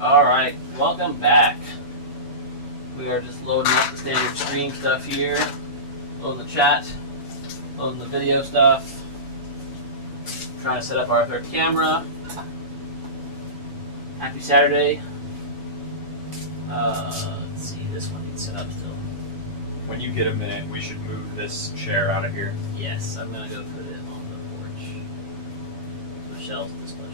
Alright, welcome back. We are just loading up the standard stream stuff here. Loading the chat. Loading the video stuff. Trying to set up our third camera. Happy Saturday. Let's see, this one needs set up still. When you get a minute, we should move this chair out of here. Yes, I'm gonna go put it on the porch. Michelle's displeasure.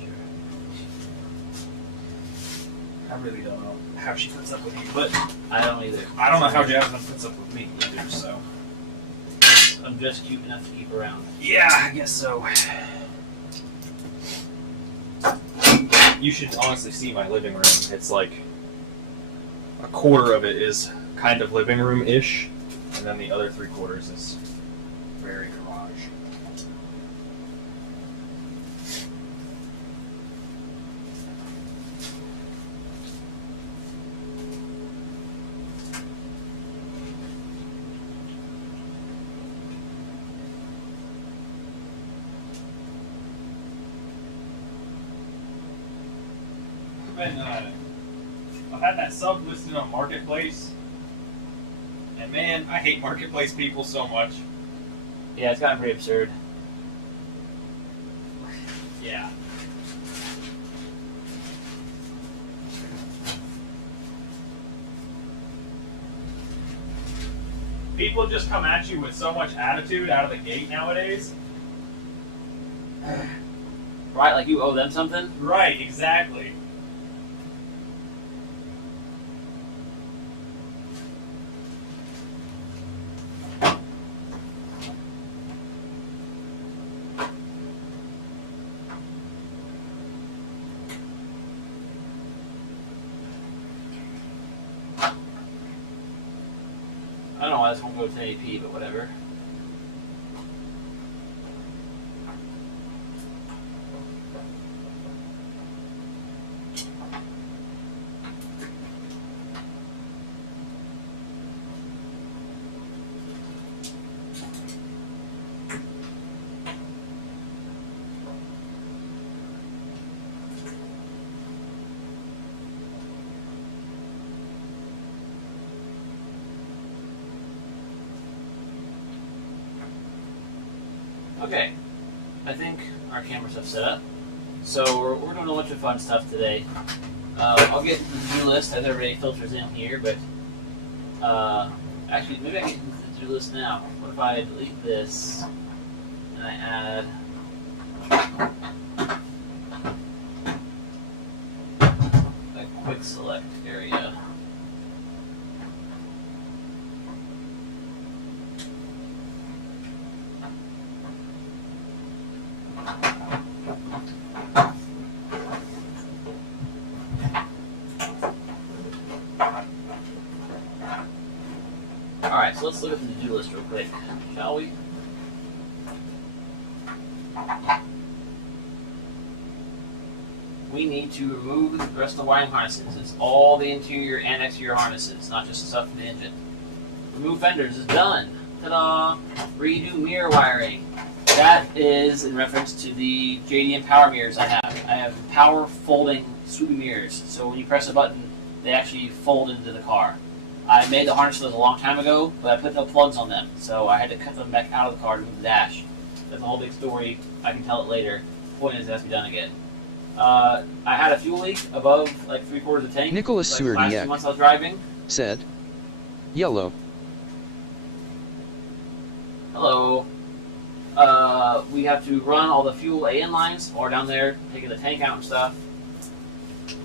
I really don't know how she puts up with you, but I don't either. I don't know how Jasmine puts up with me either, so. I'm just cute enough to keep around. Yeah, I guess so. You should honestly see my living room. It's like a quarter of it is kind of living room-ish, and then the other 3/4 is very garage. I've had that sub listed on Marketplace, and man, I hate Marketplace people so much. Yeah, it's gotten pretty absurd. Yeah. People just come at you with so much attitude out of the gate nowadays. Right, like you owe them something? Right, exactly. I don't know why this won't go to 1080p, but whatever. Okay, I think our camera stuff's set up. So we're doing a bunch of fun stuff today. I'll get the to-do list as everybody filters in here, but actually maybe I can get into the to-do list now. What if I delete this and I add a quick select area. Alright, so let's look at the to-do list real quick, shall we? We need to remove the rest of the wiring harnesses. It's all the interior and exterior harnesses, not just the stuff in the engine. Remove fenders is done. Ta-da! Redo mirror wiring. That is in reference to the JDM power mirrors I have. I have power folding swoopy mirrors, so when you press a button, they actually fold into the car. I made the harnesses a long time ago, but I put no plugs on them, so I had to cut them back out of the car to move the dash. That's a whole big story. I can tell it later. The point is it has to be done again. I had a fuel leak above like 3/4 of the tank. Nicholas like, the last 2 Surdiak months I was driving. said, "Yellow." Hello. We have to run all the fuel AN lines while we're down there, taking the tank out and stuff.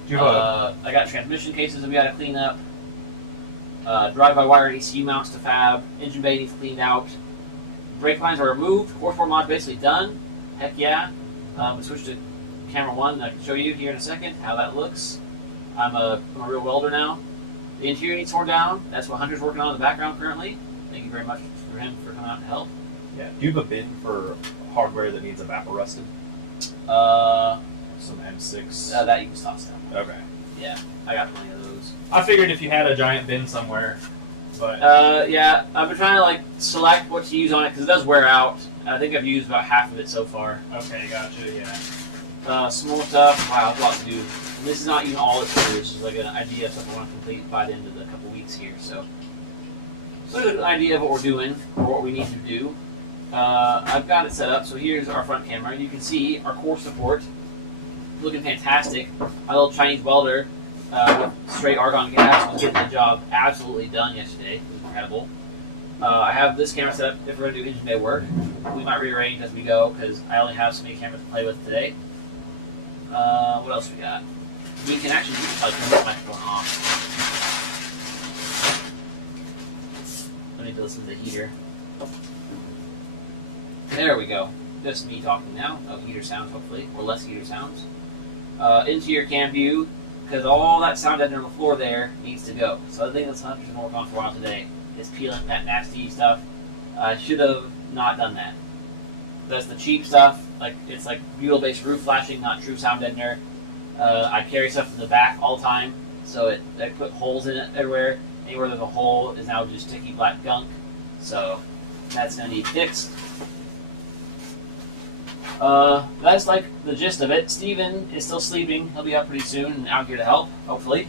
I got transmission cases that we got to clean up. Drive-by-wire and ECU mounts to fab. Engine bay needs cleaned out. Brake lines are removed. Horsepower mod's basically done. Heck yeah. We switched to camera 1. I can show you here in a second how that looks. I'm a real welder now. The interior needs torn down. That's what Hunter's working on in the background currently. Thank you very much for him for coming out to help. Yeah. Do you have a bin for hardware that needs evaporusted? Some M6. That you can toss down. Okay. Yeah, I got plenty of those. I figured if you had a giant bin somewhere, but yeah, I've been trying to like select what to use on it because it does wear out. I think I've used about half of it so far. okay, gotcha. Yeah. Some more stuff. Wow, I have a lot to do. And this is not even all it's for. This is like an idea of stuff I want to complete by the end of the couple weeks here. So an idea of what we're doing or what we need to do. I've got it set up. So here's our front camera. You can see our core support looking fantastic. My little Chinese welder with straight argon gas was getting the job absolutely done yesterday. It was incredible. I have this camera set up if we're going to do engine bay work. We might rearrange as we go because I only have so many cameras to play with today. What else we got? We can actually turn this microphone off. I need to listen to the heater. There we go. Just me talking now. No heater sounds, hopefully, or less heater sounds. Interior cam view, because all that sound under the floor there needs to go. So the thing that's 100% work on for a while today is peeling that nasty stuff. I should have not done that. That's the cheap stuff. Like it's like butyl-based roof flashing, not true sound deadener. I carry stuff in the back all the time, so I put holes in it everywhere. Anywhere there's a hole is now just sticky black gunk. So that's gonna need fixed. That's like the gist of it. Steven is still sleeping. He'll be up pretty soon and out here to help, hopefully.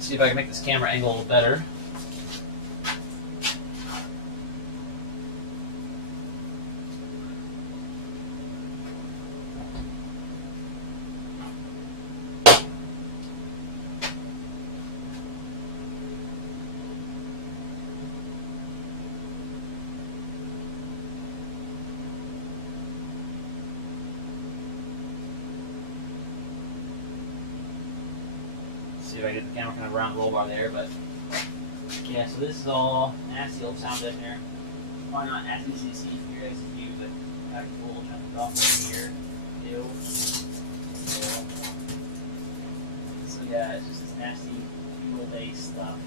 See if I can make this camera angle a little better. See if I get the camera kind of around the roll bar there, but yeah, so this is all nasty old sound deadener. Probably not as easy to see from your guys' view, but I have a little chunk of off over here. Ew. So yeah, it's just this nasty fuel-based stuff,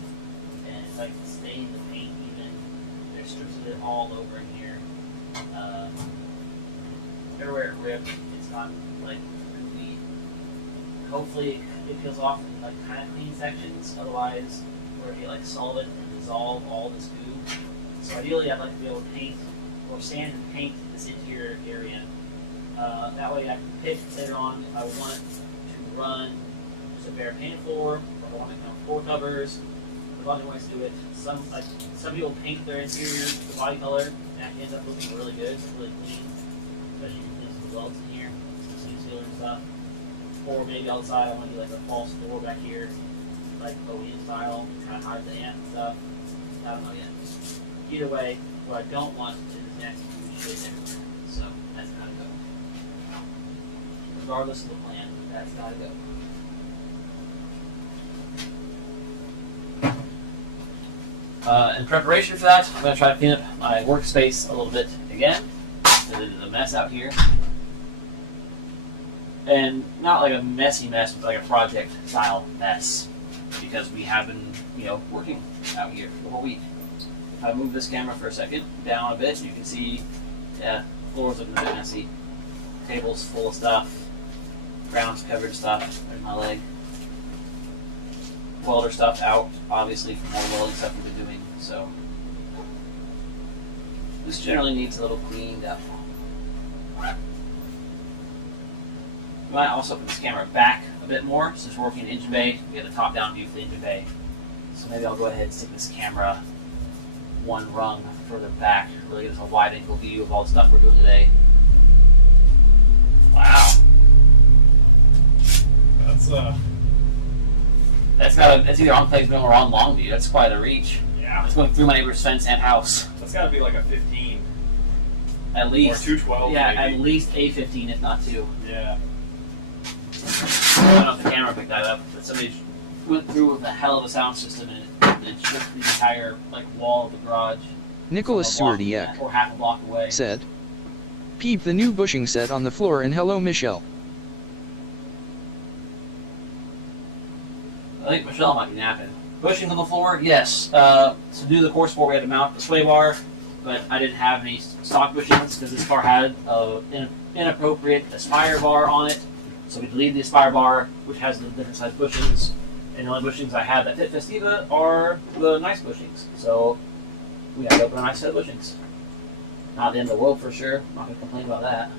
and it's like stained the paint even. There's strips of it all over in here. Everywhere it ripped, it's gone like really. Hopefully it peels off in like kind of clean sections. Otherwise, we're gonna get like solvent and dissolve all this goo. So ideally, I'd like to be able to paint or sand and paint this interior area. That way, I can pick later on if I want to run just a bare painted floor, or if I want to come floor covers. There's a lot of ways to do it. Some people paint their interior the body color, and it ends up looking really good. It's really clean, especially you can see some welds in here, some seam sealer and stuff. Or maybe outside I want to do like a false floor back here, like OEM style, kind of hide the amp and stuff. I don't know yet. Either way, what I don't want is this nasty shit everywhere. So that's gotta go. Regardless of the plan, that's gotta go. In preparation for that, I'm gonna try to clean up my workspace a little bit again. Because it is a mess out here. And not like a messy mess, but like a project style mess. Because we have been, working out here for the whole week. If I move this camera for a second, down a bit, you can see, floor's looking a bit messy. Table's full of stuff. Ground's covered stuff. There's my leg. Welder stuff out, obviously, from all the welding stuff we've been doing. So, this generally needs a little cleaned up. We might also put this camera back a bit more since we're working in engine bay. We have a top-down view for the engine bay. So maybe I'll go ahead and stick this camera one rung further back. Really gives us a wide-angle view of all the stuff we're doing today. Wow. That's either on Plagueville or on Longview. That's quite a reach. Yeah. It's going through my neighbor's fence and house. That's got to be like a 15. At least. Or 212. Yeah, maybe. at least a 15, if not 2. Yeah. I don't know if the camera picked that up, but somebody went through with a hell of a sound system and it shook the entire wall of the garage. Nicholas from a block Swardiek or half a block away. said, "Peep the new bushing set on the floor and hello Michelle." I think Michelle might be napping. Bushings on the floor, yes. To do the core sport, we had to mount the sway bar, but I didn't have any stock bushings because this car had an inappropriate Aspire bar on it. So we deleted the Aspire bar, which has the different size bushings, and the only bushings I have that fit Festiva are the nice bushings. So we have to open a nice set of bushings. Not the end of the world for sure. I'm not gonna complain about that.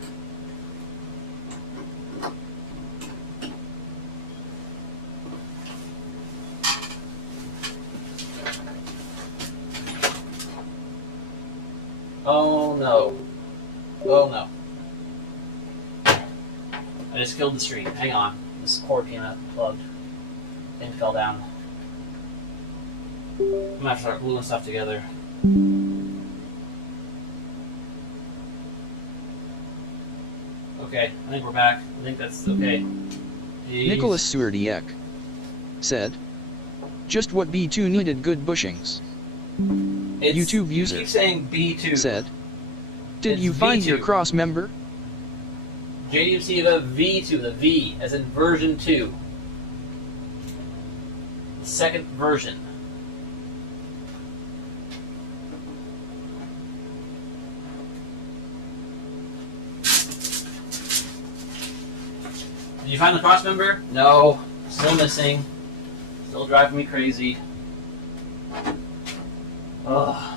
Oh no. Oh no. I just killed the stream. Hang on. This cord came out plugged. Thing fell down. I'm gonna have to start gluing stuff together. Okay, I think we're back. I think that's okay. Jeez. Nicholas Suardiek said, "Just what B2 needed good bushings." YouTube user You keep saying B2. said, "Did It's you find your V2. cross member?" JDMC the V2, the V, as in version 2. The second version. Did you find the cross member? No. Still missing. Still driving me crazy. Ugh.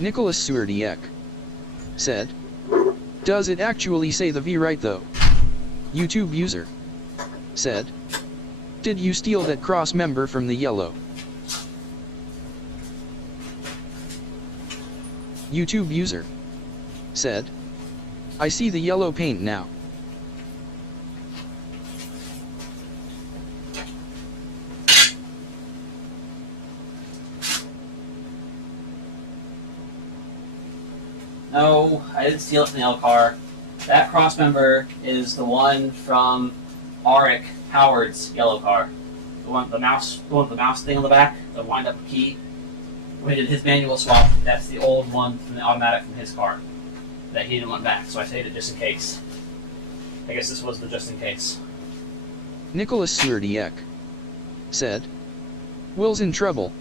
Nicholas Suardiek said, "Does it actually say the V right though?" YouTube user said, "Did you steal that cross member from the yellow?" YouTube user said, "I see the yellow paint now." No, I didn't steal it from the L car. That cross member is the one from Auric Howard's yellow car. The one with the mouse thing on the back, the wind up key. When he did his manual swap, that's the old one from the automatic from his car. That he didn't want back, so I saved it just in case. I guess this was the just in case. Nicholas Suardiek said, "Will's in trouble."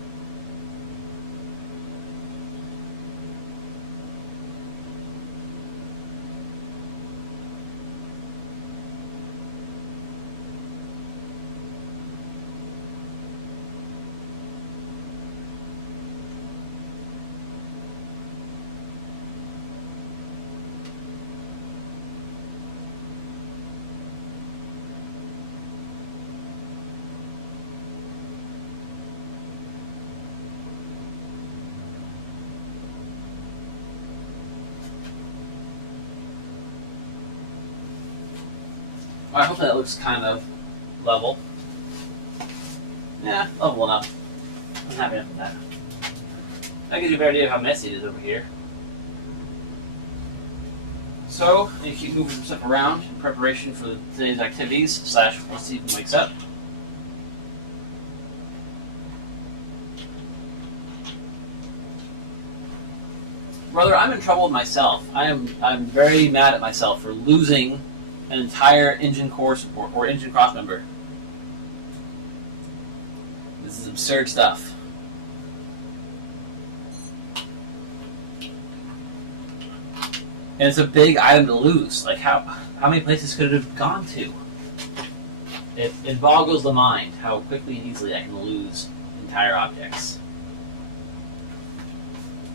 I hope that looks kind of level. Yeah, level enough. I'm happy enough with that. That gives you a better idea of how messy it is over here. So, you keep moving some stuff around in preparation for today's activities, / once Stephen wakes up. Brother, I'm in trouble with myself. I'm very mad at myself for losing an entire engine core support or engine cross member. This is absurd stuff. And it's a big item to lose. Like how many places could it have gone to? It boggles the mind how quickly and easily I can lose entire objects.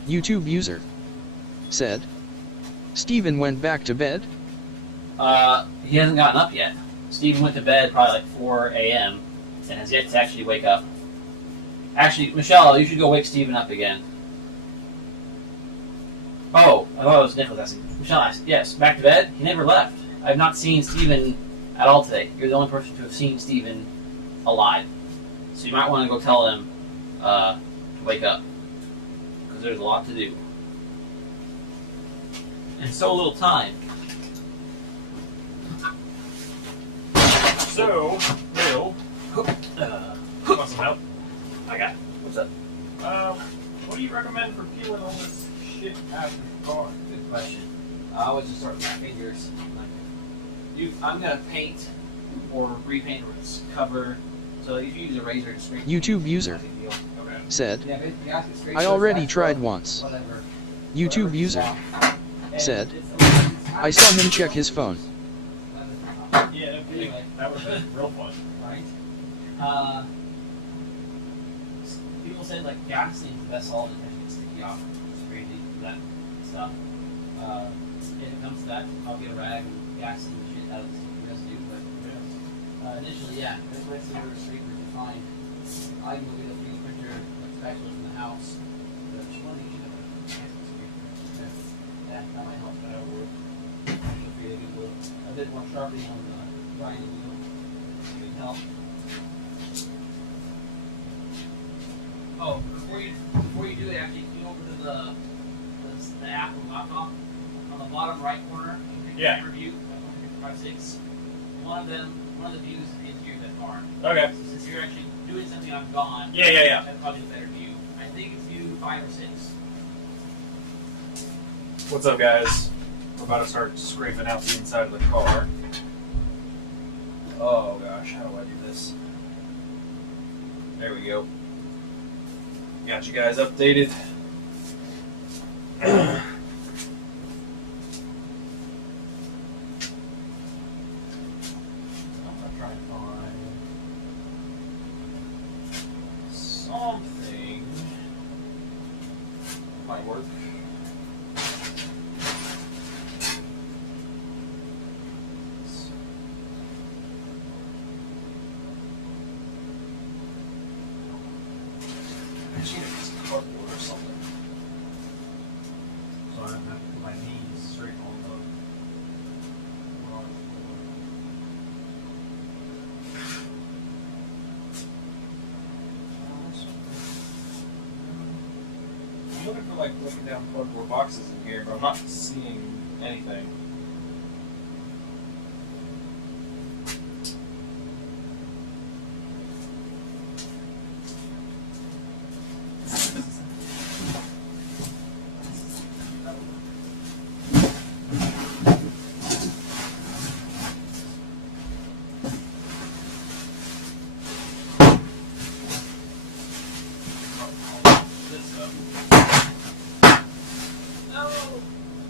YouTube user said, "Steven went back to bed?" He hasn't gotten up yet. Steven went to bed probably like 4 a.m. and has yet to actually wake up. Actually, Michelle, you should go wake Steven up again. Oh, I thought it was Nicholas asking. Michelle asked, yes, back to bed? He never left. I have not seen Steven at all today. You're the only person to have seen Steven alive. So you might want to go tell him to wake up. Because there's a lot to do. And so little time. So, Will, want some help? I got it. What's up? What do you recommend for peeling all this shit out of your car? Good question. I always just start with my fingers. I'm gonna paint or repaint or cover. So if you use a razor to scrape. YouTube user Okay. said, Yeah, but you have to scrape I those already back tried up, once. whatever. YouTube user And said, it's- I saw him check his phone. Yeah, Anyway. that would have been real fun. Right? People say like gasoline's the best solvent because it's sticky off. It's crazy that stuff. If it comes to that, I'll get a rag and gasoline the shit out of the residue. But initially, yeah, that's why it's the order scraper to find. I can go get a 3D printer specialist in the house. But she wanted to get a gasoline scraper. Yeah, that might help. That'll work. A bit more sharpening on the grinding wheel. It would help. Oh, before you do it, actually, you go over to the app on the laptop. On the bottom right corner, you can Yeah. camera view, 156. One of the views is the interior of that car. Okay. So since you're actually doing something I'm gone, Yeah. that's probably a better view. I think it's view 5 or 6. What's up, guys? We're about to start scraping out the inside of the car. Oh gosh, how do I do this? There we go. Got you guys updated. I'm trying to find something. Might work. I should have used cardboard or something. So I don't have to put my knees straight on the rock. I'm looking for looking down cardboard boxes in here, but I'm not seeing anything. This stuff.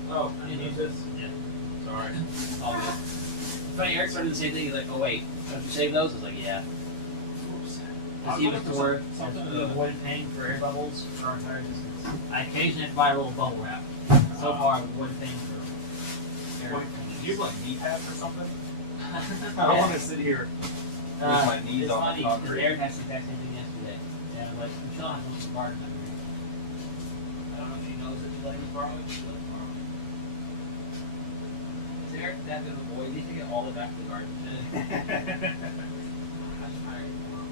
Oh, I didn't use this. Yeah. Sorry. All good. Funny, Eric started the same thing. He's like, oh wait, don't you save those? I was like, yeah. Does he even store something to avoid paying for air bubbles for our entire distance? I occasionally have to buy a roll of bubble wrap. So far, I've avoided paying for air. Do you have like knee pads or something? I Yeah. don't want to sit here with my knees It's on funny, the because concrete. Eric has the exact same thing yesterday. Yeah, like, Michelle has most of the garden under here. I don't know if she knows that she's letting me borrow it, she's letting me borrow it. Is Eric that good of a boy? He needs to get all the way back to the garden. I'm tired tomorrow.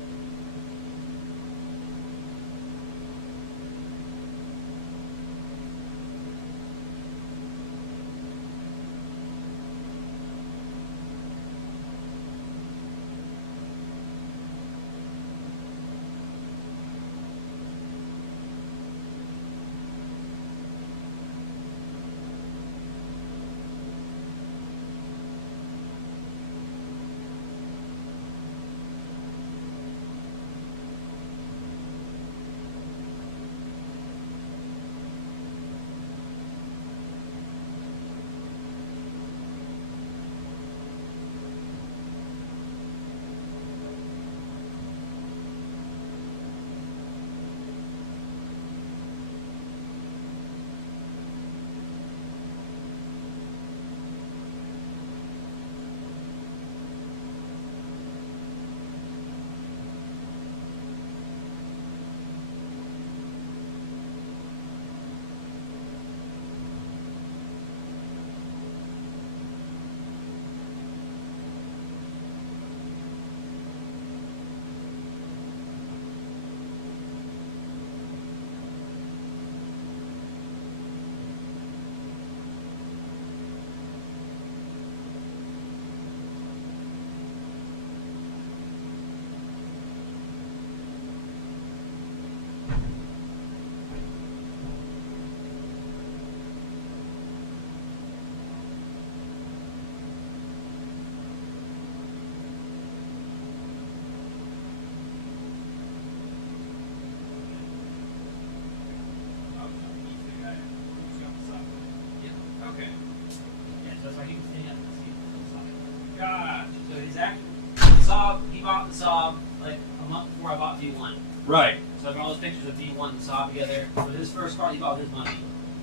gosh. So he's actually the Saab. He bought the Saab like a month before I bought V1. Right. So I've got all those pictures of V1 and Saab together. But his first car he bought with his money.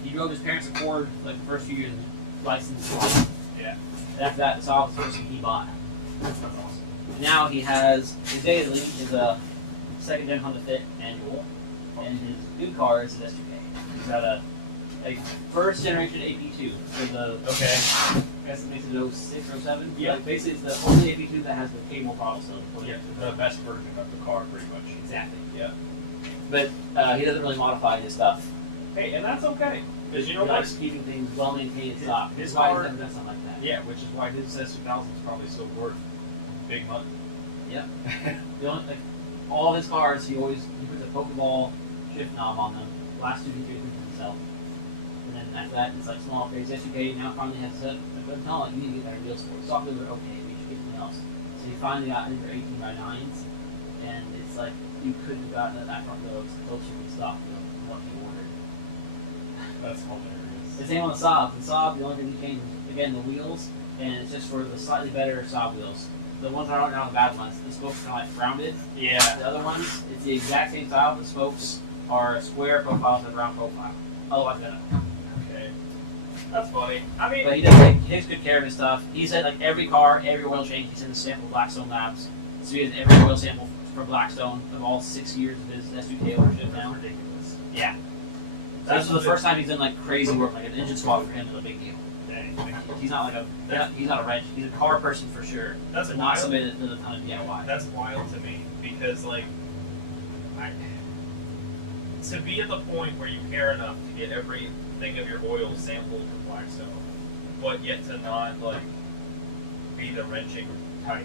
He drove his parents' Accord like the first few years of his license. Yeah. And after that, the Saab was the first thing he bought. That's awesome. And now he has his daily is a second gen Honda Fit manual, and his new car is his S2K. He's got a first generation AP2. So the Okay. I guess it makes it 06 or 07. Yeah. Like basically, it's the only AP2 that has the cable throttle still. Yeah, the best version of the car, pretty much. Exactly. Yeah. But he doesn't really modify his stuff. Hey, and that's okay. Because you know He what? likes keeping things well maintained and stock. His His why car- he's never done something like that. Yeah, which is why his S2000 is probably so worth big money. Yep. The only, like, all of his cars, he puts a Pokeball shift knob on them. The last two he created himself. And then after that, it's like small upgrades. SUK now finally has set. I'm telling you, you need to get better deals for it. Stock wheels are okay, but you should get something else. So he finally got into 18x9s, and it's like you couldn't have gotten that front wheel closer to stock wheel than what he ordered. That's hilarious. The same on the Saab. The Saab, the only thing he changed was, again, the wheels, and it's just for the slightly better Saab wheels. The ones that aren't now the bad ones, the spokes are kind of like rounded. Yeah. The other ones, it's the exact same style, but the spokes are square profiles and round profile. Otherwise, they're not. Okay. That's funny. I mean, But he takes good care of his stuff. He said like every car, every oil change, he sends a sample of Blackstone Labs. So he has every oil sample for Blackstone of all 6 years of his S2K ownership now. ridiculous. Yeah. So this is the first time he's done like crazy work, like an engine swap for him is a big deal. Dang. He's not like he's not a wrench. He's a car person for sure. That's But not wild. somebody that does a ton of DIY. That's wild to me because, like, to be at the point where you care enough to get everything of your oil sampled from Blackstone, but yet to not like be the wrenching type.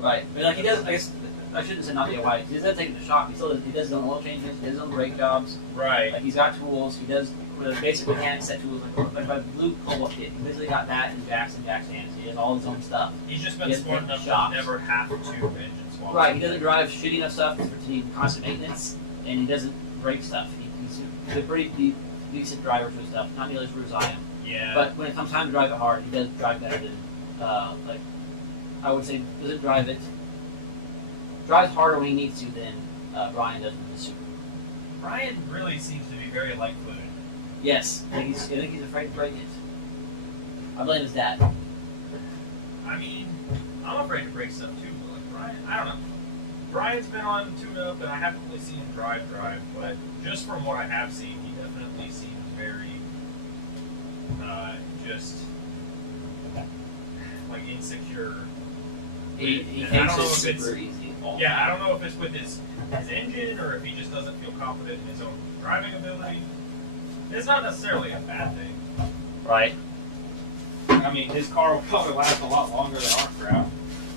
Right. But like he does, I guess I shouldn't say not DIY. He does take it to shop. He does his own oil changes. He does his own brake jobs. Right. Like he's got tools. He does the basic mechanic set tools. Like my blue Cobalt kit. He basically got that in jacks and jack stands. He has all his own stuff. He's just been He has smart big enough shops. to never have to engine swap. Right. He doesn't drive shitty enough stuff to need constant maintenance, and he doesn't break stuff. He's a pretty decent driver for his stuff. Not nearly as rude as I am. Yeah. But when it comes time to drive it hard, he does drive better than, like, I would say, doesn't drive it. Drives harder when he needs to than Brian does with the Super. Brian really seems to be very light-footed. Yes, I think he's afraid to break it. I blame his dad. I mean, I'm afraid to break stuff too, but like Brian, I don't know. Brian's been on tune-up, and I haven't really seen him drive, but just from what I have seen, he definitely seems very, just, like, insecure. He And I takes don't it know if it's- super easy. Yeah, I don't know if it's with his engine, or if he just doesn't feel confident in his own driving ability. It's not necessarily a bad thing. Right. I mean, his car will probably last a lot longer than our crap.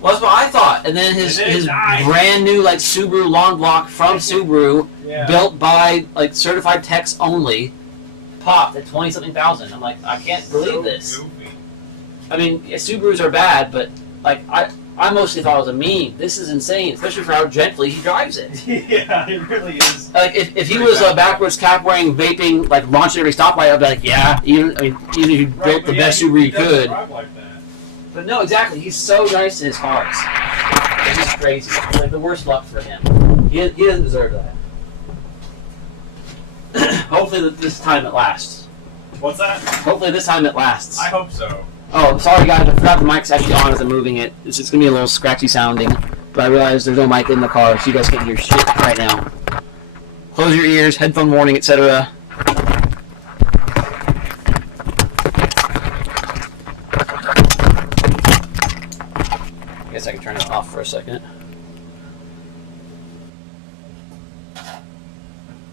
Well, that's what I thought. And then his And then it died. brand new like Subaru long block from Subaru, Yeah. built by like certified techs only, popped at 20-something thousand. I'm like, I can't believe this. Goofy. I mean, yeah, Subarus are bad, but like I mostly thought it was a meme. This is insane, especially for how gently he drives it. Yeah, it really is. Like if he Pretty was bad. backwards cap wearing, vaping, like launching every stoplight, I'd be like, yeah. Even if you built the best Subaru you could. Drive like that. But no, exactly. He's so nice to his cars. It's just crazy. Like the worst luck for him. He doesn't deserve that. Hopefully this time it lasts. What's that? Hopefully this time it lasts. I hope so. Oh, sorry guys, I forgot the mic's actually on as I'm moving it. It's just gonna be a little scratchy sounding. But I realized there's no mic in the car, so you guys can't hear shit right now. Close your ears, headphone warning, etc. I guess I can turn it off for a second.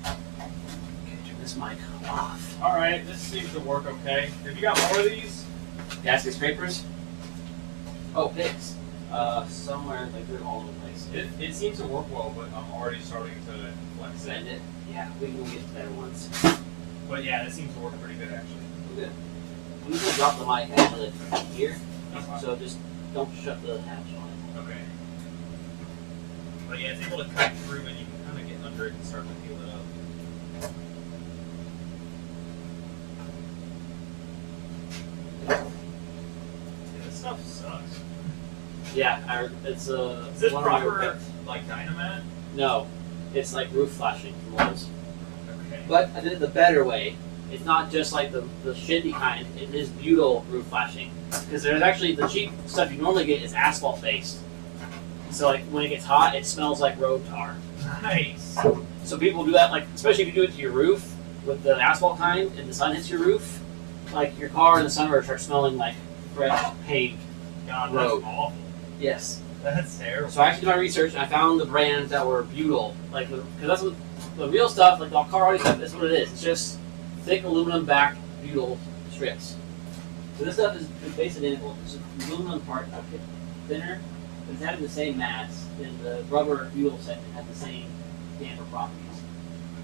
Okay, turn this mic off. All right, this seems to work okay. Have you got more of these? Gasket scrapers? Oh, picks. Somewhere, like they're all over the place. It seems to work well, but I'm already starting to flex it. Send it. Yeah, we can get better ones. But yeah, it seems to work pretty good actually. We're good. We usually drop the mic actually here, That's fine. so just don't shut the hatch on Okay. But yeah, it's able to cut through and you can kind of get under it and start to peel it up. Yeah, this stuff sucks. Yeah, it's Is this one of my proper picks. like Dynamat? No, it's like roof flashing from Lowe's. Okay. But I did it the better way. It's not just like the shitty kind. It is butyl roof flashing. Because there's actually the cheap stuff you normally get is asphalt based. So like when it gets hot, it smells like road tar. Nice. So people do that, like especially if you do it to your roof with the asphalt kind, and the sun hits your roof, like your car in the summer starts smelling like fresh paved. God, that's Road. awful. Yes. That's terrible. So I actually did my research and I found the brands that were butyl, like because that's what the real stuff, like the car audio stuff. That's what it is. It's just thick aluminum back butyl strips. So this stuff is basically identical. It's just aluminum part a bit thinner, but it's having the same mass, and the rubber butyl section has the same damper properties.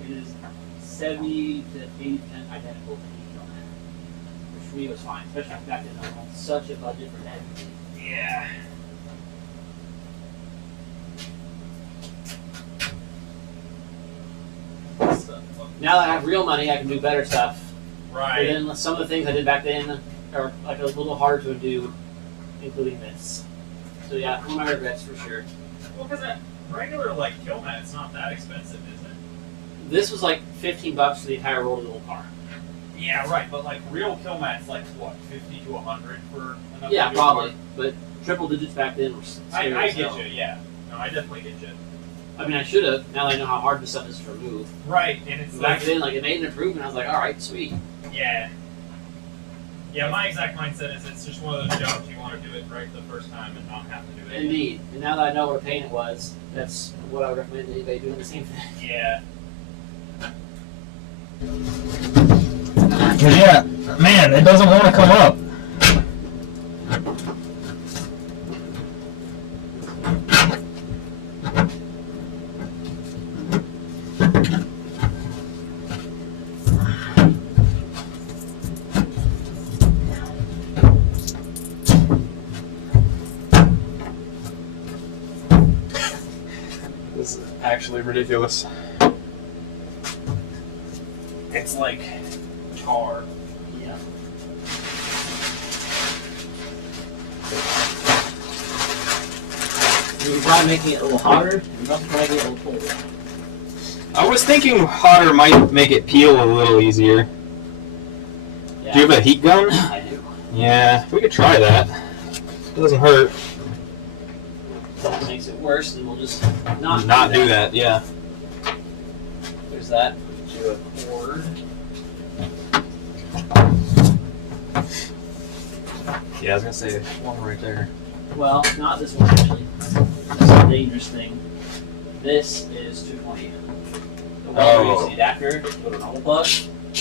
It is 70 to 80% identical to each on that, which for me was fine, especially back then I was on such a budget for everything. Yeah. Now that I have real money, I can do better stuff. Right. And then some of the things I did back then are like a little harder to do, including this. So yeah, one of my regrets for sure. Well, because that regular like kill mat's not that expensive, is it? This was like $15 for the entire roll of the whole car. Yeah, right. But like real kill mat's like what, 50 to 100 for enough. Yeah, to do probably. a But triple digits back then was car? scary I as get hell. you. Yeah. No, I definitely get you. I mean, I should have. Now that I know how hard this stuff is to remove. Right, and it's Back like then, like it made an improvement. I was like, all right, sweet. yeah. Yeah, my exact mindset is it's just one of those jobs you want to do it right the first time and not have to do it. Indeed. And now that I know what a pain it was, that's what I would recommend to anybody doing the same thing. Yeah. Yeah, man, it doesn't want to come up. This is actually ridiculous. It's like tar. Yeah. You can try making it a little hotter, and you can also try making it a little colder. I was thinking hotter might make it peel a little easier. Yeah. Do you have a heat gun? I do. Yeah, we could try that. Doesn't hurt. If that makes it worse, then we'll just not do that. Yeah. There's that. Do a cord. Yeah, I was gonna say one right there. Well, not this one actually. That's a dangerous thing. This is 220. The one where you use the adapter to go to a normal plug.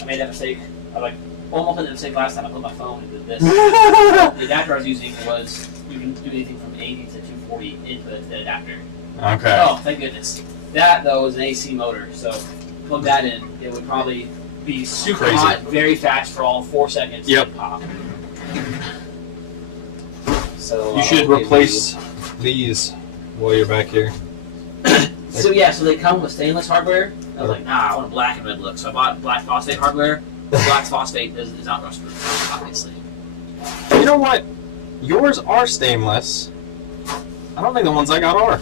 I made that mistake. I almost made that mistake last time I put my phone into this. The adapter I was using was you can do anything from 80 to 240 input the adapter. Okay. Oh, thank goodness. That though is an AC motor, so plug that in. It would probably be super Crazy. hot, very fast for all 4 seconds. Yep. And pop. So You should I'll give replace these while you're back here. So yeah, so they come with stainless hardware. I was like, nah, I want a black and red look. So I bought black phosphate hardware. Black phosphate is not rust proof, obviously. You know what? Yours are stainless. I don't think the ones I got are.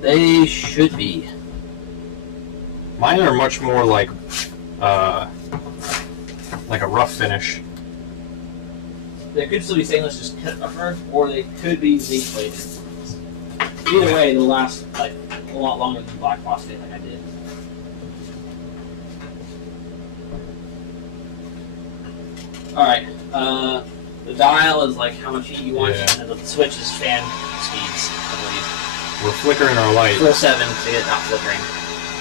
They should be. Mine are much more like a rough finish. They could still be stainless, just cut upper, or they could be zinc plated. Either way, they'll last like a lot longer than black phosphate, like I did. All right. The dial is like how much heat you want, Yeah. and the switch is fan speeds, I believe. We're flickering our light. 4/7 to get it not flickering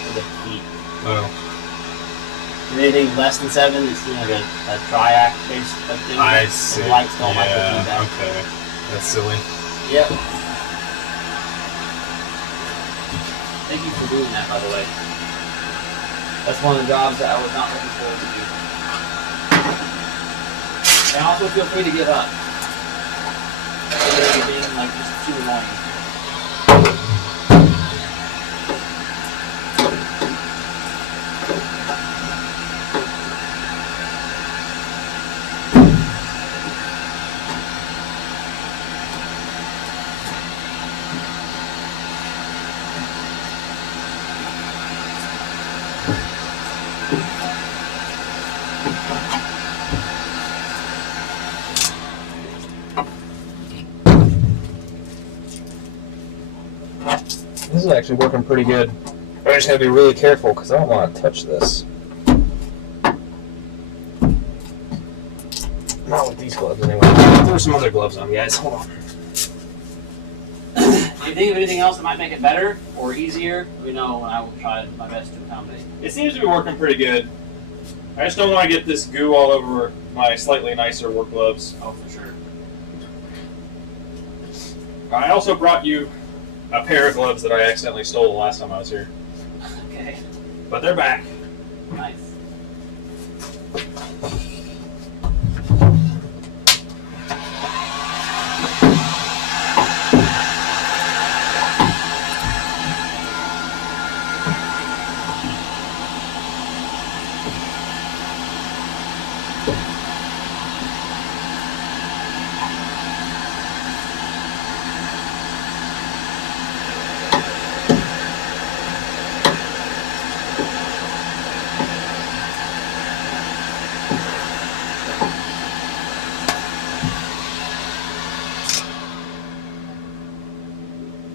with the heat. Oh. And anything less than 7 is like a triac based thing. I see. The lights don't like the Yeah, feedback. okay. That's silly. Yep. Thank you for doing that, by the way. That's one of the jobs that I was not looking forward to do. And also feel free to give up. Instead of being like just too annoying. is actually working pretty good. I just gotta be really careful because I don't want to touch this. Not with these gloves anyway. There's some other gloves on, guys. Hold on. Do you think of anything else that might make it better or easier? Let me know, and I will try my best to accommodate. It seems to be working pretty good. I just don't want to get this goo all over my slightly nicer work gloves. Oh, for sure. I also brought you a pair of gloves that I accidentally stole the last time I was here. Okay. But they're back. Nice.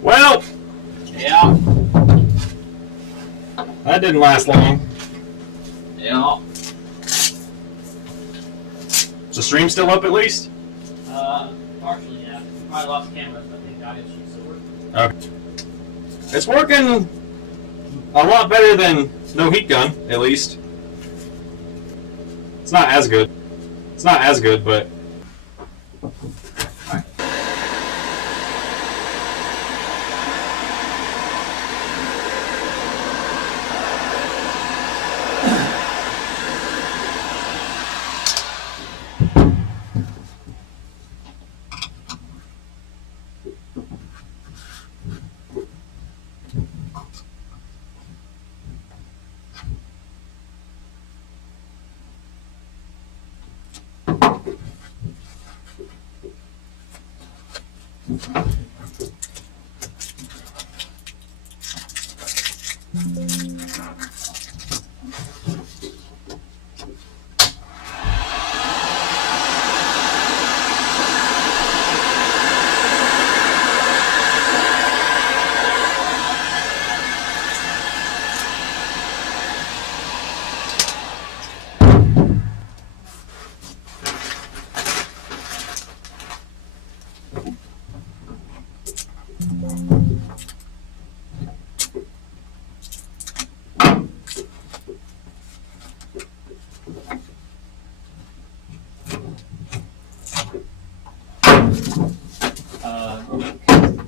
Well, Yeah. that didn't last long. Yeah. Is the stream still up at least? Partially, yeah. We probably lost cameras, but I think audio should still work. It's working a lot better than no heat gun, at least. It's not as good. It's not as good, but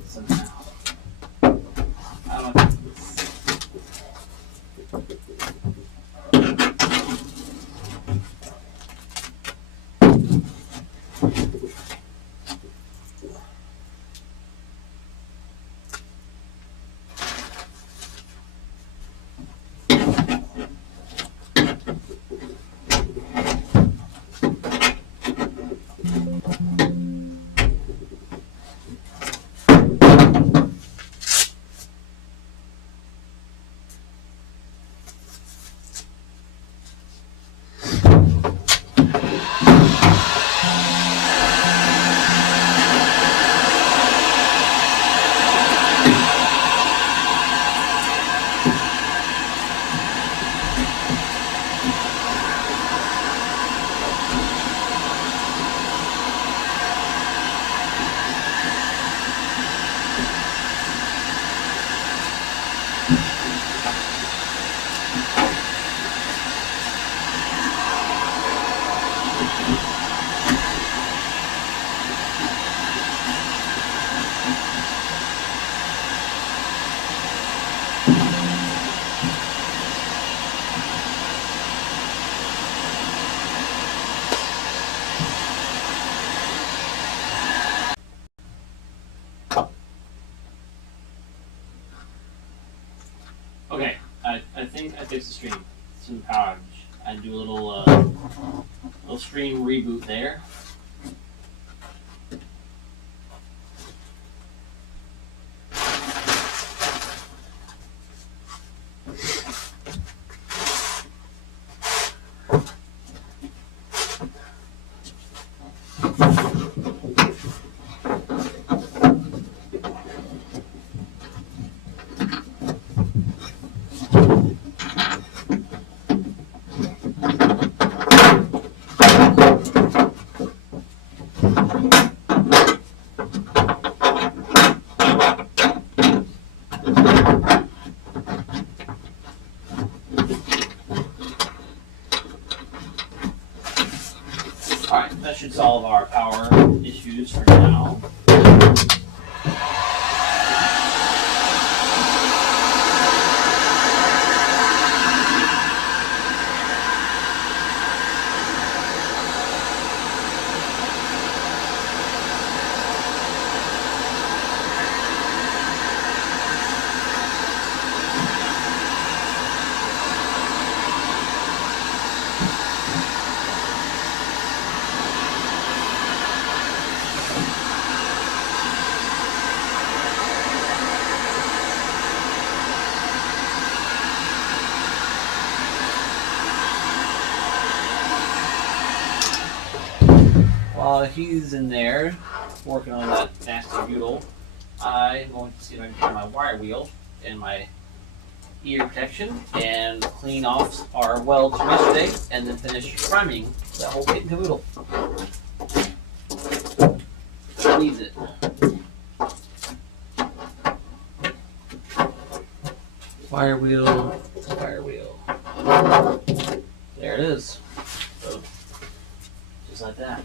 Somehow. I don't know if it's... Okay, I think I fixed the stream. Some power outage. I do a little stream reboot there. all of our power issues for now. While he's in there working on that nasty butyl, I'm going to see if I can turn my wire wheel and my ear protection and clean off our welds from yesterday and then finish priming that whole kit and caboodle. It needs it. Wire wheel, wire wheel. There it is. So, just like that.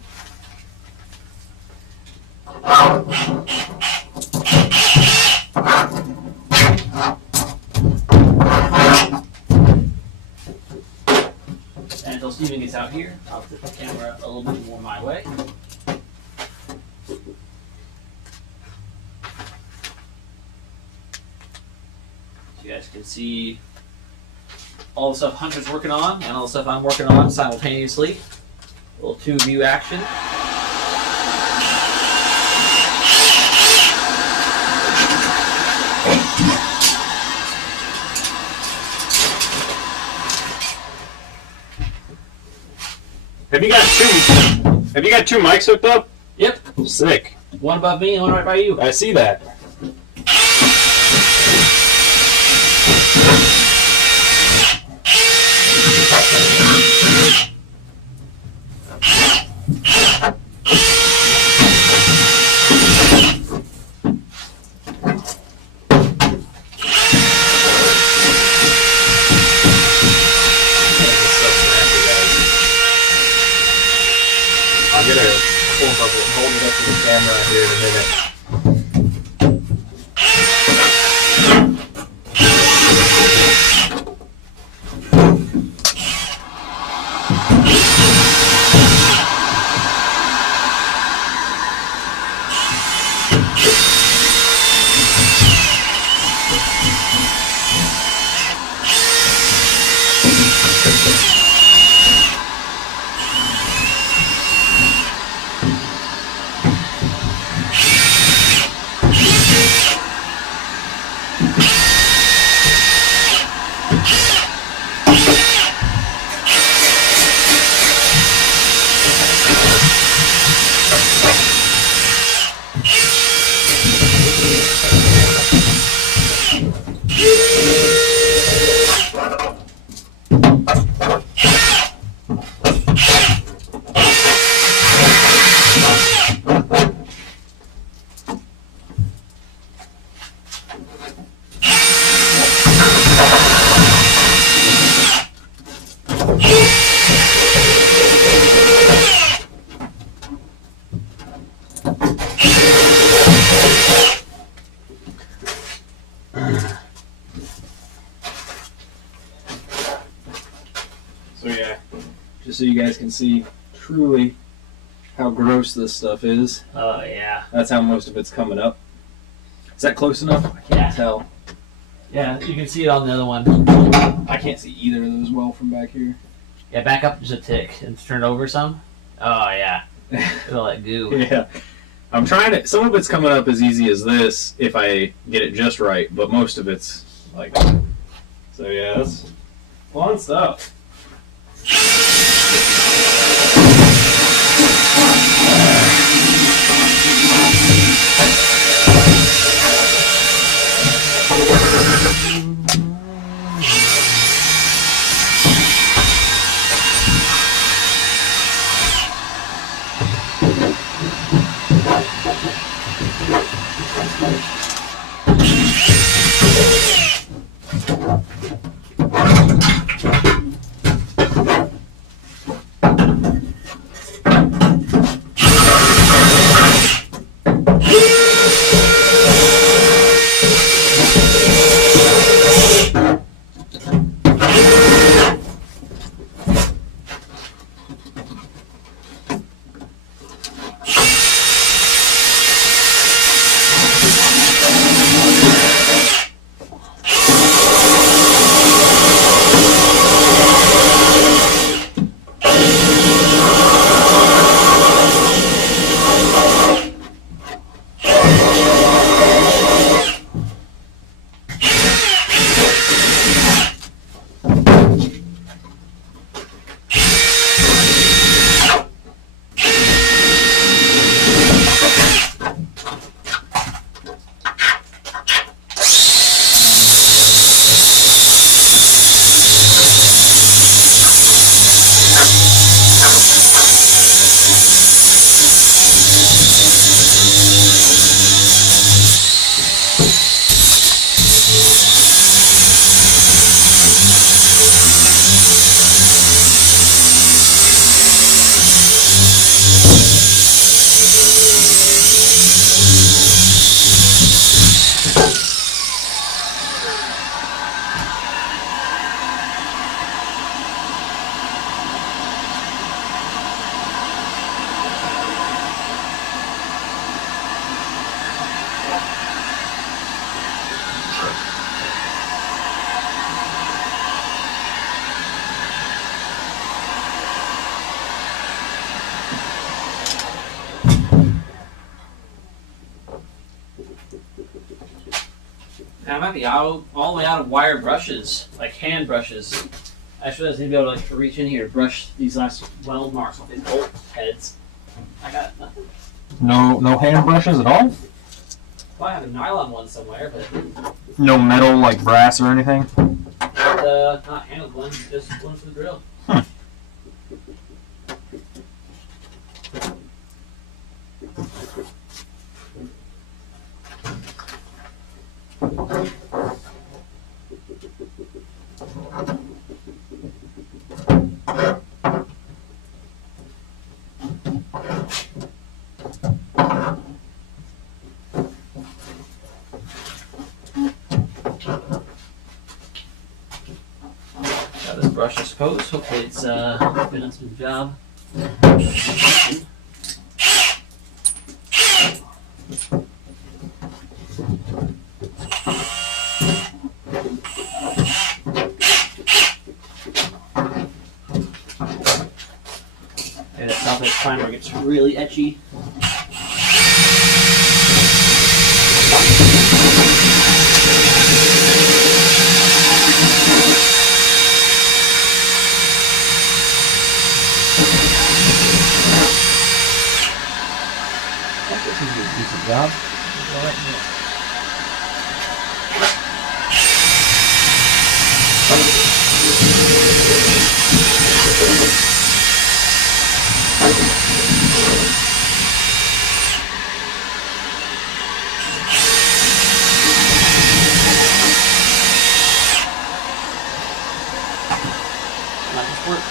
And until Steven gets out here, I'll flip the camera a little bit more my way. So you guys can see all the stuff Hunter's working on and all the stuff I'm working on simultaneously. A little two-view action. Have you got two mics hooked up? Yep. Sick. One above me and one right by you. I see that. I'll get a hold up and hold it up to the camera here in a minute. So yeah, just so you guys can see truly how gross this stuff is. Oh, yeah. That's how most of it's coming up. Is that close enough? I can't Yeah. tell. Yeah, you can see it on the other one. I can't see either of those well from back here. Yeah, back up just a tick and turn it over some. Oh, yeah. Look at all that goo. Yeah. I'm trying to, some of it's coming up as easy as this if I get it just right, but most of it's like that. So yeah, that's fun stuff. And I might be all the way out of wire brushes, like hand brushes. I should have been able to reach in here to brush these last weld marks off these bolt heads. I got nothing. No hand brushes at all? Well, I have a nylon one somewhere, but No metal like brass or anything? not handled one, just one for the drill. Got this brush, I suppose. Hopefully it's been on some job. And that South Edge primer gets really etchy. I think this is a decent job. All right, yeah. Not just work.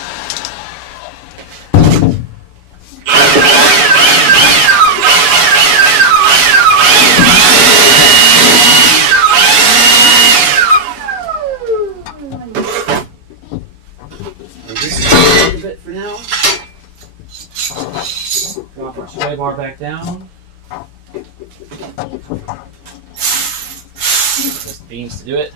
A bit for now. Drop our sway bar back down. Just the beams to do it.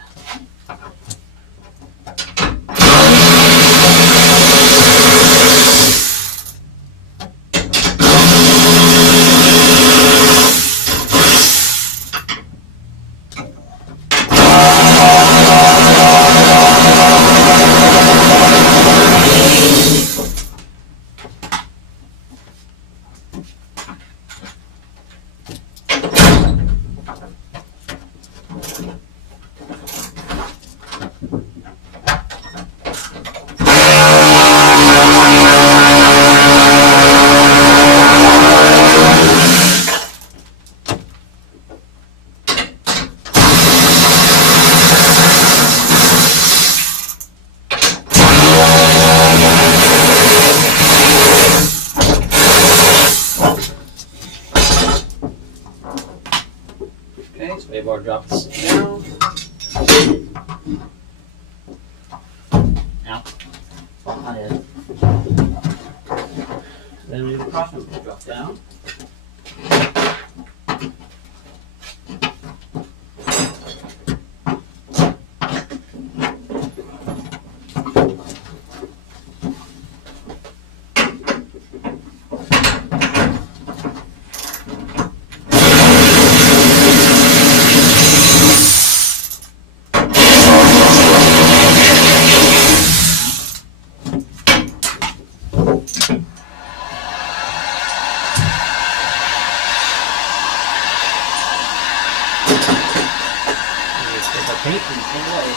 Okay, sway bar drops down. Now, not it. Then we do the crossmember drop down. Paint and paint away.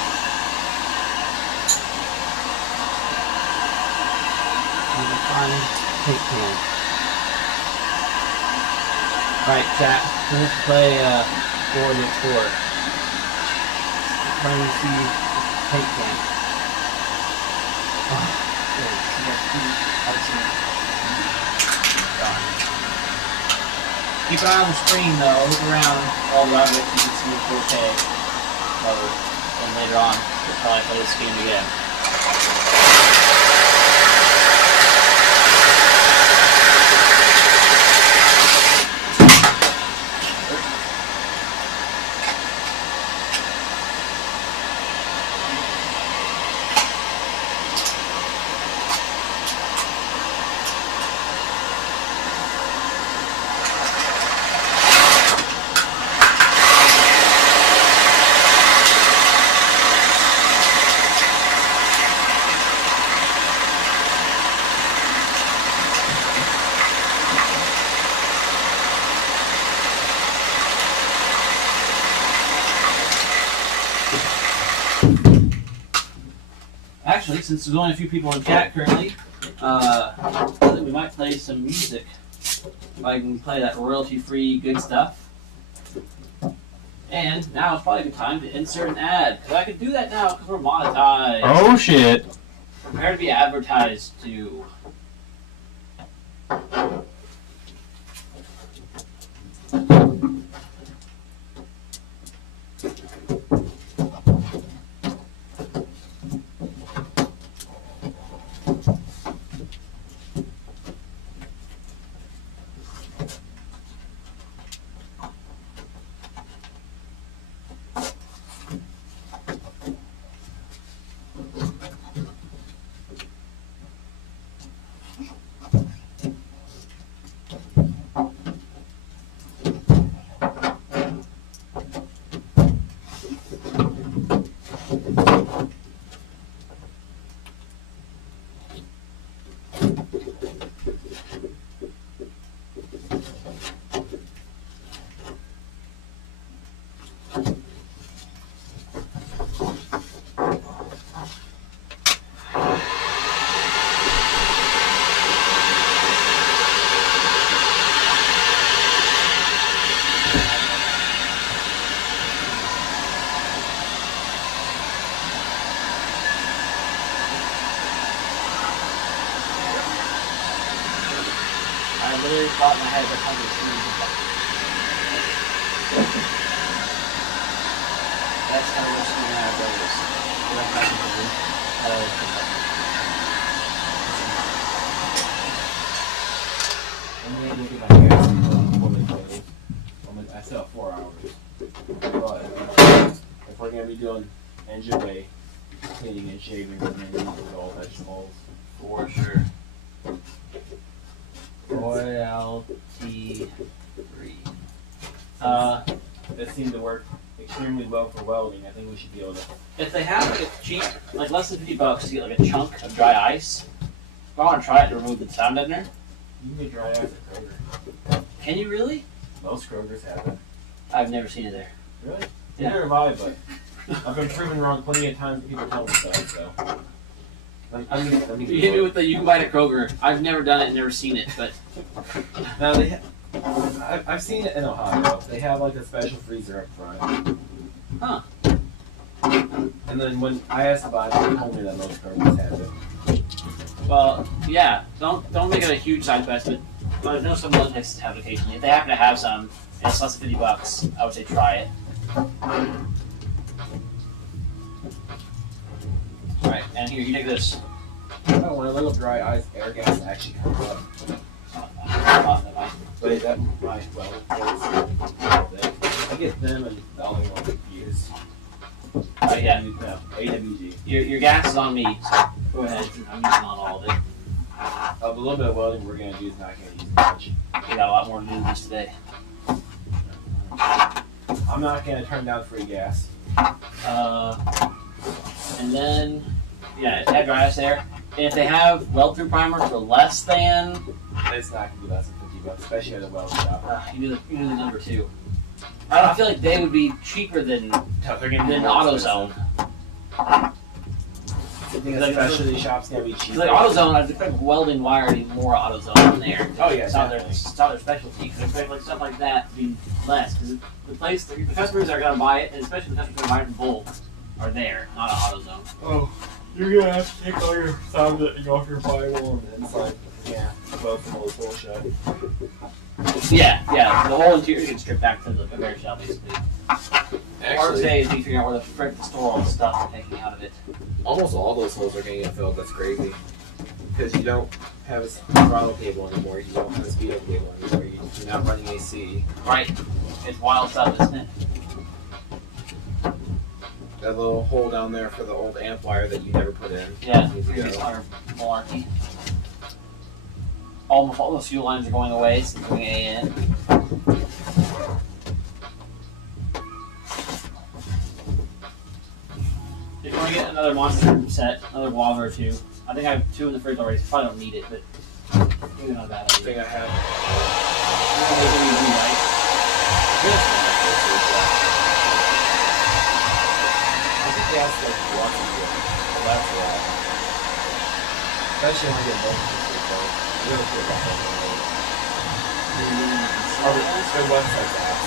And a fine paint can. Alright, chat. We're going to play Dora the Explorer. Trying to see paint can. Oh, good. You got two outside. Darn. Keep an eye on the screen though. Look around all the objects you can see in 4K. And later on, we'll probably play this game again. actually, since there's only a few people in chat currently, I think we might play some music. If I can play that royalty-free good stuff. And now it's probably a good time to insert an ad, because I can do that now because we're monetized. Oh shit! Prepare to be advertised to. I literally thought in my head that hundred That's kind of what Steven and I brothers. I'm gonna look at my gas before they close. I still have 4 hours. But if we're gonna be doing engine bay cleaning and shaving, we're gonna use all vegetables. For sure. Royalty free. That seemed to work extremely well for welding. I think we should be able to. If they have like a cheap, like less than $50 to get like a chunk of dry ice, if I want to try it to remove the sound deadener, You can get dry ice at Kroger. can you really? Most Krogers have it. I've never seen it there. Really? Yeah. Neither have I, but I've been proven wrong plenty of times. People tell me so. So. I'm You hit me with the you can buy it at Kroger. I've never done it and never seen it, but Now they, I've seen it in Ohio. They have like a special freezer up front. Huh. And then when I asked about it, they told me that most Krogers have it. well, yeah. Don't make it a huge side investment. But I know some other places have it occasionally. If they happen to have some, and it's less than $50, I would say try it. Alright, and here, you take this. Oh, when a little dry ice air gas actually comes up. But that might well. I get them and the only one confused. Yeah. AWG. Your gas is on me, so go ahead. I'm using on all of it. The little bit of welding we're gonna do is not gonna use much. We got a lot more to do than this today. I'm not gonna turn down free gas. And then, yeah, if they have dry ice there, and if they have weld-through primer for less than, It's not gonna be less than $50, especially at a weld shop. you do the number two. I don't know, I feel like they would be cheaper than AutoZone. I think especially shops gonna be cheap. Like AutoZone, I'd expect welding wire to be more AutoZone in there. Oh, yeah, it's not their definitely. specialty. Because I expect like stuff like that to be less. Because the customers that are gonna buy it, and especially the customers that buy it in bulk, are there, not at AutoZone. Oh, you're gonna have to take all your sound off your firewall and inside. Yeah, weld from all the bullshit. Yeah, the whole interior gets stripped back to the repair shop, basically. Part today is me figuring out where the frick to store all the stuff we're taking out of it. Almost all those holes are going to get filled. That's crazy. Because you don't have a throttle cable anymore. You don't have a speedo cable anymore. You're not running AC. Right. It's wild stuff, isn't it? That little hole down there for the old amp wire that you never put in. Yeah, Needs to previous go. owner malarkey. All those fuel lines are going away, so it's going AN. If you want to get another monster set, another Waver or two, I think I have 2 in the fridge already, so probably don't need it, but maybe not a bad I think idea. I have. I think that's like once a year. Well, that's a lot. Especially when I get both of them, though. You don't feel about that. Oh, their website's ass.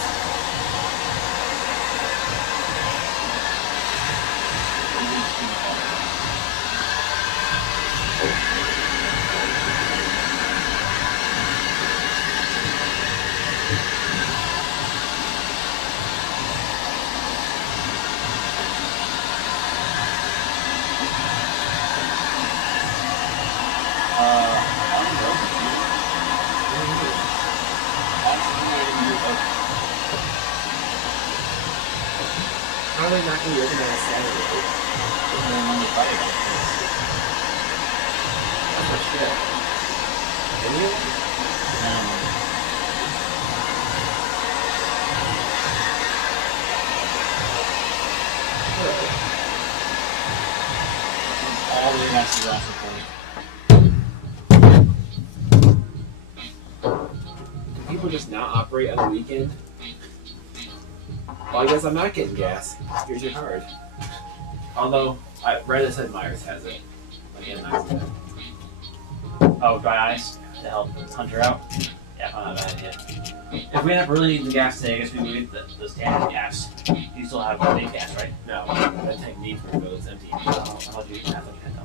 How are they not going to be open on a Saturday? That's what shit. Any of them? All the matches are off the Do people just not operate on the weekend? Well, I guess I'm not getting gas. Here's your card. Although, I read it said Myers has it. Like, yeah, Myers has it. Oh, dry ice to help hunt her out. Yeah, probably not a bad idea. If we end up really needing the gas today, I guess we can get the standard gas. You still have big gas, right? No, that tank needs to go. It's empty.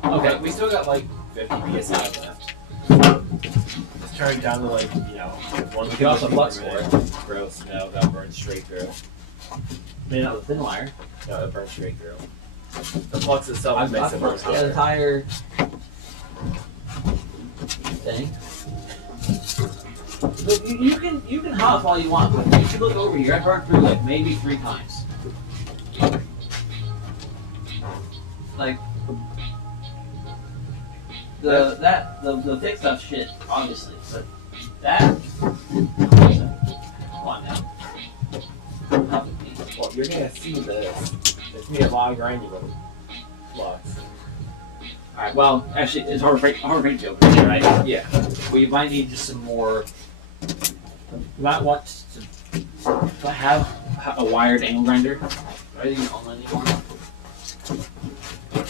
Okay. We still got like 50 psi left. Let's turn it down to like, you know, one. We can also flux for it. Gross. No, that'll burn straight through. Maybe not with thin wire. No, it'll burn straight through. The flux itself I've makes it burn fluxed the entire thing. Look, you can hop all you want, but if you look over here, I burned through like maybe 3 times. Like the thick stuff shit, obviously, but that come on now. Hop with me. Well, you're gonna see this. It's gonna be a lot of grinding on flux. Alright, well, actually, it's hard to over here, right? Yeah. We might need just some more. We might want to have a wired angle grinder. Are they even on anymore?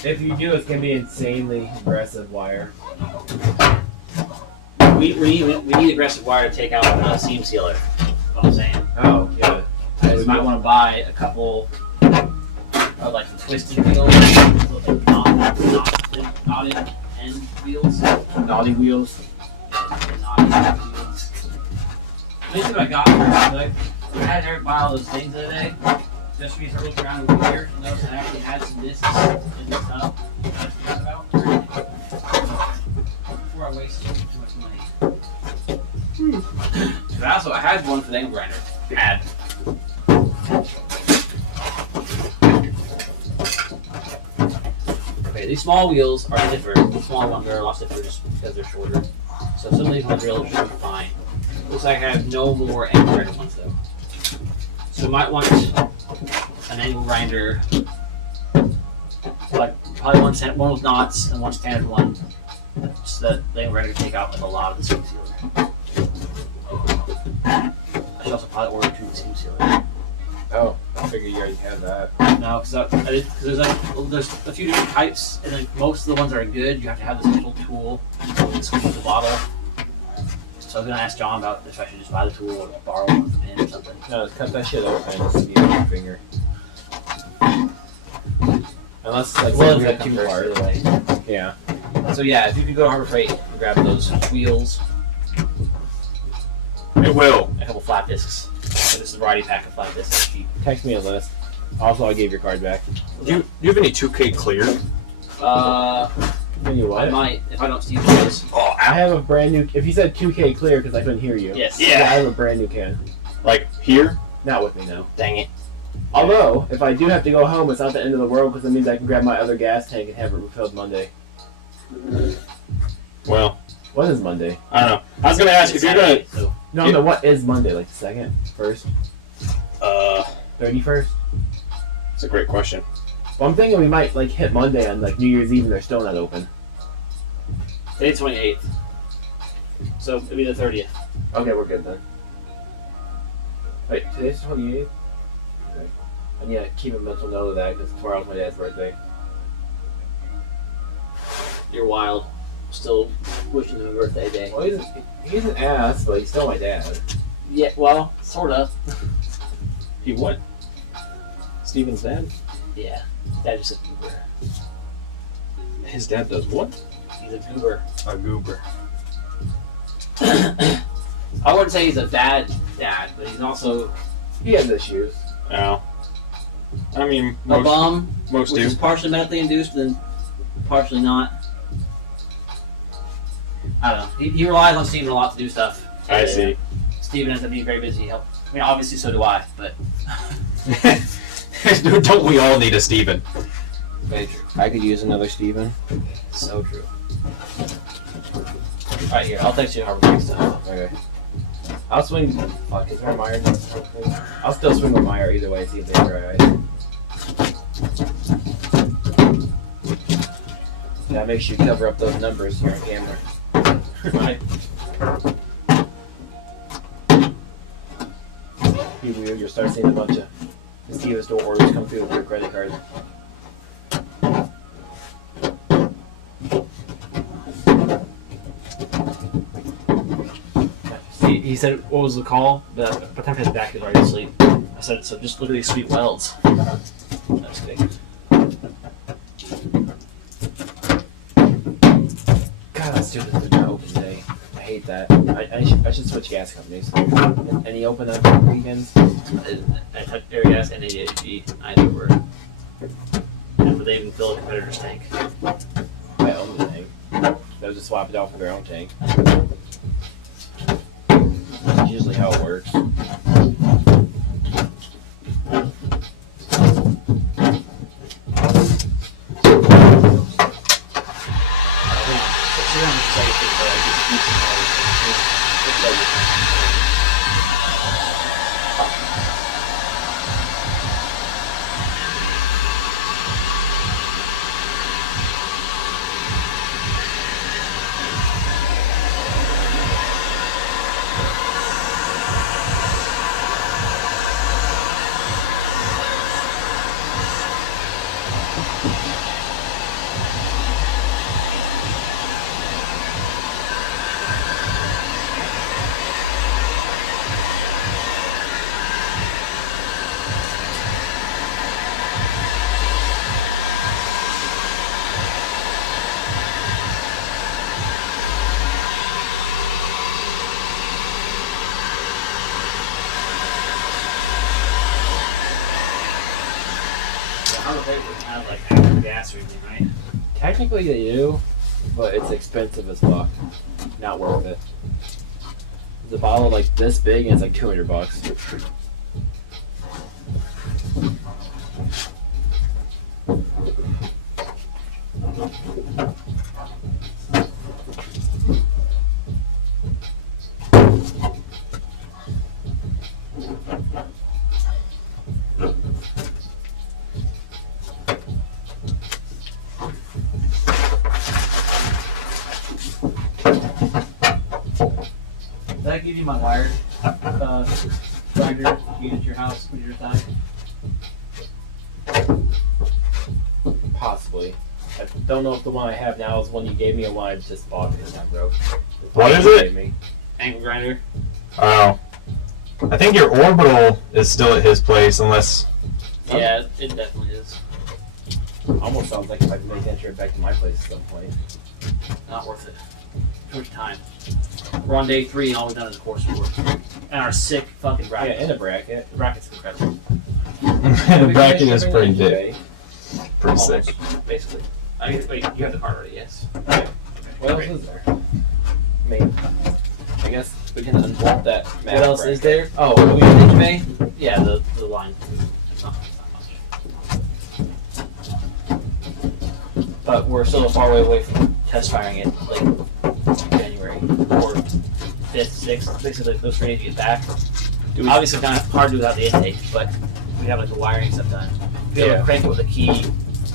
If you do, it's gonna be insanely aggressive wire. We need aggressive wire to take out the seam sealer. That's what I'm saying. Oh, yeah. We might want to buy a couple of like twisted wheels, like knotted end wheels. Naughty wheels. Knotted wheels. Basically, what I got was like, I had Eric buy all those things the other day. Just for me to look around and here, and notice I actually had some discs in this tunnel. I forgot about before I wasted too much money. But also, I had one for the angle grinder. Okay, these small wheels are stiffer. The small ones are a lot stiffer just because they're shorter. So some of these ones really should be fine. Looks like I have no more angle grinder ones though. So we might want an angle grinder, like probably one with knots and one standard one, so that the angle grinder can take out like a lot of the seam sealer. I should also probably order 2 seam sealer. Oh, I figured you already had that. No, because there's a few different types, and like most of the ones that are good, you have to have this little tool to squeeze the bottle. So I was gonna ask John about if I should just buy the tool or borrow one from him or something. No, just cut that shit open and just use your finger. Unless it's like Well, something it's like that two comes parts first. either way. Yeah. So yeah, if you could go to Harbor Freight and grab those wheels, It will. a couple flat discs. So this is a variety pack of flat discs. Cheap. Text me a list. Also, I gave your card back. Do you have any 2K clear? Give you I what? might if I don't steal those. Oh, I have a brand new. If you said 2K clear, because I couldn't hear you. Yes. Yeah. I have a brand new can. like here? Not with me now. Dang it. Although, if I do have to go home, it's not the end of the world because it means I can grab my other gas tank and have it refilled Monday. Well, What is Monday? I don't know. I was gonna ask if you're gonna. So, No, Yeah. no. What is Monday? Like the 2nd, 1st, 31st? It's a great question. Well, I'm thinking we might like hit Monday on like New Year's Eve and they're still not open. today's 28th. So it'll be the 30th. Okay, we're good then. Wait, today's 28th? Okay. I need to keep a mental note of that because tomorrow's my dad's birthday. You're wild. still wishing him a birthday day. Well, he's an ass, but he's still my dad. Yeah, well, sort of. He what? Steven's dad? Yeah, dad just a goober. His dad does what? He's a goober. A goober. I wouldn't say he's a bad dad, but he's also He has issues. Oh. I mean, a most, bum, most which do. is partially medically induced, but then partially not. I don't know. He relies on Steven a lot to do stuff. I see. Steven ends up being very busy. I mean, obviously, so do I, but Don't we all need a Steven? very true. I could use another Steven. So true. Alright, here, I'll text you Harvard next time. Okay. I'll swing. Fuck, is there a Meyer? I'll still swing with Meyer either way, see if they try ice. Yeah, make sure you cover up those numbers here on camera. Right? You'll start seeing a bunch of Steven store orders come through with your credit card. He said, what was the call? But by the time I had back, he was already asleep. I said, so just look at these sweet welds. That's good. God, that's stupid. There's no open day. I hate that. I should switch gas companies. Any open on weekends? I touched Airgas and ADHD. Either were. But they even fill a competitor's tank. I own the tank. They'll just swap it out for their own tank. That's usually how it works. Have like half the gas or anything, right? Technically they do, but it's expensive as fuck. Not worth it. It's a bottle like this big and it's like $200. Did I give you my wired grinder to use at your house when you're time? Possibly. I don't know if the one I have now is one you gave me or one I just bought because I broke. What is You it? gave me. Angle grinder. Oh. I think your orbital is still at his place, unless. Yeah, it definitely is. Almost sounds like if I can make that trip back to my place at some point. Not worth it. Too much time. We're on day 3 and all we've done is coursework. And our sick fucking Yeah, bracket. in a bracket. The bracket's incredible. The bracket is pretty big. pretty sick. Almost, basically. I mean, wait, you have the card already, yes. What else is there? I mean, I guess we can unbolt that map. What else bracket. is there? Oh, what we did May? Yeah, the line. It's not much. But we're still a far way away from test firing it, like January or 5th, 6th. Basically, those 3 days to get back. Obviously, kind of hard to do without the intake, but we have like the wiring stuff done. Be able to crank it with a key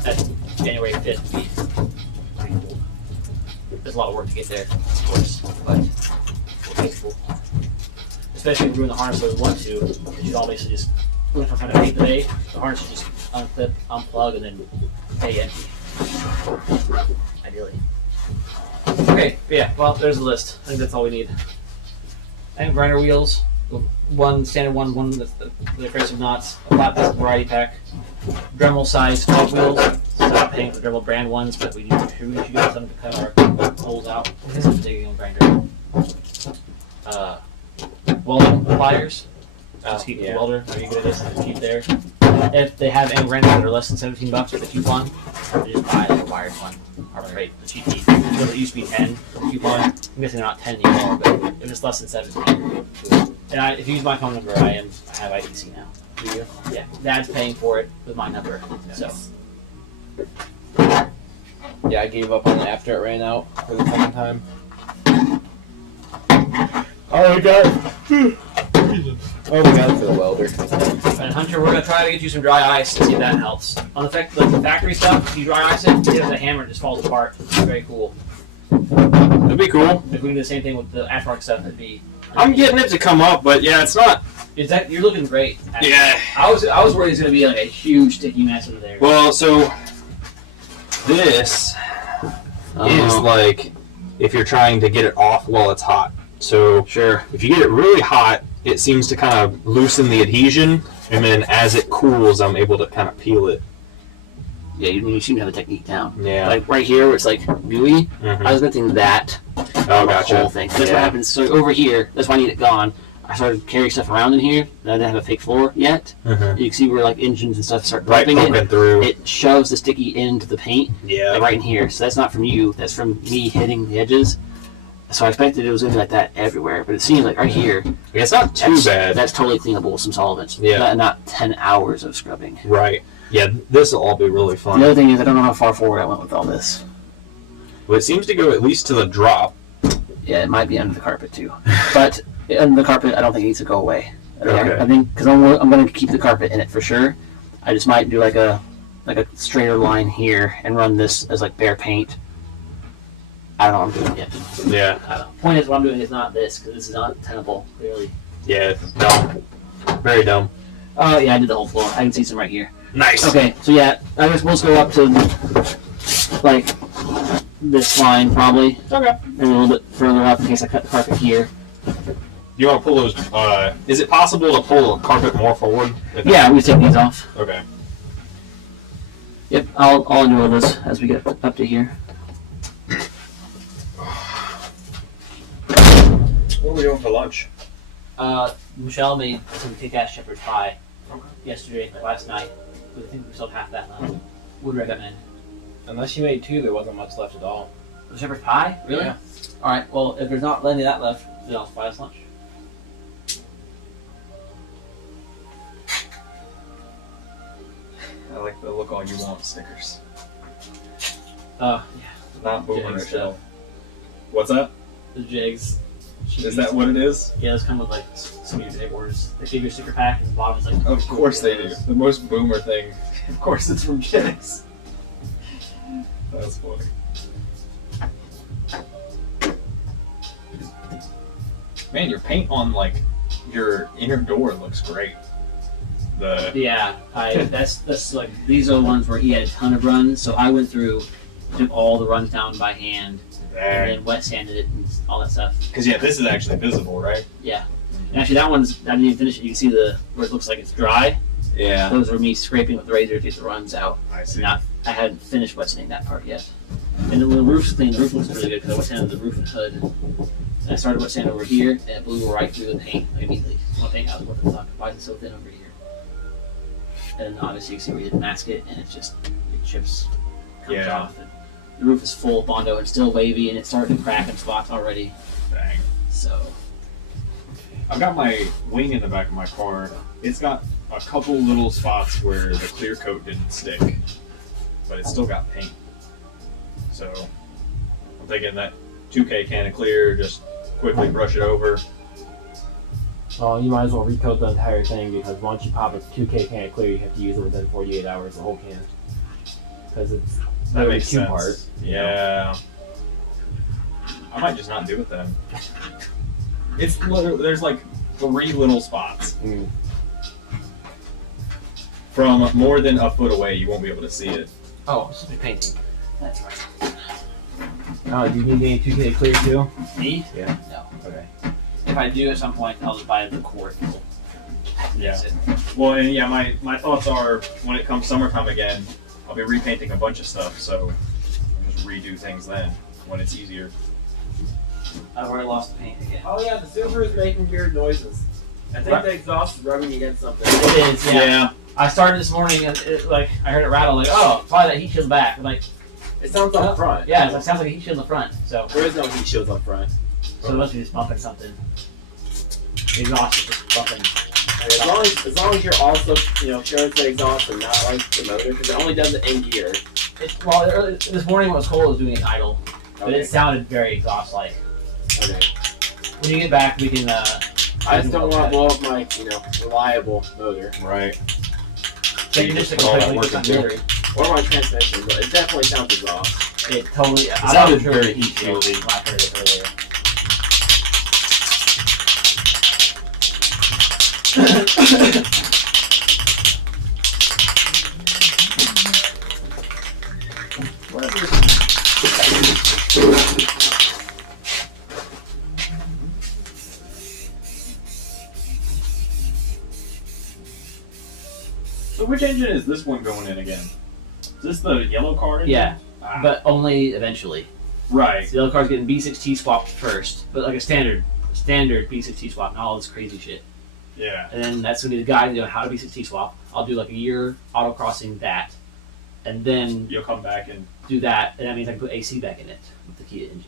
at January 5th would be pretty cool. There's a lot of work to get there, of course, but it's cool. Especially if we're doing the harness load 1, 2, because you all basically just, if I'm trying to paint the bay, the harness should just unclip, unplug, and then bay empty. Ideally. Okay, yeah, well, there's the list. I think that's all we need. And grinder wheels, one standard one with the aggressive knots, a flat piston variety pack, Dremel size 12 wheels. So not paying for Dremel brand ones, but we should get some to cut our holes out. This is digging on grinder. Welding pliers. Just keep the welder. Are you good at this? Just keep there. If they have any grinders that are less than $17 with a coupon, you just buy like a wired one. Harbor Freight, the cheap heat. So it used to be 10 with a coupon. I'm guessing they're not 10 anymore, but if it's less than 17. And if you use my phone number, I have ITC now. Do you? Yeah, Dad's paying for it with my number. So Yeah, I gave up on it after it ran out for the second time. Oh, we got it. Oh, we got it for the welder. And Hunter, we're gonna try to get you some dry ice and see if that helps. On the the factory stuff, if you dry ice it, hit it with a hammer, it just falls apart. It's very cool. That'd be cool. If we do the same thing with the aftermarket stuff, it'd be. I'm getting it to come up, but yeah, it's not. Is that you're looking great? Actually. Yeah. I was worried it's gonna be like a huge sticky mess under there. Well, so this is like if you're trying to get it off while it's hot. So Sure. if you get it really hot, it seems to kind of loosen the adhesion, and then as it cools, I'm able to kind of peel it. Yeah, you seem to have a technique down. Yeah. Like right here, where it's like gooey. Mhm. I was expecting that. Oh, The gotcha. whole thing. That's what Yeah. happens. So over here, that's why I need it gone. I started carrying stuff around in here, and I didn't have a fake floor yet. Mhm. You can see where like engines and stuff start Right, dropping it. poking through. It shoves the sticky into the paint, Yeah. like right in here. So that's not from you. That's from me hitting the edges. So I expected it was gonna be like that everywhere, but it seems like right here. Yeah, it's not too bad. That's totally cleanable with some solvents. Yeah. Not 10 hours of scrubbing. Right. Yeah, this will all be really fun. The other thing is I don't know how far forward I went with all this. Well, it seems to go at least to the drop. Yeah, it might be under the carpet too. But under the carpet, I don't think it needs to go away. Okay. I think because I'm going to keep the carpet in it for sure. I just might do like a straighter line here and run this as like bare paint. I don't know what I'm doing yet. Yeah. I don't know. Point is, what I'm doing is not this because this is not tenable. Clearly. Yeah. Dumb. Very dumb. Oh yeah, I did the whole floor. I can see some right here. Nice. Okay, so yeah, I guess we'll just go up to like this line probably. Okay. And a little bit further up in case I cut the carpet here. You want to pull those? Is it possible to pull the carpet more forward? Yeah, we take these off. Okay. Yep, I'll do all this as we get up to here. What are we doing for lunch? Michelle made some kick-ass shepherd's pie yesterday, last night. I think we still have half that left. Would recommend. Unless you made two, there wasn't much left at all. The shepherd's pie? Really? Yeah. Alright, well, if there's not any of that left, then I'll buy us lunch. I like the look all you want stickers. Yeah, Not boomer Jigs, shell. What's that? the jigs. Is that what it is? Yeah, those come with like some of your big orders. They give you a sticker pack and the bottom is like. Of course they do. The most boomer thing. Of course it's from Jigs. That's funny. Man, your paint on like your inner door looks great. The Yeah, that's like these are the ones where he had a ton of runs, so I went through, took all the runs down by hand, and then wet sanded it and all that stuff. because yeah, this is actually visible, right? Yeah, and actually that one's I didn't even finish it. You can see where it looks like it's dry. Yeah. Those were me scraping with the razor to get the runs out. I And see. I hadn't finished wet sanding that part yet. And then when the roof's clean, the roof looks really good because I wet sanded the roof and hood. And I started wet sanding over here, and it blew right through the paint like, immediately. One thing I was, what the fuck? Why is it so thin over here? And obviously you can see where you didn't mask it, and it chips, comes Yeah. off. And the roof is full of Bondo and still wavy, and it's starting to crack in spots already. Dang. So I've got my wing in the back of my car. It's got a couple little spots where the clear coat didn't stick, but it's still got paint. So I'm thinking that 2K can of clear, just quickly brush it over. Well, you might as well recoat the entire thing because once you pop a 2K can of clear, you have to use it within 48 hours, the whole can. Because it's That literally makes sense. two-part. Yeah. I might just not do it then. It's literally, there's like 3 little spots. Mm. From more than a foot away, you won't be able to see it. oh, it's just painting. That's right. Oh, do you need any 2K clear too? Me? Yeah. No. Okay. If I do at some point, I'll just buy the core. Yeah. That's it. Well, and yeah, my thoughts are when it comes summertime again, I'll be repainting a bunch of stuff, so I'll just redo things then when it's easier. I've already lost the paint again. Oh yeah, the Super is making weird noises. I think Right. the exhaust is rubbing against something. It is, yeah. I started this morning and I heard it rattle, like, oh, probably that heat shield back. I'm like, It sounds up front. yeah, it sounds like a heat shield in the front. So There is no heat shields up front. it must be just bumping something. The exhaust is just bumping. As long as you're also, sure it's the exhaust and not like the motor, because it only does it in gear. This morning when it was cold, it was doing it idle. But Okay. it sounded very exhaust-like. Okay. When you get back, we can, I just don't want to blow up my, reliable motor Right. take just a All that completely working different too. battery. or my transmission, but it definitely sounds exhaust. It totally, It I'm sounded sure very the heat shield heat-shieldy. when I heard it earlier. So which engine is this one going in again? Is this the yellow car engine? Yeah, Ah, but only eventually. right. The other car's getting B6T swapped first, but like a standard B6T swap, not all this crazy shit. Yeah. And then that's gonna be the guide on how to B6T swap. I'll do like a year autocrossing that, and then You'll come back and do that, and that means I can put AC back in it with the Kia engine.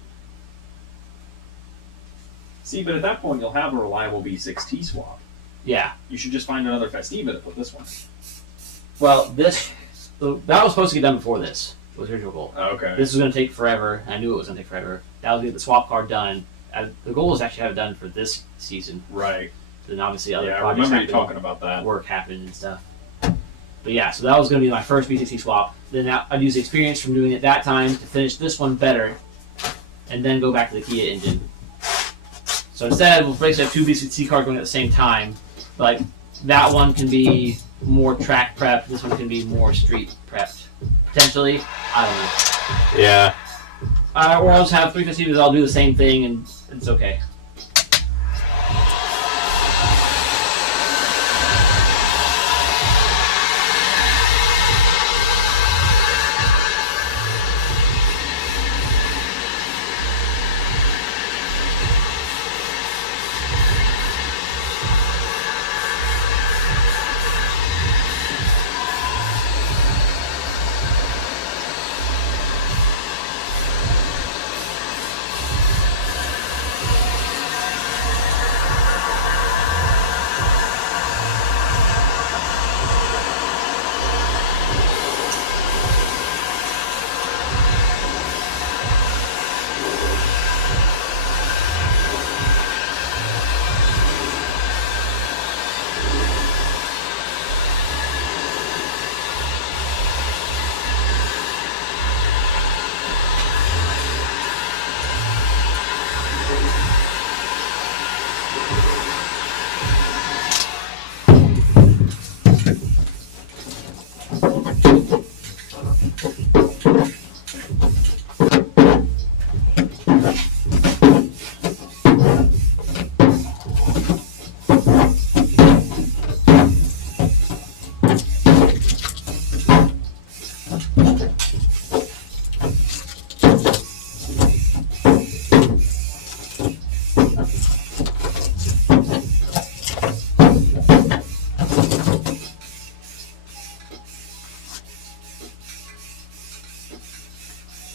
see, but at that point you'll have a reliable B6T swap. Yeah. You should just find another Festiva to put this one. Well, that was supposed to get done before this. Was the original goal. Okay. This was gonna take forever. I knew it was gonna take forever. That was get the swap car done. The goal was actually to have it done for this season. Right. Then obviously other Yeah, I projects remember you happened. talking about that. Work happened and stuff. But yeah, so that was going to be my first B60 swap. Then I'd use the experience from doing it that time to finish this one better, and then go back to the Kia engine. So instead, we'll basically have two B60 cars going at the same time. Like that one can be more track prep. This one can be more street prepped. Potentially, I don't know. Yeah. Or I'll just have three Festivas. I'll do the same thing, and it's okay.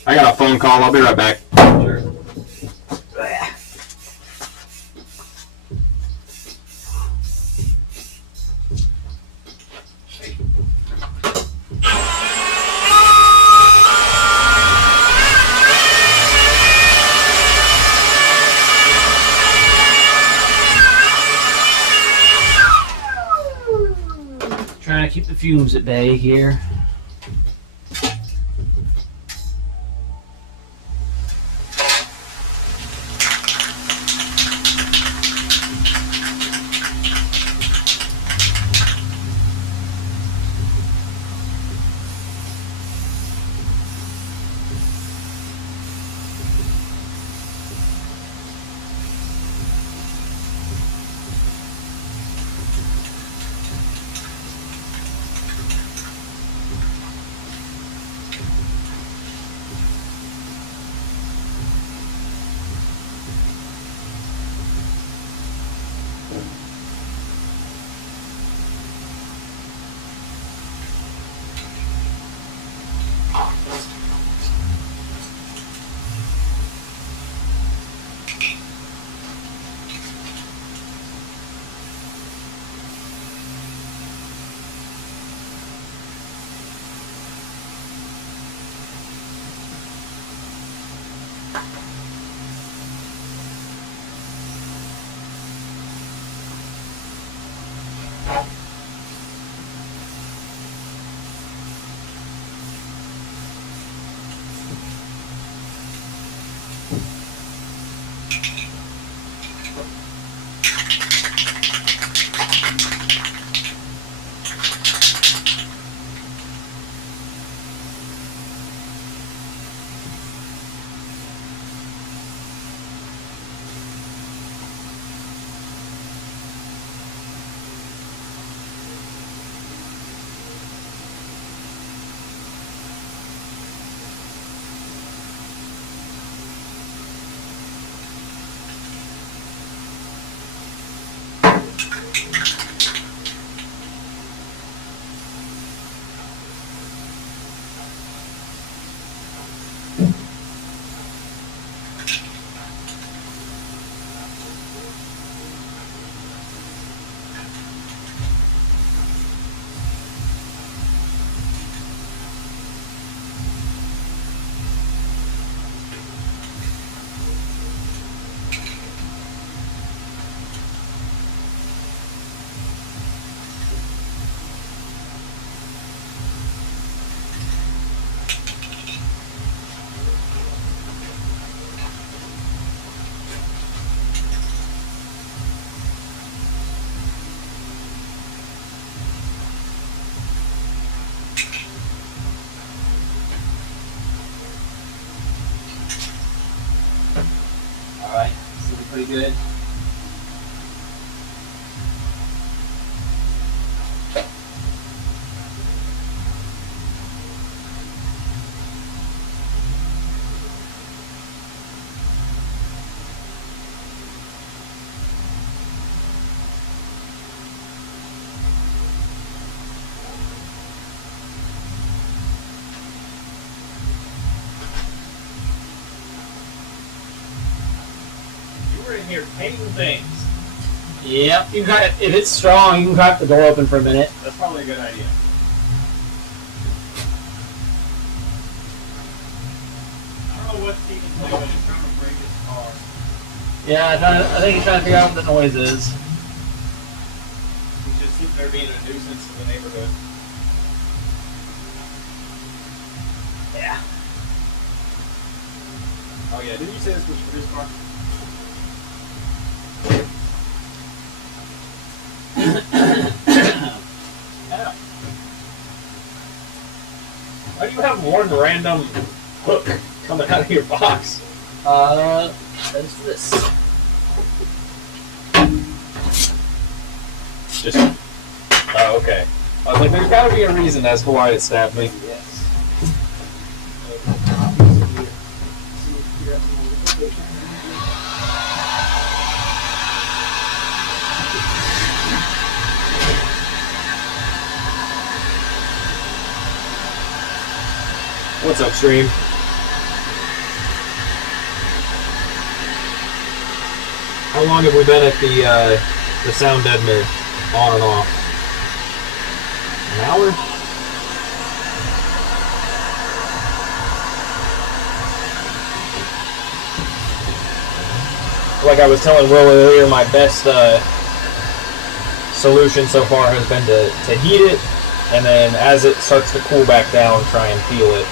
I got a phone call. I'll be right back. Sure. Trying to keep the fumes at bay here. Alright, it's looking pretty good. You were in here painting things. Yep, you got it. If it's strong, you can crack the door open for a minute. That's probably a good idea. I don't know what Steven's doing, but he's trying to break his car. Yeah, I think he's trying to figure out what the noise is. He's just sitting there being a nuisance to the neighborhood. Yeah. Oh yeah, didn't you say this was for his car? Yeah. Why do you have one random hook coming out of your box? Let's do this. Just. Oh, okay. I was like, there's got to be a reason as to why it stabbed me. Yes. What's up, stream? How long have we been at the Sound Deadener on and off? An hour? Like I was telling Will earlier, my best solution so far has been to heat it, and then as it starts to cool back down, try and peel it.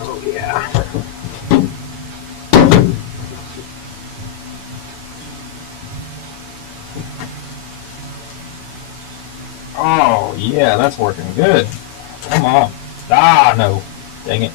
Oh yeah. Oh, yeah, that's working good. Come on. Ah, no. Dang it.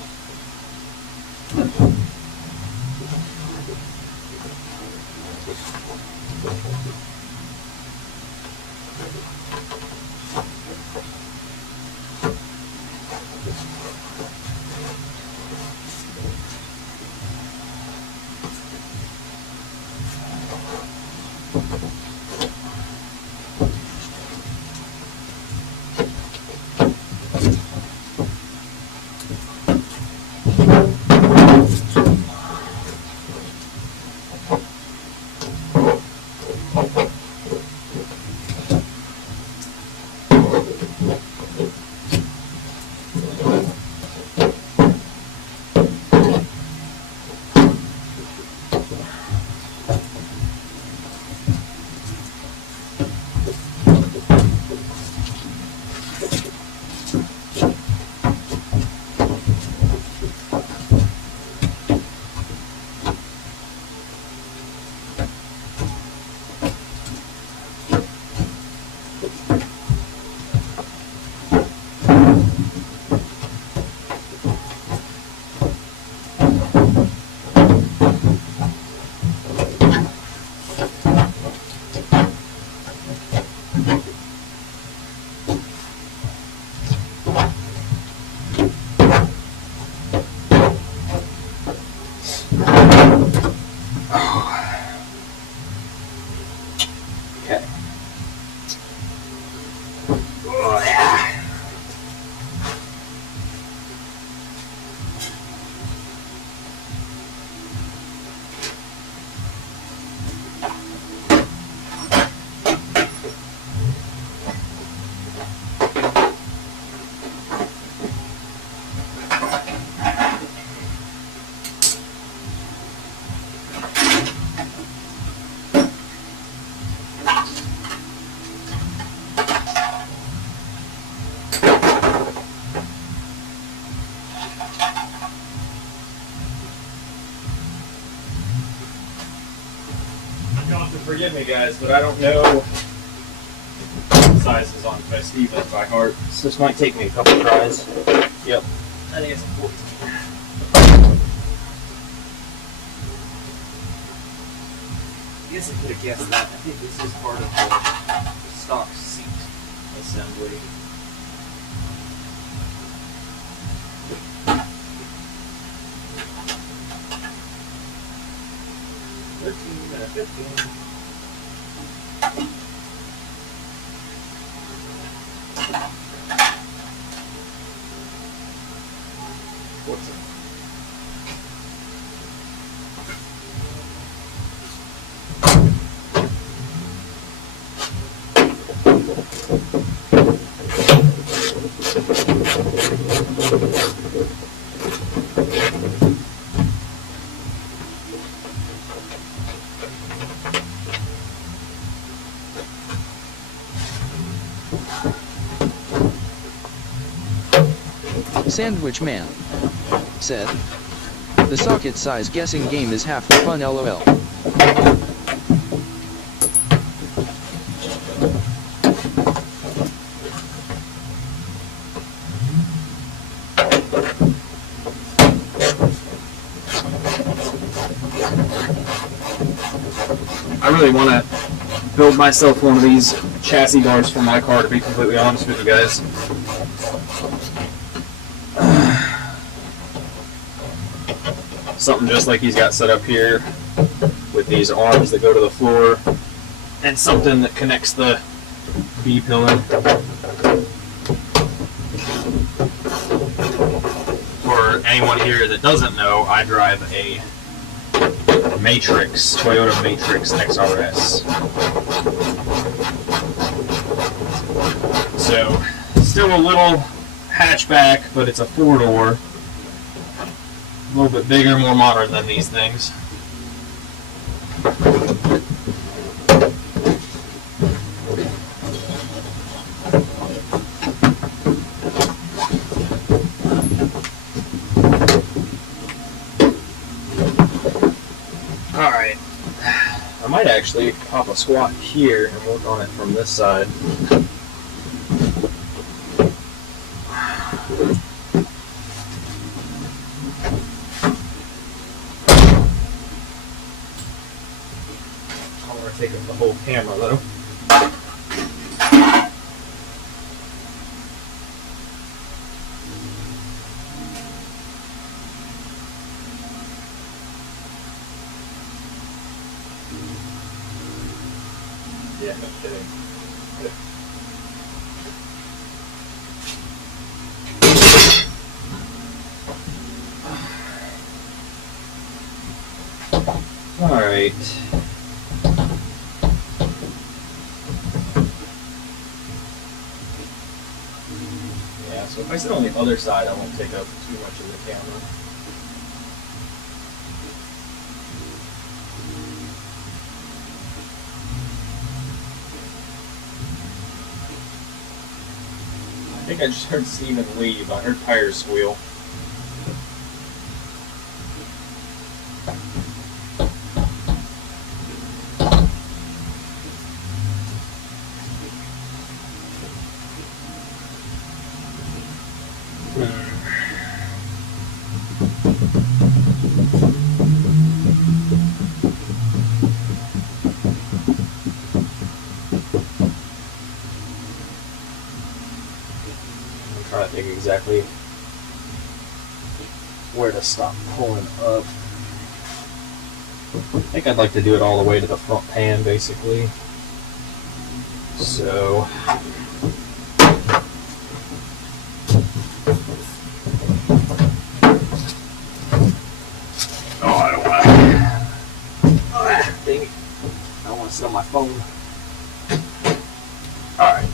You'll have to forgive me, guys, but I don't know sizes on Festiva by heart, so this might take me a couple tries. Yep. I think it's a 14. I guess I could have guessed that. I think this is part of the stock seat assembly. And a 15. What's it? Sandwich Man said, "The socket size guessing game is half the fun, lol." I really want to build myself one of these chassis bars for my car, to be completely honest with you guys. Something just like he's got set up here with these arms that go to the floor and something that connects the B pillar. For anyone here that doesn't know, I drive a Matrix, Toyota Matrix XRS. So, still a little hatchback, but it's a 4-door. A little bit bigger, more modern than these things. Alright. I might actually pop a squat here and work on it from this side. I want to take up the whole camera though. Yeah, no kidding. Good. All right. Yeah, so if I sit on the other side, I won't take up too much of the camera. I think I just heard Steven leave. I heard tires squeal. I'm trying to think exactly where to stop pulling up. I think I'd like to do it all the way to the front pan, basically. So. Oh, I don't want to. Dang it. I don't want to sit on my phone. Alright.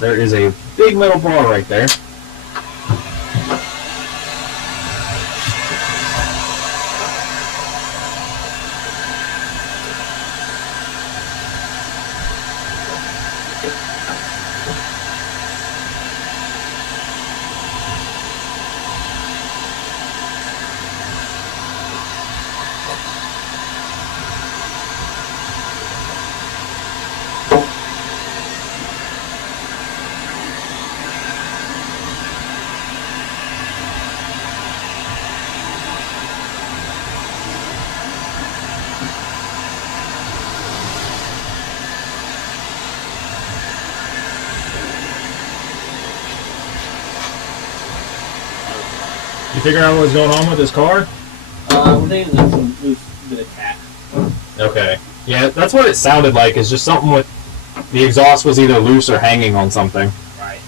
There is a big metal bar right there. You figure out what's going on with this car? We're thinking there's some loose bit of tack. Okay. Yeah, that's what it sounded like. It's just something with the exhaust was either loose or hanging on something. Right.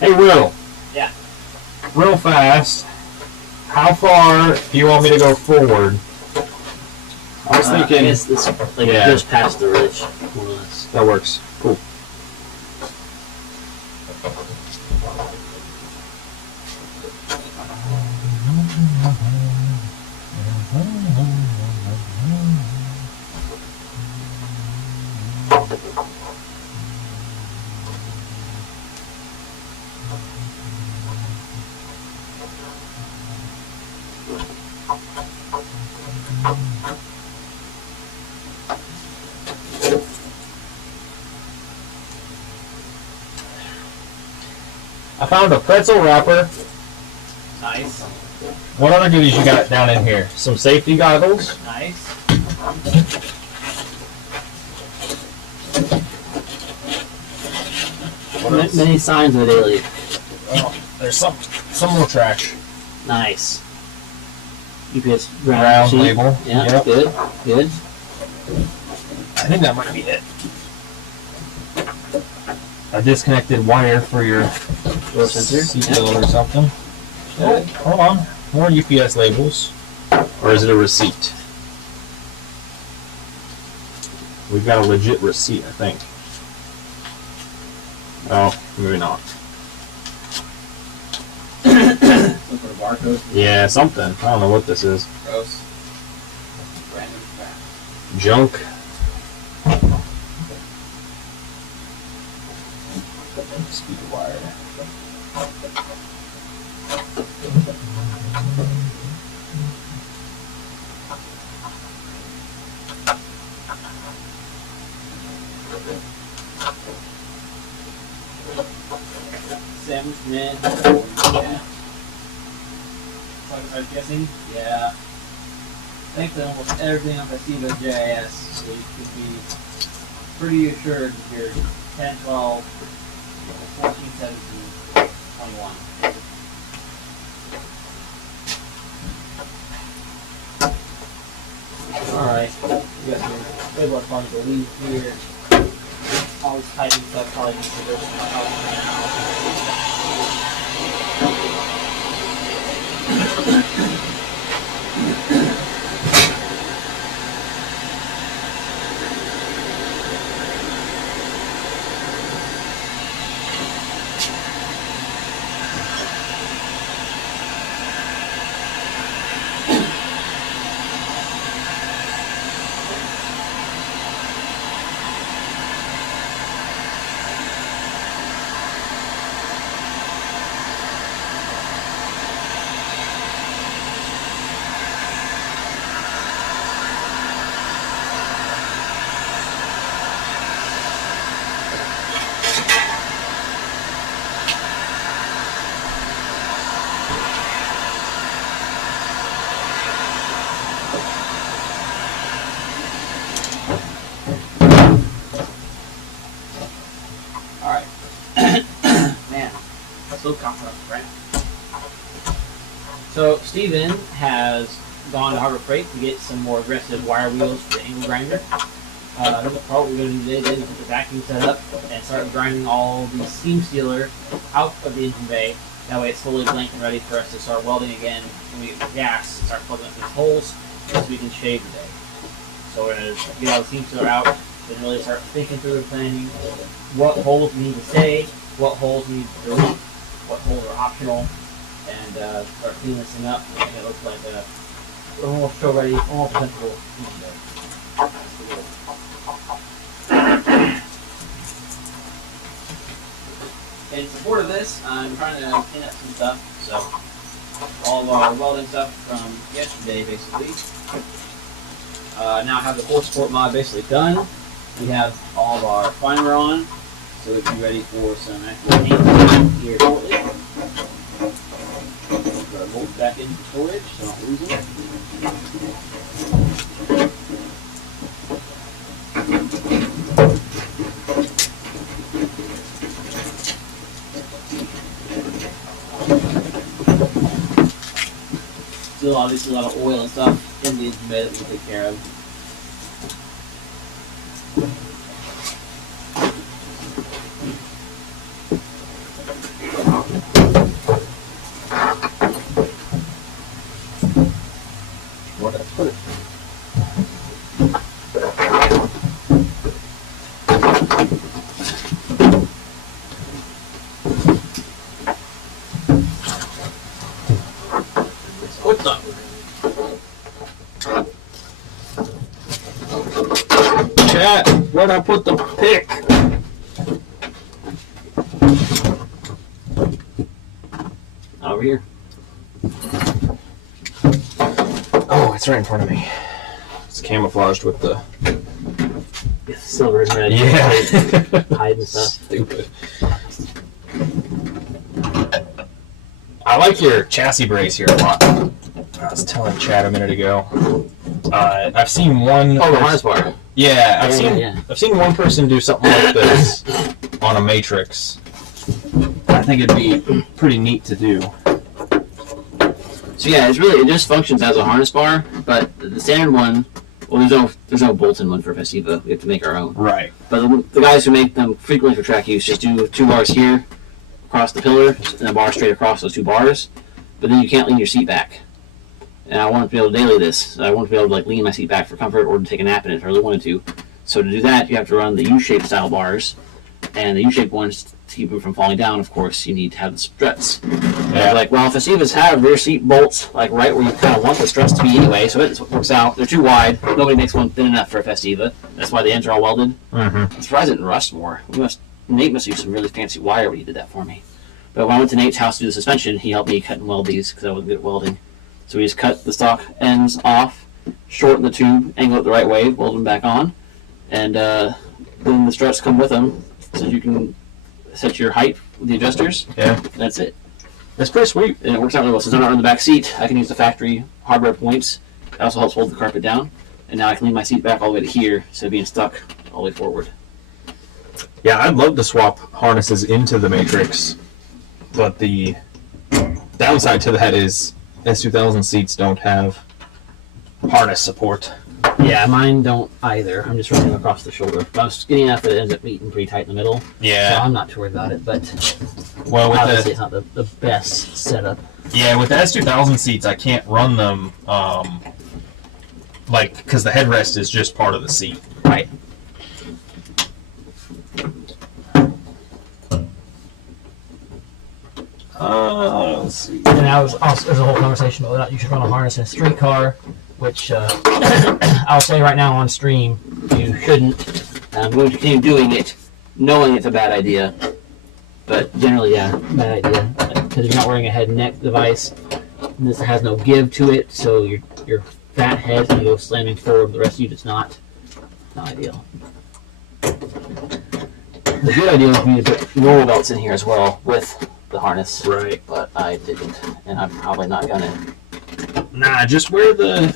Hey, Will. Yeah. Real fast. How far do you want me to go forward? I was thinking. I guess this like Yeah. just past the ridge. More or less. That works. Cool. found a pretzel wrapper. Nice. What other goodies you got down in here? Some safety goggles. Nice. What else? Many signs of a daily. Oh, there's some more trash. Nice. UPS Ground sheet. label. Yeah, Yep. good. Good. I think that might be it. A disconnected wire for your Little sensor. seatbelt or something. Oh, hold on. More UPS labels. Or is it a receipt? We've got a legit receipt, I think. Oh, maybe not. Look for a barcode. Yeah, something. I don't know what this is. Gross. Random crap. Junk. Speaker wire. Sandwich man. Yeah. Like I was guessing? Yeah. Thankfully, almost everything on Festivo JS, so you could be pretty assured that you're 10, 12, 14, 17, 21. Alright, you got your good luck on the lead here. All this typing stuff probably needs to go so confident, right? So Steven has gone to Harbor Freight to get some more aggressive wire wheels for the angle grinder. Another part we're going to do today is get the vacuum set up and start grinding all the seam sealer out of the engine bay. That way it's fully blank and ready for us to start welding again when we get the gas and start plugging up these holes so we can shave today. So we're going to get all the seam sealer out and really start thinking through and planning what holes we need to stay, what holes we need to delete, what holes are optional, and start cleaning this thing up and it looks like a almost show ready, almost presentable engine bay. In support of this, I'm trying to clean up some stuff. So all of our welding stuff from yesterday, basically. Now I have the core support mod basically done. We have all of our primer on, so we can be ready for some actual paint here shortly. Put our bolts back into storage, so I don't lose them. Still obviously a lot of oil and stuff in the engine bay that we'll take care of. What I put it. What the? Chat, where'd I put the pick? Over here. Oh, it's right in front of me. It's camouflaged with the. It's silver and red. Yeah. Hide and stuff. Stupid. I like your chassis brace here a lot. I was telling Chad a minute ago. I've seen one. Oh, the harness bar. Yeah, Yeah. I've seen one person do something like this on a Matrix. I think it'd be pretty neat to do. So yeah, it just functions as a harness bar, but the standard one, well, there's no bolt-in one for Festiva. We have to make our own. Right. But the guys who make them frequently for track use just do 2 bars here across the pillar and a bar straight across those 2 bars. But then you can't lean your seat back. And I wanted to be able to daily this. I wanted to be able to like lean my seat back for comfort or to take a nap in it if I really wanted to. So to do that, you have to run the U-shaped style bars, and the U-shaped ones to keep them from falling down. Of course, you need to have the struts. Yeah. Like, well, Festivas have rear seat bolts like right where you kind of want the struts to be anyway, so it works out. They're too wide. Nobody makes one thin enough for a Festiva. That's why the ends are all welded. Mm-hmm. I'm surprised it didn't rust more. Nate must use some really fancy wire when he did that for me. But when I went to Nate's house to do the suspension, he helped me cut and weld these because I wasn't good at welding. So we just cut the stock ends off, shorten the tube, angle it the right way, weld them back on, and then the struts come with them, so you can set your height with the adjusters. Yeah. That's it. That's pretty sweet. And it works out really well. Since I'm not in the back seat, I can use the factory hardware points. It also helps hold the carpet down. And now I can lean my seat back all the way to here instead of being stuck all the way forward. Yeah, I'd love to swap harnesses into the Matrix, but the downside to that is S2000 seats don't have harness support. Yeah, mine don't either. I'm just running them across the shoulder. But I'm skinny enough that it ends up meeting pretty tight in the middle. So Yeah. I'm not too worried about it, but Well, with obviously the it's not the best setup. with the S2000 seats, I can't run them because the headrest is just part of the seat. Right. Let's see. And there's a whole conversation about whether or not you should run a harness in a street car, which I'll say right now on stream, you shouldn't. I'm going to continue doing it, knowing it's a bad idea. But generally, yeah, bad idea. Because you're not wearing a head and neck device. And this has no give to it, so your fat head's going to go slamming forward. The rest of you, it's not ideal. The good idea would be to put roller belts in here as well with the harness. Right. But I didn't, and I'm probably not gonna. Nah, just wear the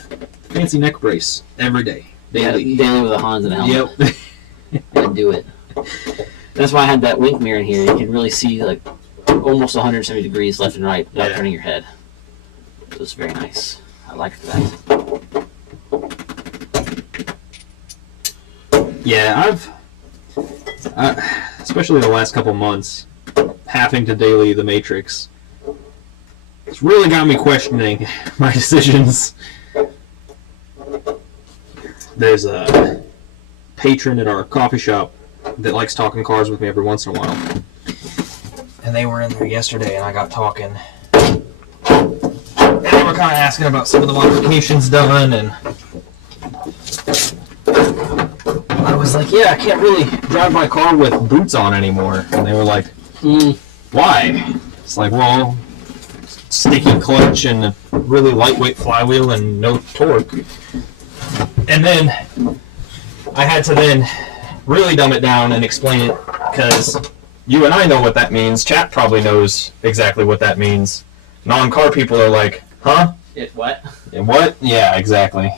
fancy neck brace every day. Daily with a Hans and a helmet. Yep. And do it. That's why I had that wink mirror in here. You can really see like almost 170 degrees left and right without Yeah. turning your head. It was very nice. I liked that. Yeah, especially the last couple months, having to daily the Matrix, it's really got me questioning my decisions. There's a patron at our coffee shop that likes talking cars with me every once in a while. And they were in there yesterday, and I got talking. And they were kind of asking about some of the modifications done, and I was like, yeah, I can't really drive my car with boots on anymore. And they were like, why? It's like, well, sticky clutch and a really lightweight flywheel and no torque. And then I had to then really dumb it down and explain it, because you and I know what that means. Chat probably knows exactly what that means. Non-car people are like, huh? It what? And what? Yeah, exactly.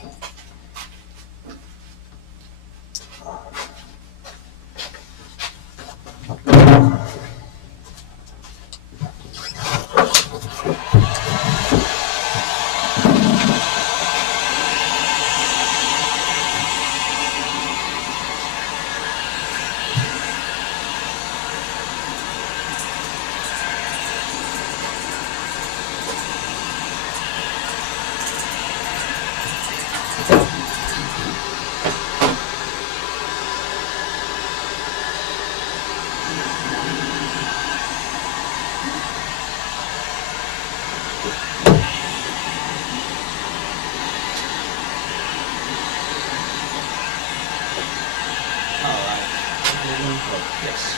Yes.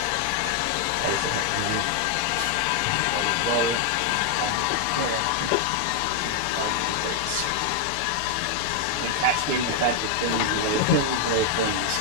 Cascading effect of things, very things.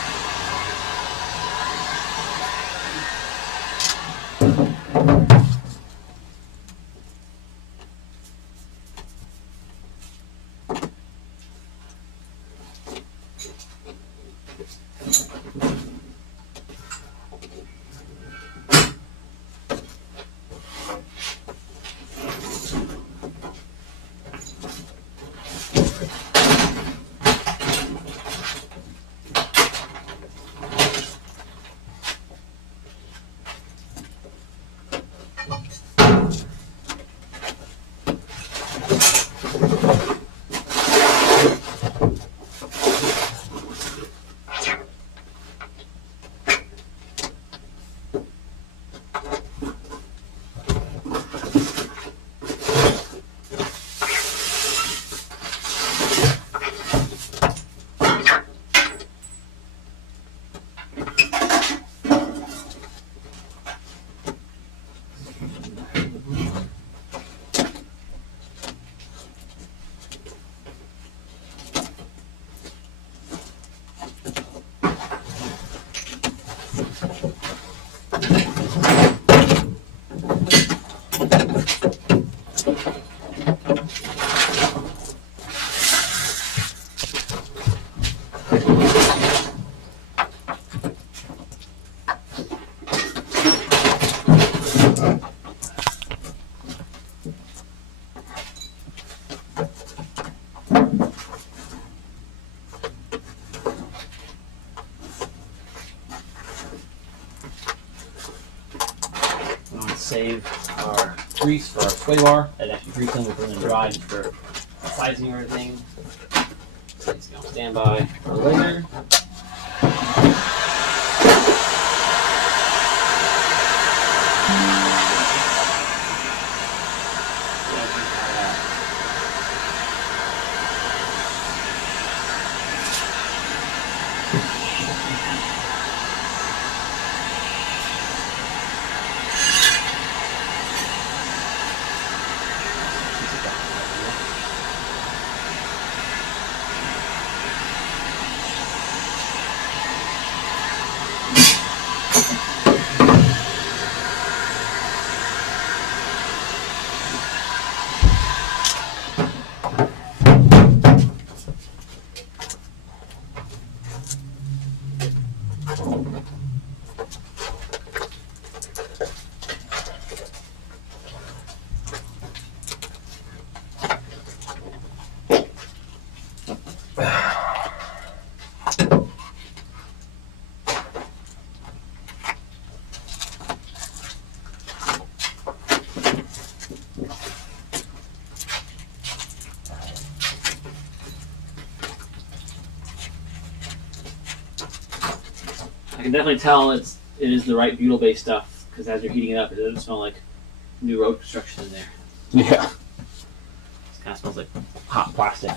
grease for our sway bar. And after you grease them, we put them in dry just for sizing or everything. So it's going to stand by for later. I can definitely tell it is the right butyl based stuff because as you're heating it up, it doesn't smell like new road construction in there. Yeah. It kind of smells like hot plastic.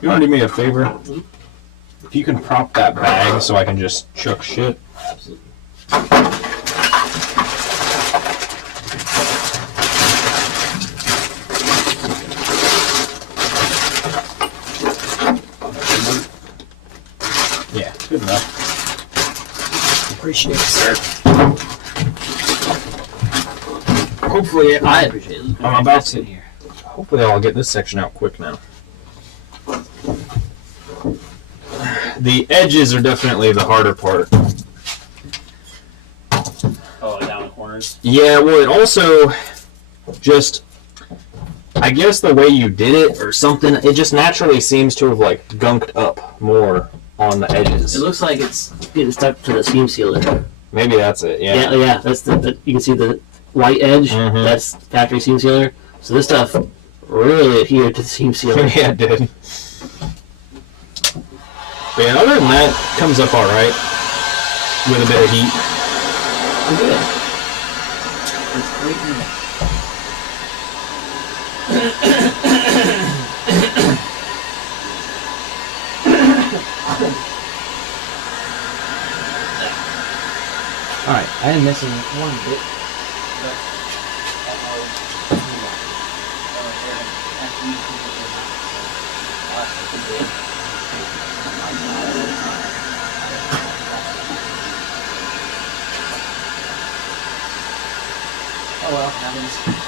You want to do me a favor? If you can prop that bag so I can just chuck shit. Absolutely. Yeah, good enough. Appreciate it, sir. Hopefully, I appreciate it. I'm about to here. Hopefully I'll get this section out quick now. The edges are definitely the harder part. Oh, down the corners. Yeah, well, it also just, I guess the way you did it or something, it just naturally seems to have like gunked up more on the edges. It looks like it's getting stuck to the seam sealer. Maybe that's it. Yeah, yeah. That's the you can see the white edge. Mhm. That's factory seam sealer. So this stuff really adhered to the seam sealer. Yeah, it did. But yeah, other than that, comes up all right with a bit of heat. Good. It's great. All right, I am missing one bit. Oh well, happens.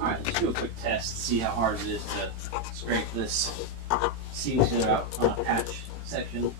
Alright, let's do a quick test to see how hard it is to scrape this seam sealer out on a patch section.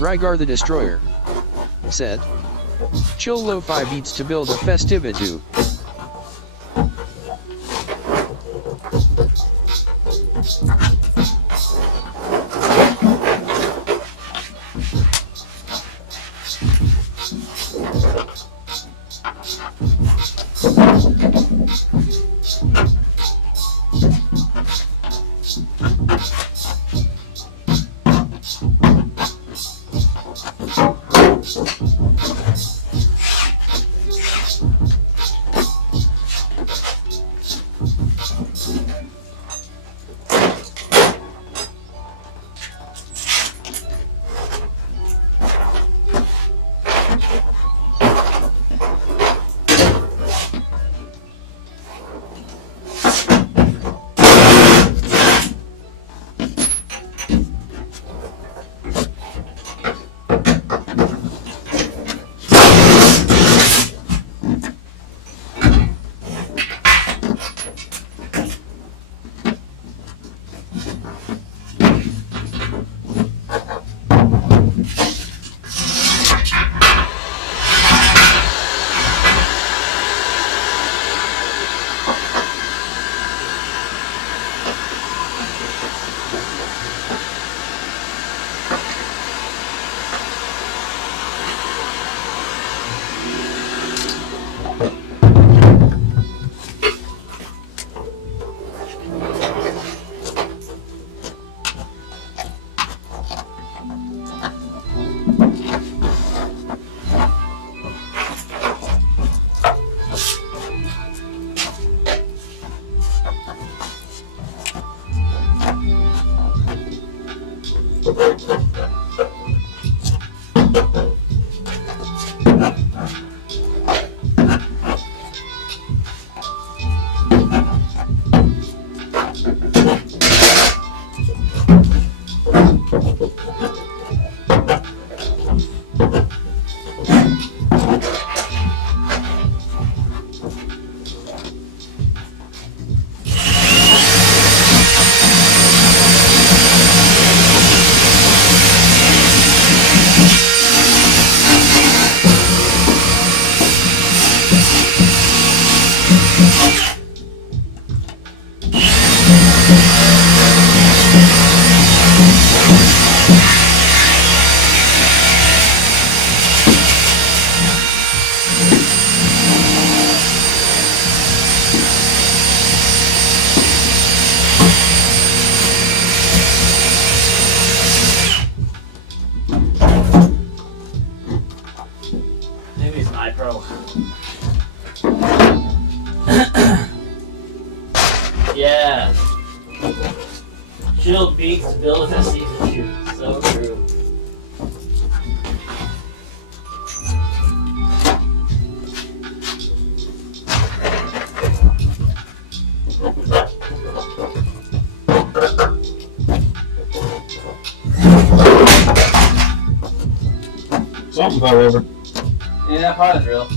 Rygar the Destroyer said, "Chill lo-fi beats to build a festivity." Yeah. Shield beats build a season shoot. So true. Something fell over. Yeah, part of the drill.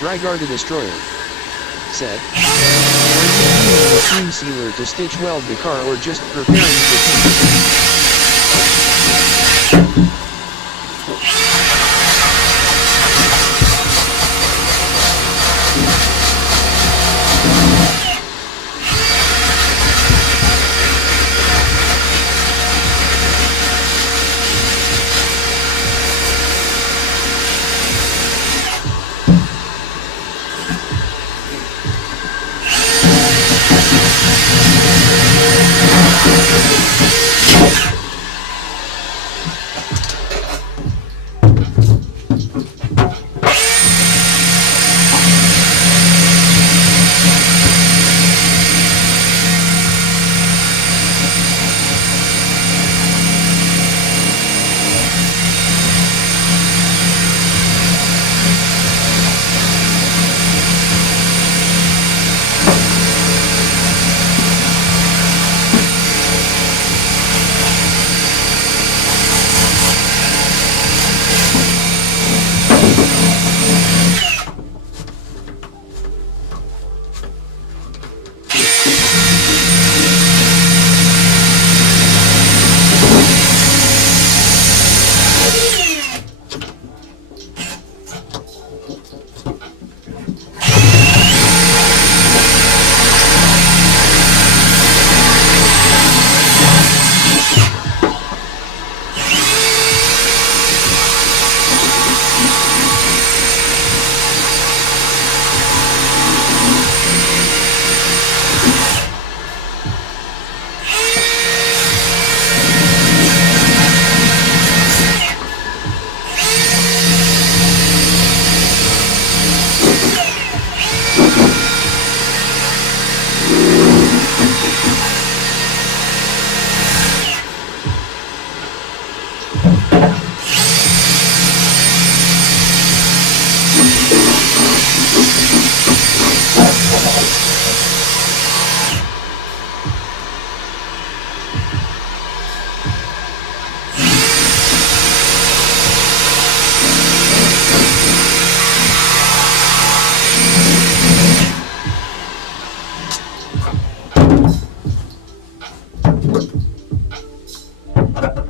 Rygar the Destroyer, said, "Are you using the seam sealer to stitch weld the car or just preparing for paint?"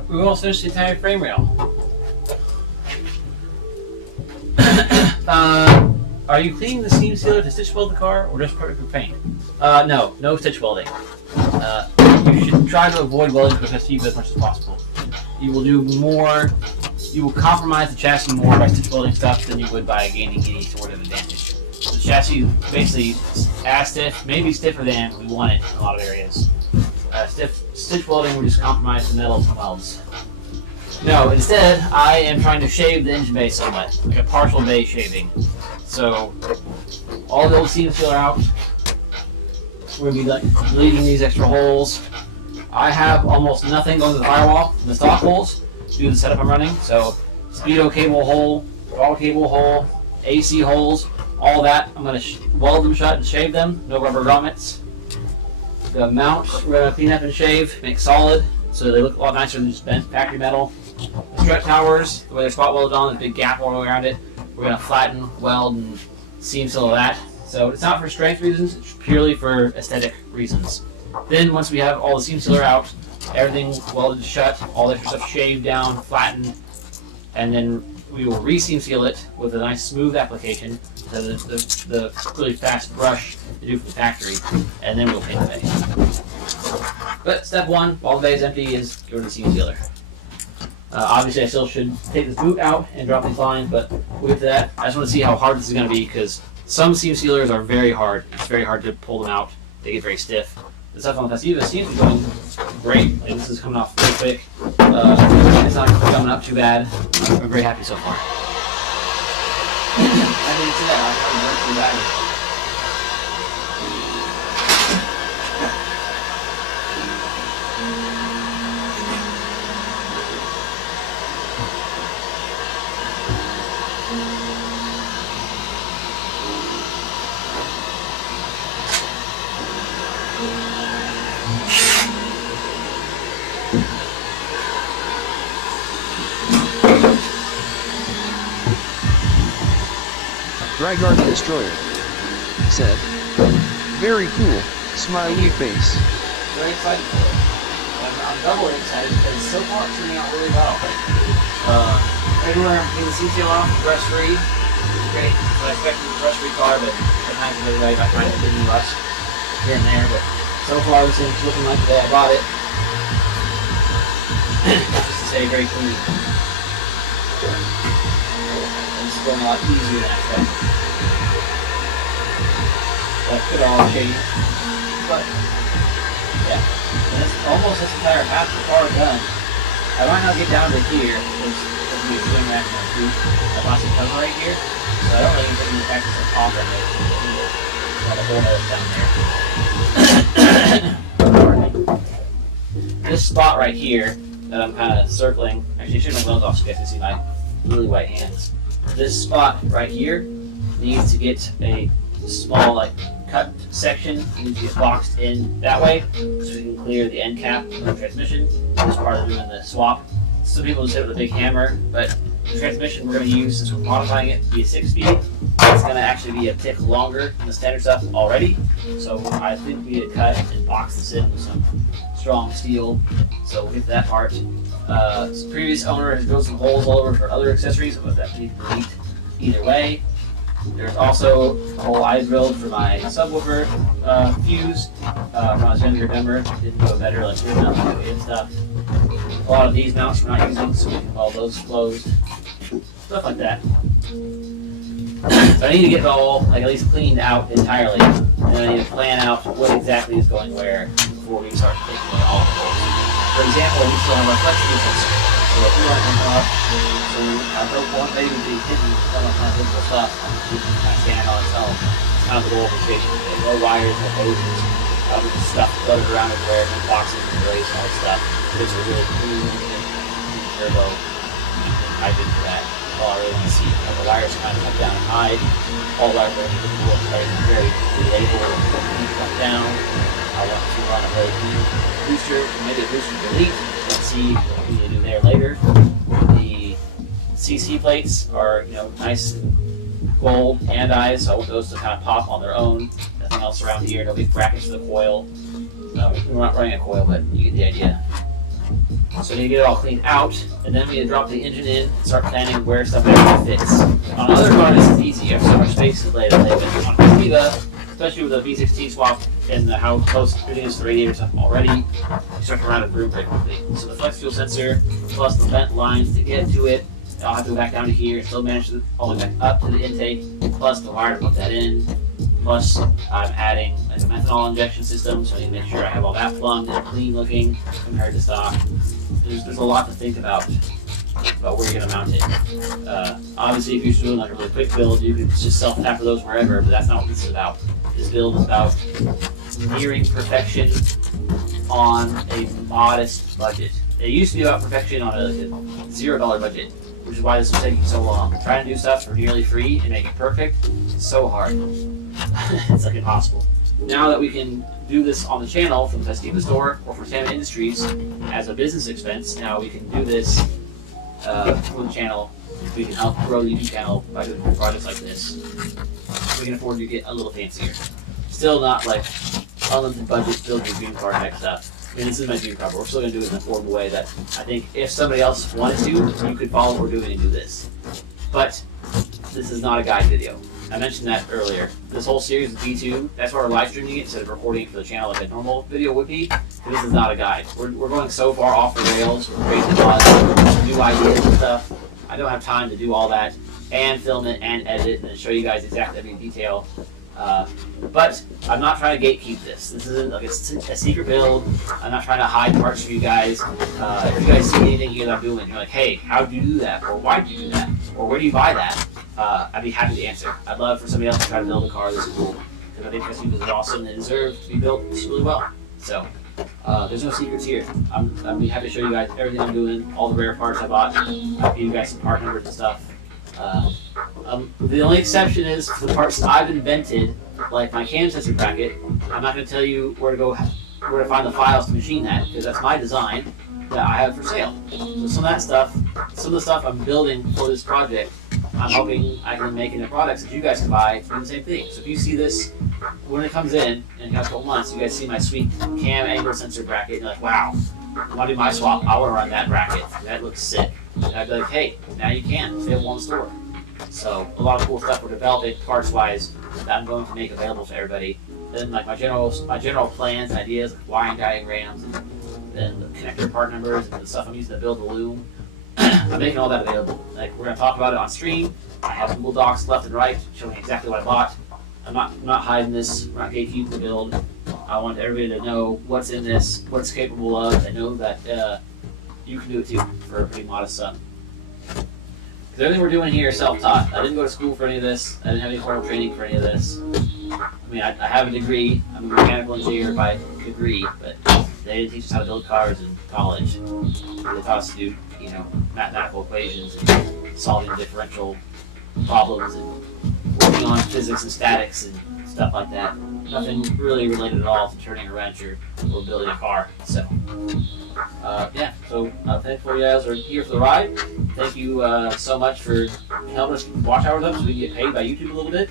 We almost finished the entire frame rail. Are you cleaning the seam sealer to stitch weld the car or just perfect for paint? No stitch welding. You should try to avoid welding to FSTU as much as possible. You will compromise the chassis more by stitch welding stuff than you would by gaining any sort of advantage. The chassis is basically as stiff, maybe stiffer than we want it in a lot of areas. Stitch welding will just compromise the metal welds. No, instead, I am trying to shave the engine bay somewhat, like a partial bay shaving. So, all the old seam sealer out. We're going to be leaving these extra holes. I have almost nothing going to the firewall, the stock holes, due to the setup I'm running. So, speedo cable hole, throttle cable hole, AC holes, all that. I'm going to weld them shut and shave them, no rubber grommets. The mounts we're going to clean up and shave, make solid, so they look a lot nicer than just bent factory metal. The strut towers, the way they're spot welded on, there's a big gap all around it. We're going to flatten, weld, and seam seal that. So it's not for strength reasons, it's purely for aesthetic reasons. Then once we have all the seam sealer out, everything welded shut, all the extra stuff shaved down, flattened, and then we will re-seam seal it with a nice smooth application, instead of the really fast brush to do from the factory, and then we'll paint the bay. But step one, while the bay is empty, is get rid of the seam sealer. Obviously I still should take this boot out and drop these lines, but with that, I just want to see how hard this is going to be, because some seam sealers are very hard. It's very hard to pull them out. They get very stiff. The stuff on the Festiva seems to be going great. Like, this is coming off really quick. It's not coming up too bad. I'm very happy so far. I didn't see that. I'm not too bad. Rygar the Destroyer, said, "Very cool, smiley face." Very excited for it. I'm doubly excited because so far it's turning out really well. Everywhere I'm getting the CCL off, rust free. It's great. So I expected the rust free car, but sometimes with everybody I find it didn't rust here and there. But so far it's looking like the day I bought it. Just to say, very clean. And it's going a lot easier than I expected. That could all change. But yeah. And it's almost this entire half the car done. I might not get down to here because it'll be a swing rack and a boot. I bought some cover right here, so I don't really put any practice on top of it. Got a whole nother down there. This spot right here that I'm kind of circling. Actually, I should have my gloves off so you guys can see my really white hands. This spot right here needs to get a small cut section. Needs to get boxed in that way so we can clear the end cap of the transmission. As part of doing the swap. Some people just hit it with a big hammer, but the transmission we're going to use, since we're modifying it to be a 6-speed, it's going to actually be a tick longer than the standard stuff already. So I think we need to cut and box this in with some strong steel. So we'll get to that part. Previous owner has drilled some holes all over for other accessories, but that we need to delete either way. There's also a hole I drilled for my subwoofer fuse when I was younger. Remember, didn't go better, like wood mounts and stuff. A lot of these mounts we're not using, so we can have all those closed. Stuff like that. So I need to get it all, at least cleaned out entirely, and then I need to plan out what exactly is going where before we start taking away all the holes. For example, we still have our flex fuses. So if we want to come up, so our no point maybe would be hidden some of kind of visible stuff. We can kind of stand on its own. It's kind of the goal of the station. No wires, no hoses. With the stuff floated around everywhere, no boxes and relays and all that stuff. There's a really clean turbo. I did for that. All I really want to see. The wires kind of come down and hide. All the wires are very labeled. Come down. I want to run a really clean booster, maybe a booster delete. Let's see what we need to do there later. The CC plates are, nice and gold anodized, so I want those to kind of pop on their own. Nothing else around here. No big brackets for the coil. We're not running a coil, but you get the idea. So we need to get it all cleaned out, and then we need to drop the engine in and start planning where stuff actually fits. On other cars, this is easy. You have so much space to lay it. On Viva, especially with the V6T swap and how close everything is to the radiator stuff already, you start to run out of room very quickly. So the flex fuel sensor, plus the vent lines to get to it, I'll have to go back down to here and still manage to all the way back up to the intake, plus the wire to put that in, plus I'm adding a methanol injection system, so I need to make sure I have all that plumbed and clean looking compared to stock. There's a lot to think about where you're going to mount it. Obviously, if you're doing like a really quick build, you can just self-tap those wherever, but that's not what this is about. This build is about nearing perfection on a modest budget. It used to be about perfection on a $0 budget, which is why this was taking so long. Trying to do stuff for nearly free and make it perfect is so hard. It's like impossible. Now that we can do this on the channel from the Festiva store or from Salmon Industries as a business expense, now we can do this for the channel. We can help grow the YouTube channel by doing projects like this. We can afford to get a little fancier. Still not like unlimited budget, build your dream car type stuff. I mean, this is my dream car, but we're still going to do it in an affordable way that I think if somebody else wanted to, you could follow what we're doing and do this. But this is not a guide video. I mentioned that earlier. This whole series is B2. That's why we're live streaming it instead of recording it for the channel like a normal video would be. This is not a guide. We're going so far off the rails with crazy thoughts, new ideas and stuff. I don't have time to do all that and film it and edit it and show you guys exactly every detail. But I'm not trying to gatekeep this. This isn't like a secret build. I'm not trying to hide parts for you guys. If you guys see anything here that I'm doing, you're like, hey, how did you do that? Or why did you do that? Or where do you buy that? I'd be happy to answer. I'd love for somebody else to try to build a car this cool. Because I think Festivas are awesome and they deserve to be built really well. So, there's no secrets here. I'd be happy to show you guys everything I'm doing, all the rare parts I bought. I'll give you guys some part numbers and stuff. The only exception is for the parts that I've invented, like my cam sensor bracket. I'm not going to tell you where to find the files to machine that, because that's my design that I have for sale. So some of the stuff I'm building for this project, I'm hoping I can make into products that you guys can buy for the same thing. So if you see this when it comes in a couple months, you guys see my sweet cam angle sensor bracket, and you're like, wow, I want to do my swap. I want to run that bracket. That looks sick. And I'd be like, hey, now you can. It's available in the store. So a lot of cool stuff we're developing parts-wise that I'm going to make available to everybody. Then like my general plans and ideas, like wiring diagrams, and then the connector part numbers, and the stuff I'm using to build the loom. I'm making all that available. Like we're gonna talk about it on stream. I have Google Docs left and right showing exactly what I bought. I'm not hiding this. We're not gatekeeping the build. I want everybody to know what's in this, what it's capable of, and know that you can do it too for a pretty modest sum. Because everything we're doing here is self-taught. I didn't go to school for any of this. I didn't have any formal training for any of this. I mean, I have a degree. I'm a mechanical engineer by degree, but they didn't teach us how to build cars in college. They taught us to do, mathematical equations and solving differential problems and working on physics and statics and stuff like that. Nothing really related at all to turning a wrench or building a car. So, thankful you guys are here for the ride. Thank you so much for helping us watch hours up so we can get paid by YouTube a little bit.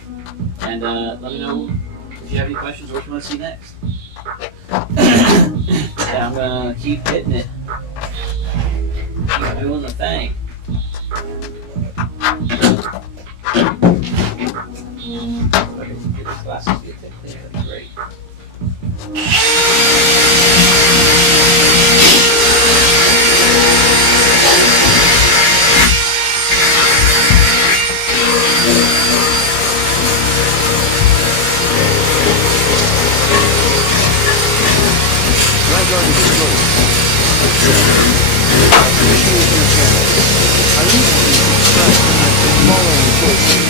And let me know if you have any questions or what you want to see next. Yeah, I'm gonna keep hitting it. Keep doing the thing. If I can get these glasses to get that clear, that'd be great. Appreciate your channel. I recently subscribed and I've been following closely.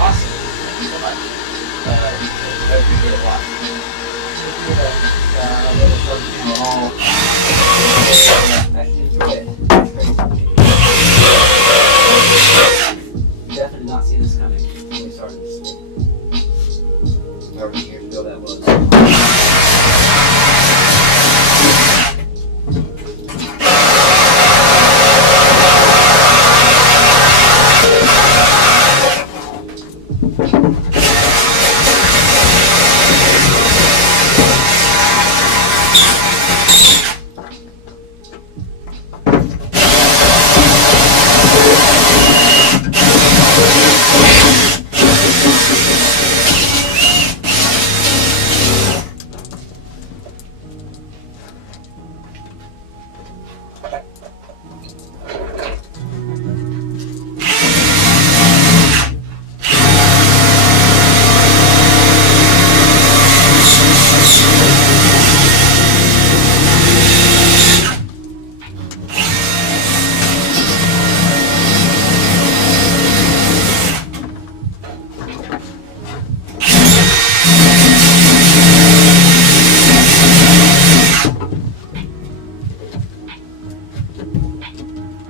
Awesome. Thank you so much. I appreciate it a lot. Definitely not see this coming when we started this. However many years ago that was.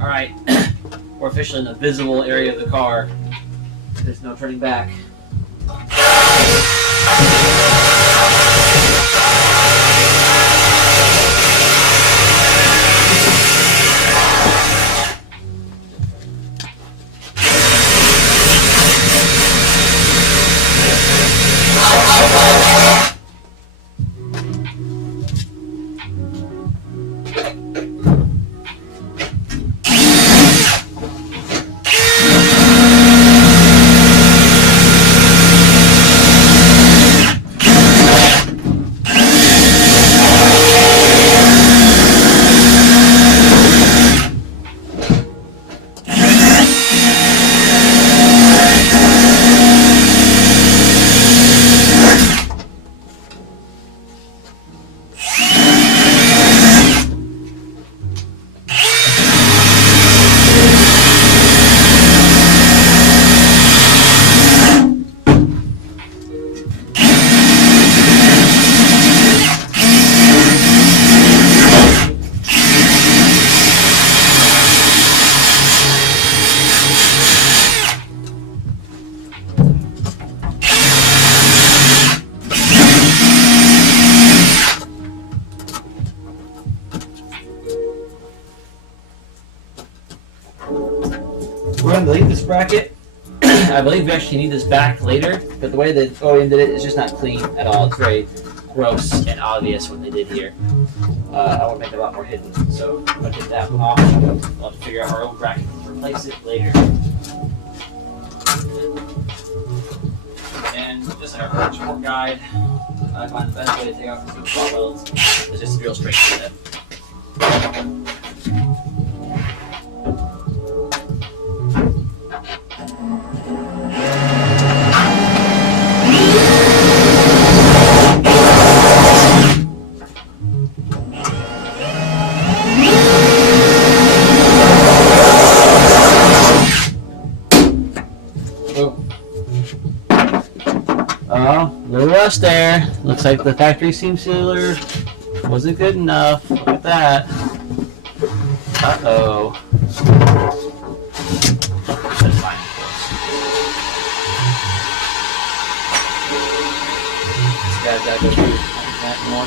Alright, we're officially in the visible area of the car. There's no turning back. We're going to delete this bracket. I believe we actually need this back later, but the way that OEM did it is just not clean at all. It's very gross and obvious what they did here. I want to make it a lot more hidden, so I'm going to get that one off. I'll have to figure out our old bracket to replace it later. And just like our current support guide, I find the best way to take out the spot welds is just to drill straight through them. Little rust there. Looks like the factory seam sealer wasn't good enough. Look at that. Uh-oh. That's fine. This guy's got to go through that more.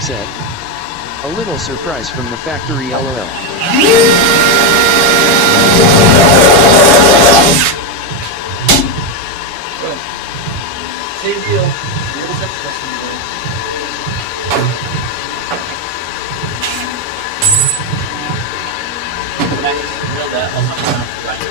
Said. A little surprise from the factory, LOL. Same deal. Here's the custom deal. When I drill that, I'll come down and grind it.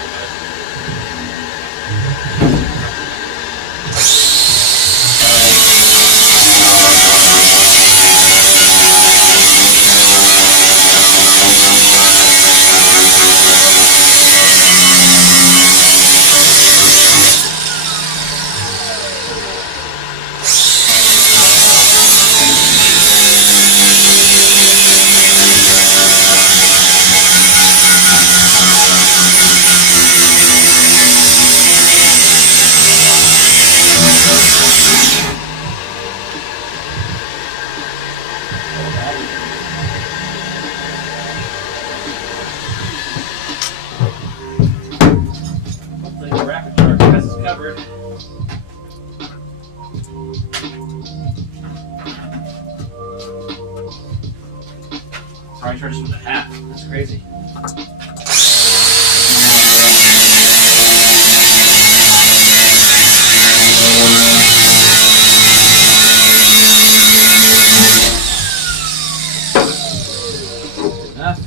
covered. Sorry, I charged with a hat. That's crazy. Enough.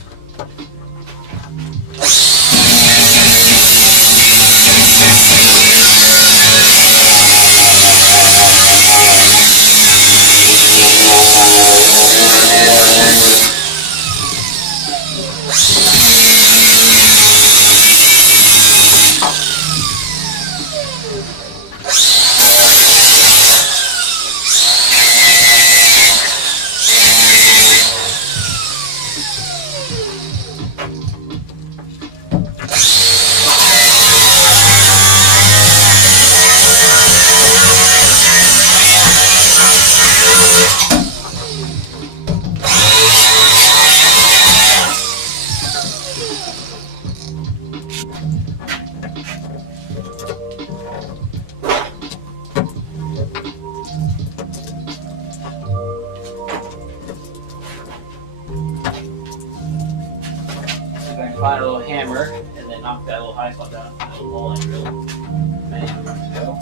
Find a little hammer and then knock that little high spot down. A little ball and drill. Bang. Let's go.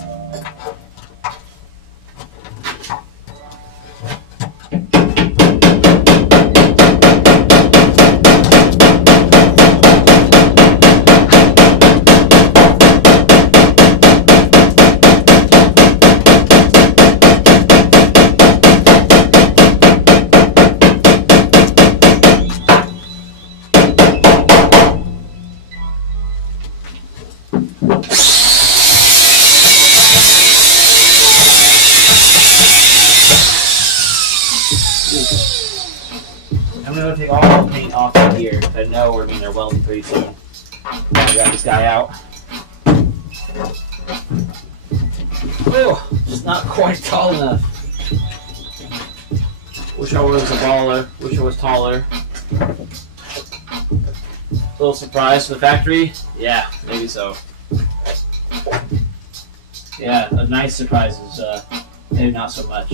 I'm gonna take all the paint off of here because I know we're getting there welding pretty soon. I got this guy out. Oh, just not quite tall enough. Wish I was a baller. Wish I was taller. A little surprise for the factory? Yeah, maybe so. Yeah, a nice surprise is maybe not so much.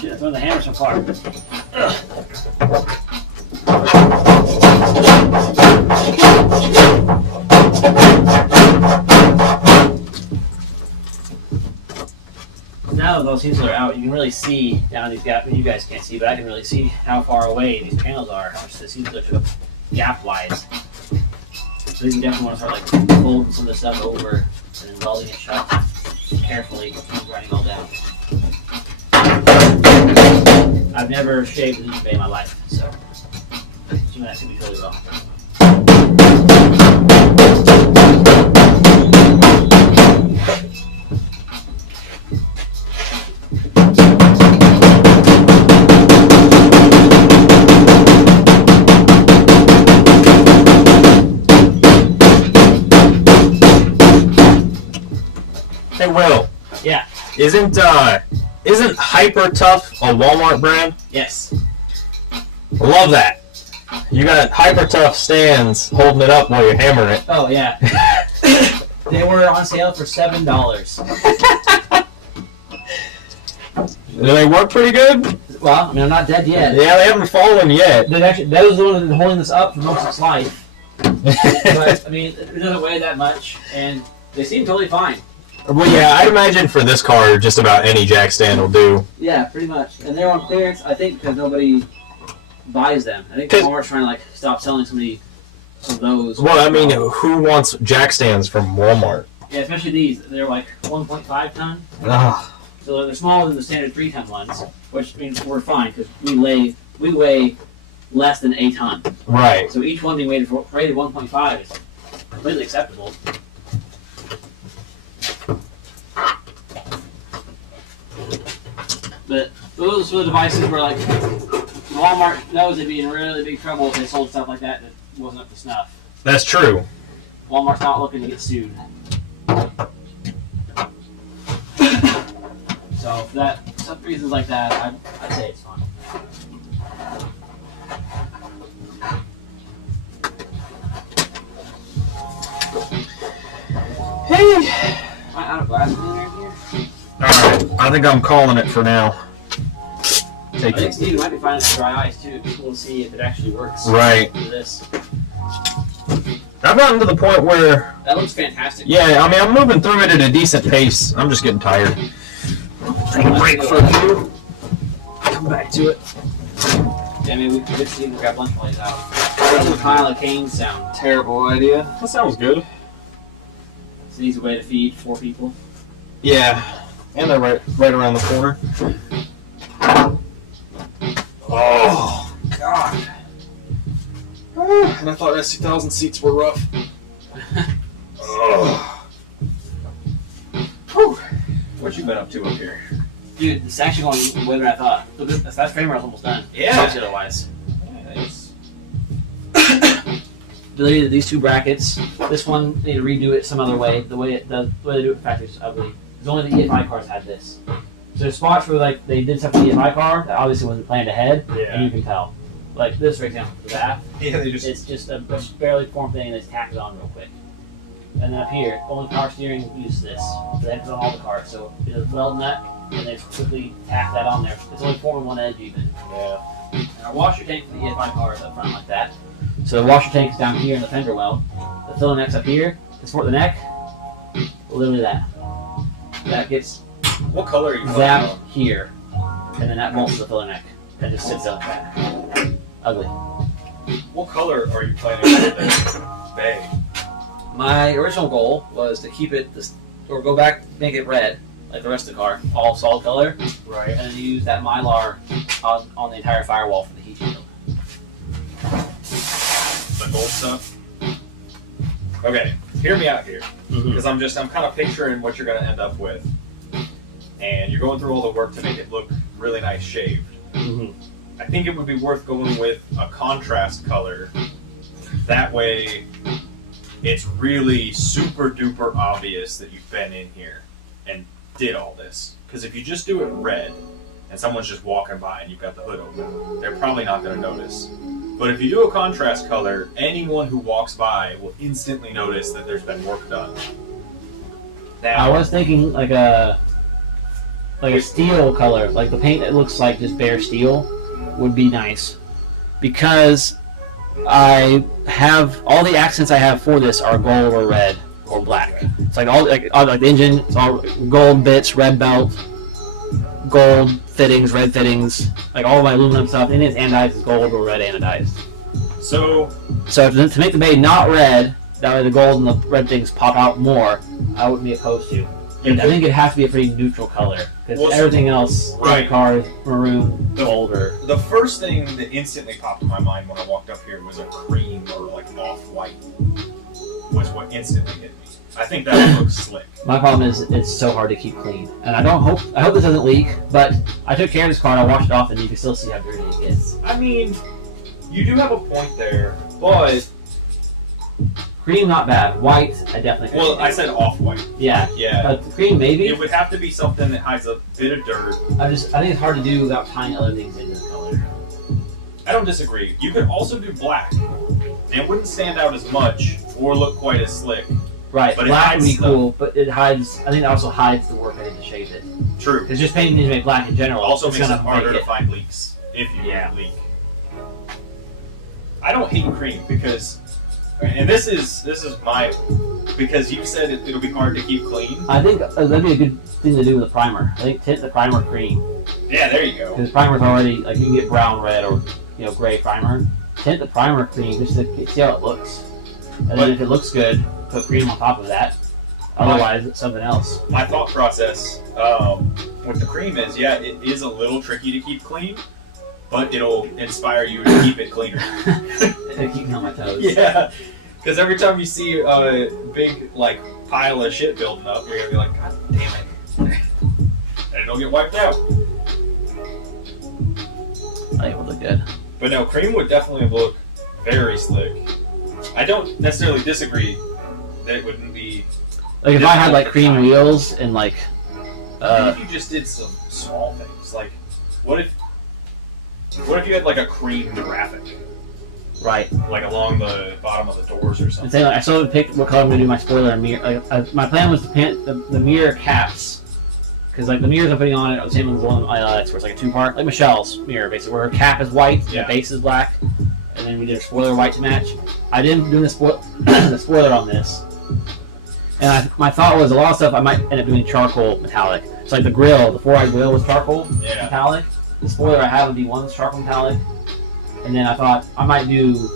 Shit, throwing the hammer so far. Now that those hinges are out, you can really see down these gaps. You guys can't see, but I can really see how far away these panels are, how much the hinges are gap-wise. So you definitely want to start like folding some of this stuff over and then welding it shut carefully, grinding all down. I've never shaved an inch bay in my life, so assuming that could be really well. Hey, Will. Yeah. Isn't Hyper Tough a Walmart brand? Yes. Love that. You got Hyper Tough stands holding it up while you hammer it. Oh yeah. They were on sale for $7. Do they work pretty good? Well, I mean, I'm not dead yet. Yeah, they haven't fallen yet. That was the one that's been holding this up for most of its life. But I mean, it doesn't weigh that much, and they seem totally fine. Well, yeah, I'd imagine for this car, just about any jack stand will do. Yeah, pretty much. And they're on clearance, I think, because nobody buys them. I think 'Cause- Walmart's trying to like stop selling so many of those. Well, I mean, who wants jack stands from Walmart? Yeah, especially these. They're like 1.5 ton. Ugh. So they're smaller than the standard 3-ton ones, which means we're fine because we weigh less than a ton. Right. So each one being rated 1.5 is completely acceptable. But those were the devices where like Walmart knows they'd be in really big trouble if they sold stuff like that wasn't up to snuff. That's true. Walmart's not looking to get sued. So for that, some reasons like that, I'd say it's fine. Hey. Am I out of glass cleaner here? Alright, I think I'm calling it for now. I Take think it. Steve might be finding some dry ice too. We'll see if it actually works. Right. For this. I've gotten to the point where, That looks fantastic. yeah, I mean, I'm moving through it at a decent pace. I'm just getting tired. Take a break for a few. Come back to it. Yeah, I mean, we could see him grab lunch while he's out. That doesn't kind of like cane sound. Terrible idea. That sounds good. It's an easy way to feed 4 people. Yeah, and they're right around the corner. Oh, God. And I thought SC1000 seats were rough. Oh. Whew. What you been up to up here? Dude, it's actually going way better than I thought. Look, that frame rail's almost done. Yeah. Otherwise. Nice. Deleted these 2 brackets. This one, need to redo it some other way. The way they do it in factory is ugly. Because only the EFI cars had this. So there's spots where like they did something to the EFI car that obviously wasn't planned ahead, and you can tell. Like this, for example, the bath. Yeah, they just. It's just a barely formed thing, and they just tack it on real quick. And then up here, only power steering uses this. They have it on all the cars, so it's a weld nut, and they just quickly tack that on there. It's only forming one edge even. Yeah. And our washer tank for the EFI car is up front like that. So the washer tank's down here in the fender well. The filler neck's up here. To support the neck, literally that. That gets What color are you zapped here, and then that bolts the filler neck, and just sits there like that. Ugly. What color are you planning for the bay? My original goal was to keep it or go back, make it red, like the rest of the car, all solid color, Right. and then use that Mylar on the entire firewall for the heat shield. The gold stuff. Okay, hear me out here, because I'm kind of picturing what you're gonna end up with, and you're going through all the work to make it look really nice shaved. I think it would be worth going with a contrast color. That way, it's really super duper obvious that you've been in here and did all this. Because if you just do it red, and someone's just walking by and you've got the hood open, they're probably not going to notice. But if you do a contrast color, anyone who walks by will instantly notice that there's been work done. Now, I was thinking like a steel color, like the paint that looks like just bare steel would be nice, because I have all the accents I have for this are gold or red or black. It's like all like the engine, it's all gold bits, red belt, gold fittings, red fittings. Like all of my aluminum stuff, and it's anodized is gold or red anodized. so So to make the bay not red, that way the gold and the red things pop out more, I wouldn't be opposed to. I think it has to be a pretty neutral color, because Well, everything else, right. in the car is maroon, gold, or the first thing that instantly popped in my mind when I walked up here was a cream or like off-white was what instantly hit me. I think that looks slick. my problem is it's so hard to keep clean, and I hope this doesn't leak. But I took care of this car and I washed it off, and you can still see how dirty it gets. I mean, you do have a point there, but Cream not bad. White, I definitely. Well, couldn't I do. said off-white. Yeah. Yeah. Cream maybe. It would have to be something that hides a bit of dirt. I think it's hard to do without tying other things into the color. I don't disagree. You could also do black. It wouldn't stand out as much or look quite as slick. Right. But it black would hides be cool, but it hides. I think it also hides the work I did to shape it. True. Because just painting things to make black in general Also it's makes it gonna harder make to find leaks if you Yeah. leak. I don't hate cream because, and this is my, because you said it'll be hard to keep clean. I think that'd be a good thing to do with the primer. I think tint the primer cream. Yeah, there you go. Because primer's already, like, you can get brown, red, or, gray primer. Tint the primer cream just to see how it looks. And then if it looks good, put cream on top of that. Otherwise, it's something else. My thought process with the cream is, yeah, it is a little tricky to keep clean, but it'll inspire you to keep it cleaner. It keeps me on my toes. Yeah, because every time you see a big pile of shit building up, you're gonna be like, God damn it, and it'll get wiped out. I think it would look good. But no, cream would definitely look very slick. I don't necessarily disagree that it wouldn't be. Like, if I had, like, cream wheels and, like, What if you just did some small things? Like, what if you had like a cream graphic, right. like along the bottom of the doors or And something? say, like, I still haven't picked what color I'm going to do my spoiler and mirror. My plan was to paint the mirror caps. Because, like, the mirrors I'm putting on it are the same as the one I where it's like a two-part, like Michelle's mirror, basically, where her cap is white and Yeah. the base is black. And then we did a spoiler white to match. I didn't do the spoiler on this. And my thought was a lot of stuff I might end up doing charcoal metallic. It's like the grill, the 4-eye grill was charcoal Yeah. metallic. The spoiler I have would be one that's charcoal metallic. And then I thought I might do.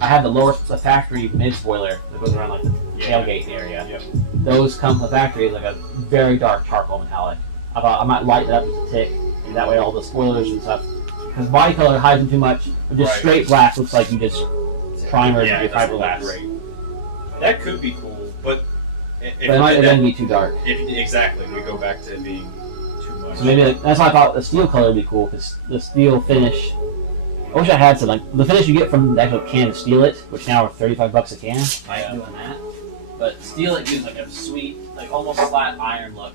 I had the factory mid spoiler that goes around like the tailgate area. Yep. Those come from the factory as like a very dark charcoal metallic. I thought I might light it up just a tick, and that way all the spoilers and stuff. Because body color hides them too much. But just Right. straight black looks like you just primered Yeah, your it doesn't look fiberglass. great. That could be cool, but if But it might then be too dark. exactly, we go back to being too much. So maybe that's why I thought the steel color would be cool, because the steel finish. I wish I had some, like, the finish you get from the actual can to steel it, which now are $35 a can. I Yeah. am doing that. But steel it gives like a sweet, like almost flat iron look.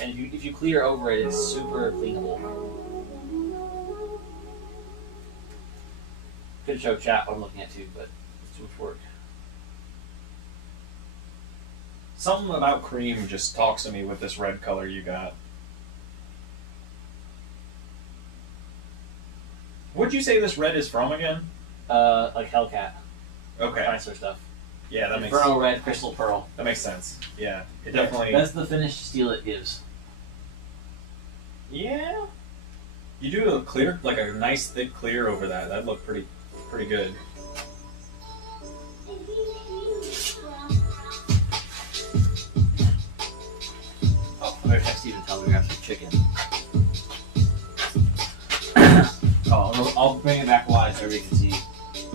And if you clear over it, it's super cleanable. Could show chat what I'm looking at too, but it's too much work. Something about cream just talks to me with this red color you got. What'd you say this red is from again? Like Hellcat, Okay. Chrysler stuff. Yeah, that makes Inferno red, crystal pearl. sense. Yeah, it definitely. That's the finished steel it gives. Yeah. You do a clear, like a nice thick clear over that. That'd look pretty good. Oh, I better text Steven and tell him to grab some chicken. I'll bring it back wide so everybody can see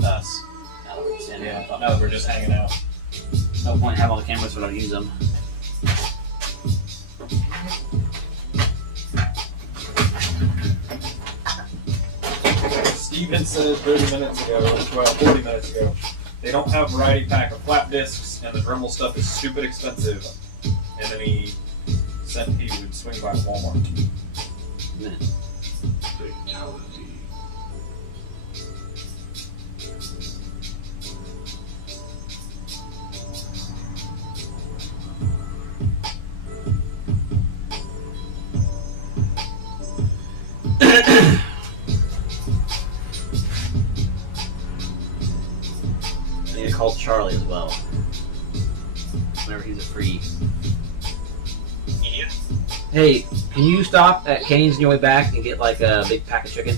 us. Now that we're standing Yeah. on top. Now that we're just hanging out. No point in having all the cameras if we don't use them. Steven said 30 minutes ago, well, 40 minutes ago, they don't have variety pack of flap discs, and the Dremel stuff is stupid expensive. And then he said he would swing by Walmart. I need to call Charlie as well. Whenever he's free. Yeah. Hey, can you stop at Cane's on your way back and get like a big pack of chicken?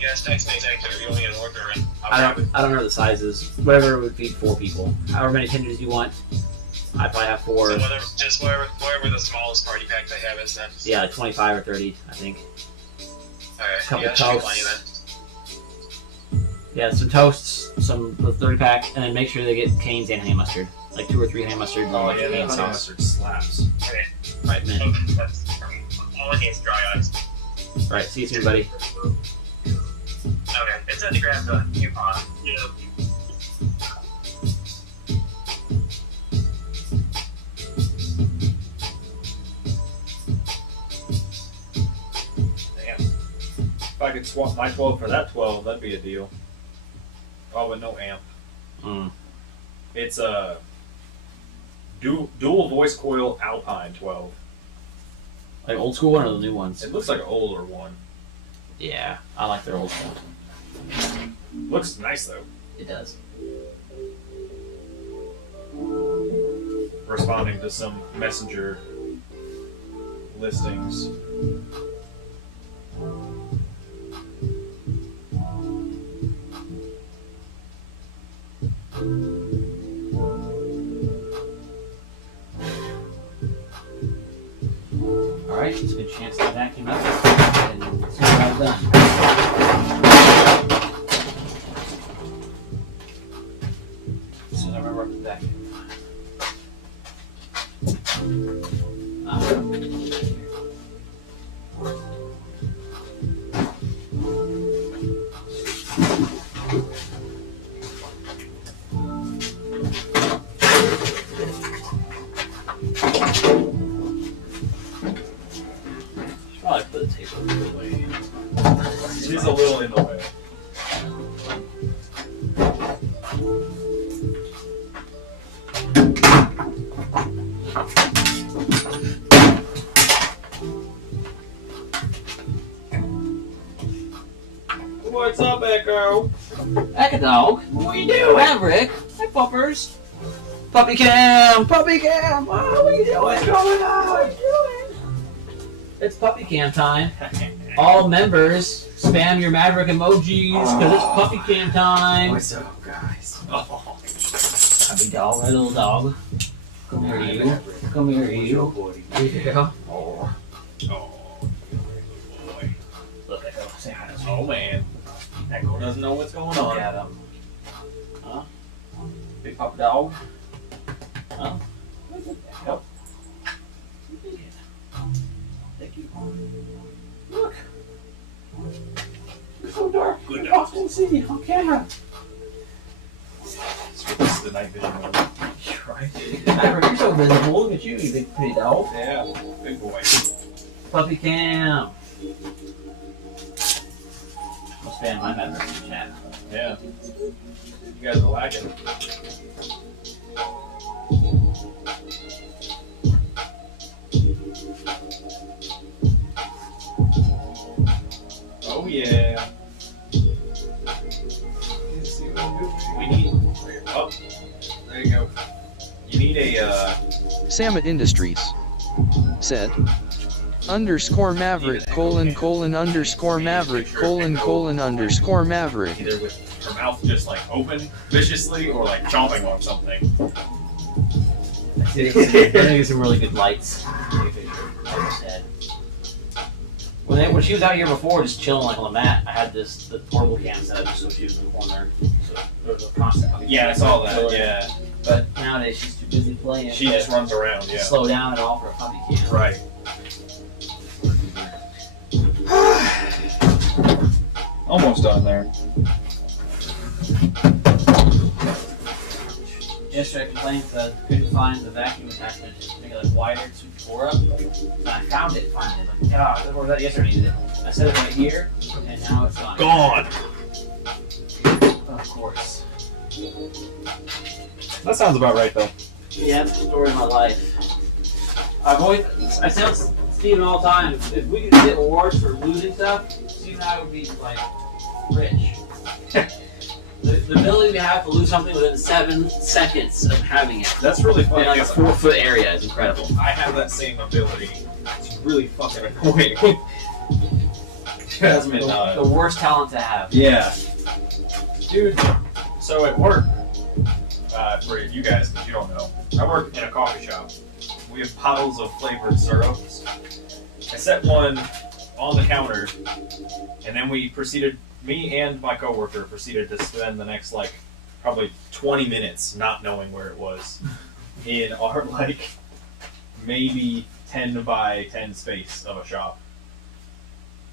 Yes, text me, you only an order and I don't know the sizes. Whatever would feed 4 people. However many tenders you want. I probably have 4. So whatever the smallest party pack they have is then. Yeah, like 25 or 30, I think. Alright, Couple yeah, that should be toasts. plenty then. Yeah, some toasts, some with 30 pack, and then make sure they get Cane's and honey mustard. Like 2 or 3 honey mustard and like yeah, that Cane's honey sauce. mustard slaps. Okay, Right, man. so that's all it needs dry ice. Right, see you soon, buddy. Okay, it's at the grab the coupon. Yeah. I could swap my 12 for that 12, that'd be a deal. Oh, but no amp. It's a dual voice coil Alpine 12. Like old school one or the new ones? It looks like an older one. Yeah, I like their old stuff. Looks nice though. It does. Responding to some messenger listings. Alright, it's a good chance to vacuum up and see what I've done. As soon as I remember to vacuum. Probably put the tape over the way. It is a little in the way. What's up, Echo? Heck a dog. What are you doing? Maverick. Hi, puppers. Puppy cam. Puppy cam. What are we doing? What's going on? What are you doing? It's puppy cam time. All members, spam your Maverick emojis because it's puppy cam time. What's up, guys? Oh, Happy dog, my little dog. Come here, you. Come here, you. Yeah. oh, boy. Look, Echo. Say hi to me. Oh man, Echo doesn't know what's going Look on. at him. Huh? Big puppy dog. Huh? Look at Echo. Look at it. Thank you. Look. It's so dark. Good I can see you on camera. This is the night vision one. Right. Maverick, you're so visible. Look at you, you big pretty dog. Yeah, big boy. Puppy cam. I'll spam my Maverick in the chat. Yeah. You guys are lagging. Oh yeah. We need. Oh, there you go. You need a. Samet Industries said _Maverick : Maverick : Maverick. Either with her mouth just like open viciously or like chomping on something. I think it's some really good lights. Like I said. When she was out here before, just chilling like on the mat, I had the portable cam set up just so she was in the corner. So there was a constant. Yeah, I saw that. Yeah, But nowadays she's too busy playing. she to just runs around. Yeah. slow down at all for a puppy cam. Right. Almost done there. Yesterday I complained because I couldn't find the vacuum attachment to make it like wider to pour up. And I found it finally. Like, God, where was that yesterday? I needed it. I set it right here, and now it's gone. Gone. Of course. That sounds about right though. Yeah, that's the story of my life. I tell Steven all the time, if we could get awards for losing stuff, Steve and I would be like rich. The ability to have to lose something within 7 seconds of having it That's really in funny. like a 'cause 4-foot area is incredible. I have that same ability. It's really fucking annoying. Jasmine, The worst talent to have. yeah. Dude, so at work, for you guys, because you don't know, I work in a coffee shop. We have piles of flavored syrups. I set one on the counter, and then me and my coworker proceeded to spend the next, like, probably 20 minutes not knowing where it was in our, like, maybe 10 by 10 space of a shop.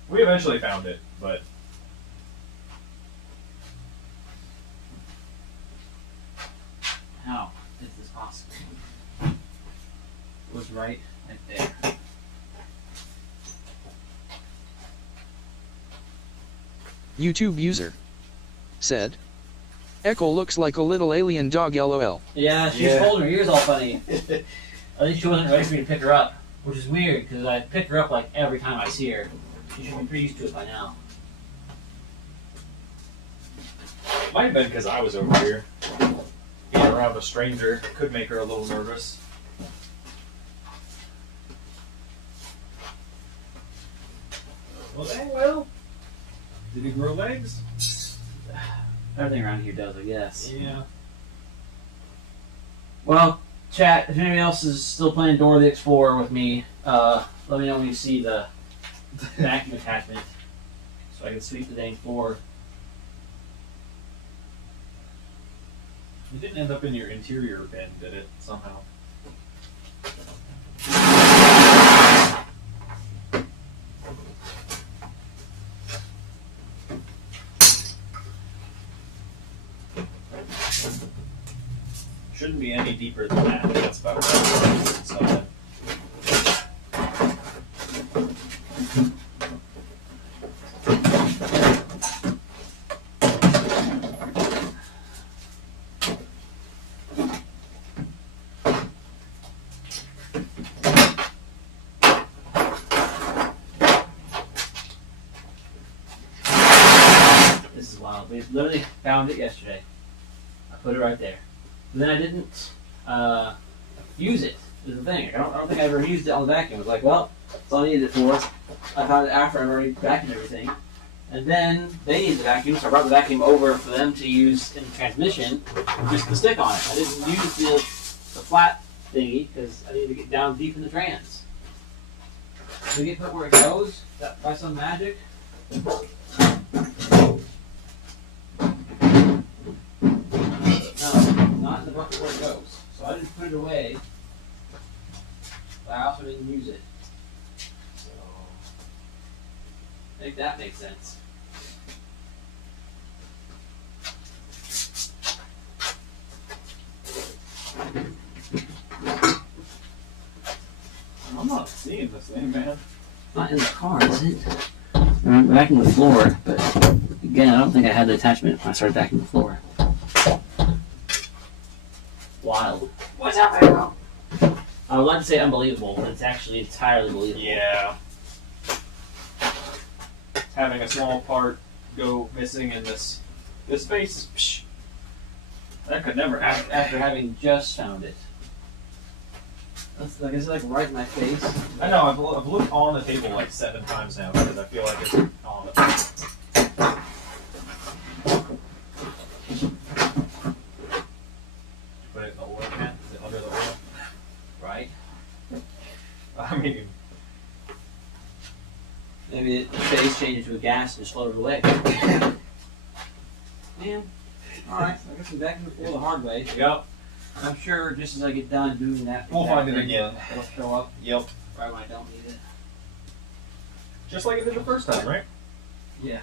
We eventually found it, but How is this possible? It was right there. YouTube user said, Echo looks like a little alien dog lol. Yeah, she's Yeah. holding her ears all funny. At least she wasn't ready for me to pick her up, which is weird because I pick her up like every time I see her. She should be pretty used to it by now. Might have been because I was over here. Being around a stranger could make her a little nervous. Well, dang well. Did he grow legs? Everything around here does, I guess. Yeah. Well, chat, if anybody else is still playing Dora the Explorer with me, let me know when you see the vacuum attachment so I can sweep the dang floor. It didn't end up in your interior bin, did it, somehow? Shouldn't be any deeper than that. That's about right. So, This is wild. We literally found it yesterday. I put it right there. But then I didn't use it, is the thing. I don't think I ever used it on the vacuum. I was like, well, that's all I needed it for. I found it after I've already vacuumed everything. And then they needed the vacuum, so I brought the vacuum over for them to use in the transmission, just the stick on it. I didn't use the flat thingy because I needed to get down deep in the trans. So we get put where it goes, that by some magic. No, not in the bucket where it goes. So I didn't put it away, but I also didn't use it. So, I think that makes sense. I'm not seeing this thing, man. Not in the car, is it? I'm vacuuming the floor, but again, I don't think I had the attachment when I started vacuuming the floor. Wild. What's happening? I would like to say unbelievable, but it's actually entirely believable. Yeah. Having a small part go missing in this space, psh, that could never happen. After having just found it. That's like, it's like right in my face. I know, I've looked on the table like 7 times now because I feel like it's on the Put it in the oil can? Is it under the oil? Right? I mean, Maybe the phase changed to a gas and just floated away. Man, alright, so I guess I'm vacuuming the floor the hard way. yep, I'm sure just as I get done doing that, we'll find it thing, again. it'll show up Yep. right when I don't need it. Just like it did the first time, right? Yeah.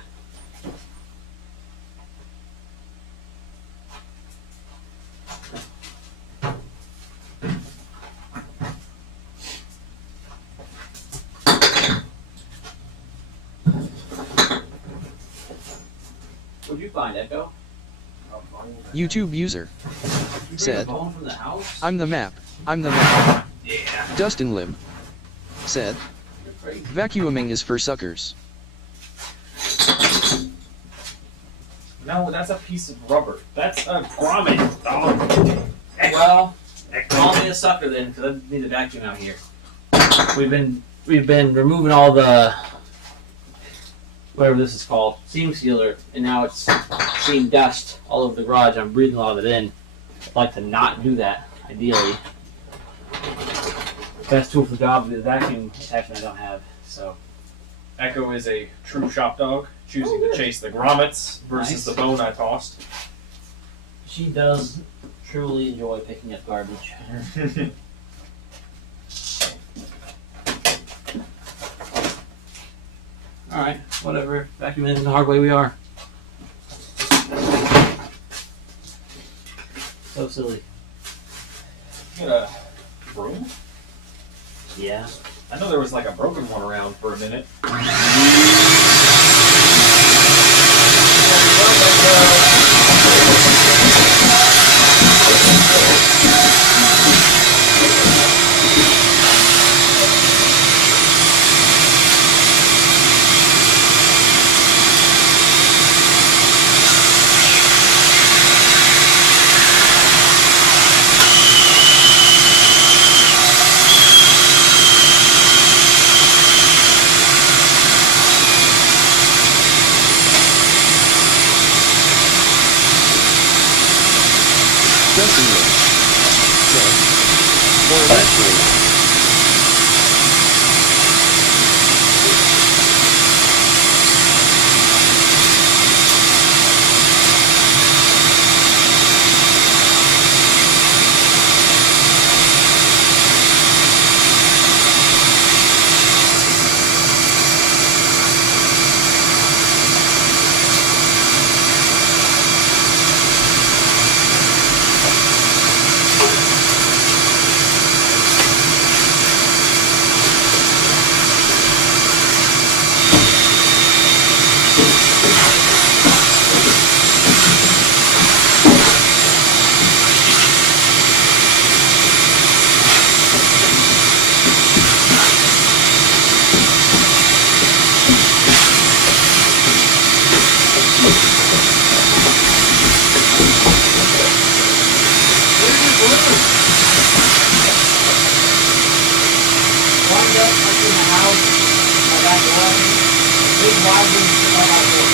What'd you find, Echo? YouTube user You bring said, a bone from the house? I'm the map. I'm the map. Yeah. Dustin Lim said, You're crazy. vacuuming is for suckers. No, that's a piece of rubber. That's a grommet, dog. Well, call me a sucker then, because I need a vacuum out here. We've been removing all the whatever this is called, seam sealer, and now it's seam dust all over the garage. I'm breathing a lot of it in. I'd like to not do that, ideally. Best tool for the job is the vacuum attachment I don't have. So Echo is a true shop dog, choosing to chase the grommets versus Nice. the bone I tossed. she does truly enjoy picking up garbage. Alright, whatever. Vacuuming in the hard way we are. So silly. You got a broom? Yeah. I know there was like a broken one around for a minute. big wide room sitting on my porch.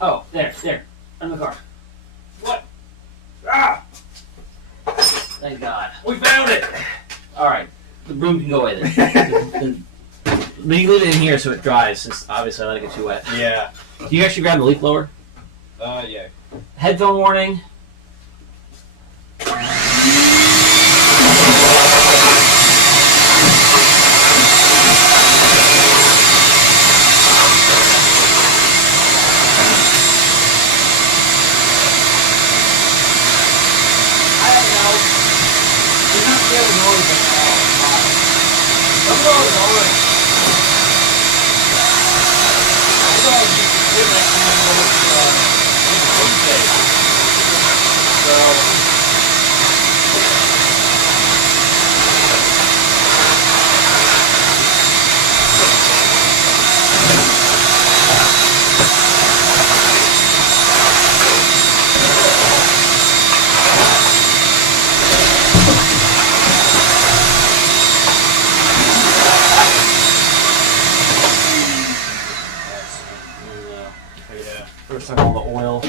Oh, there, in the car. What? Ah! Thank God. We found it. All right, the broom can go away then. But you leave it in here so it dries, since obviously I let it get too wet. Yeah. Do you actually grab the leaf blower? Yeah. Headphone warning. I don't know. You're not scared of noise at all. Some dogs already. I thought you could hear that kind of noise, So. Yeah. First time all the oil.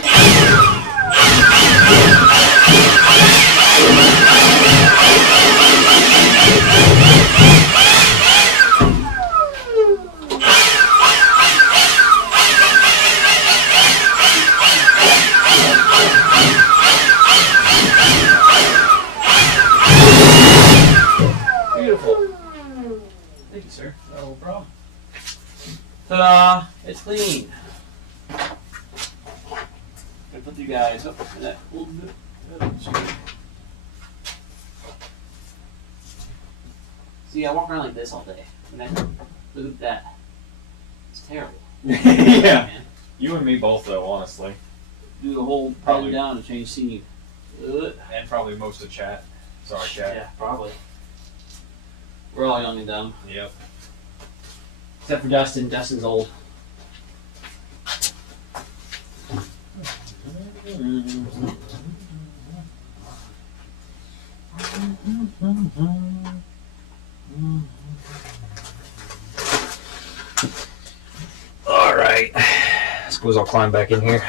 Beautiful. Thank you, sir. No problem. Ta-da! It's clean. Gonna put you guys up in that little bit. See, I walk around like this all day. And then, look at that. It's terrible. Yeah. Man. You and me both, though, honestly. Do the whole Probably. probably down to change scene. And probably most of chat. Sorry, chat. Yeah, probably. We're all young and dumb. Yep. Except for Dustin. Dustin's old. All right. I suppose I'll climb back in here.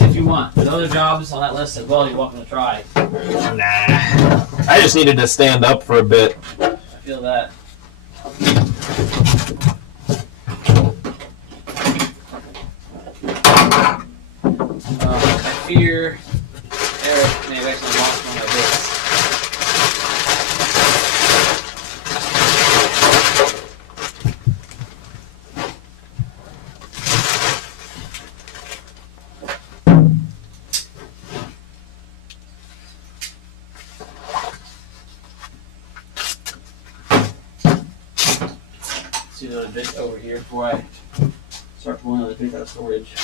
If you want. There's other jobs on that list as well you're welcome to try. Nah. I just needed to stand up for a bit. I feel that. I fear Eric may have actually lost one of his. See the other bit over here before I start pulling other bits out of storage.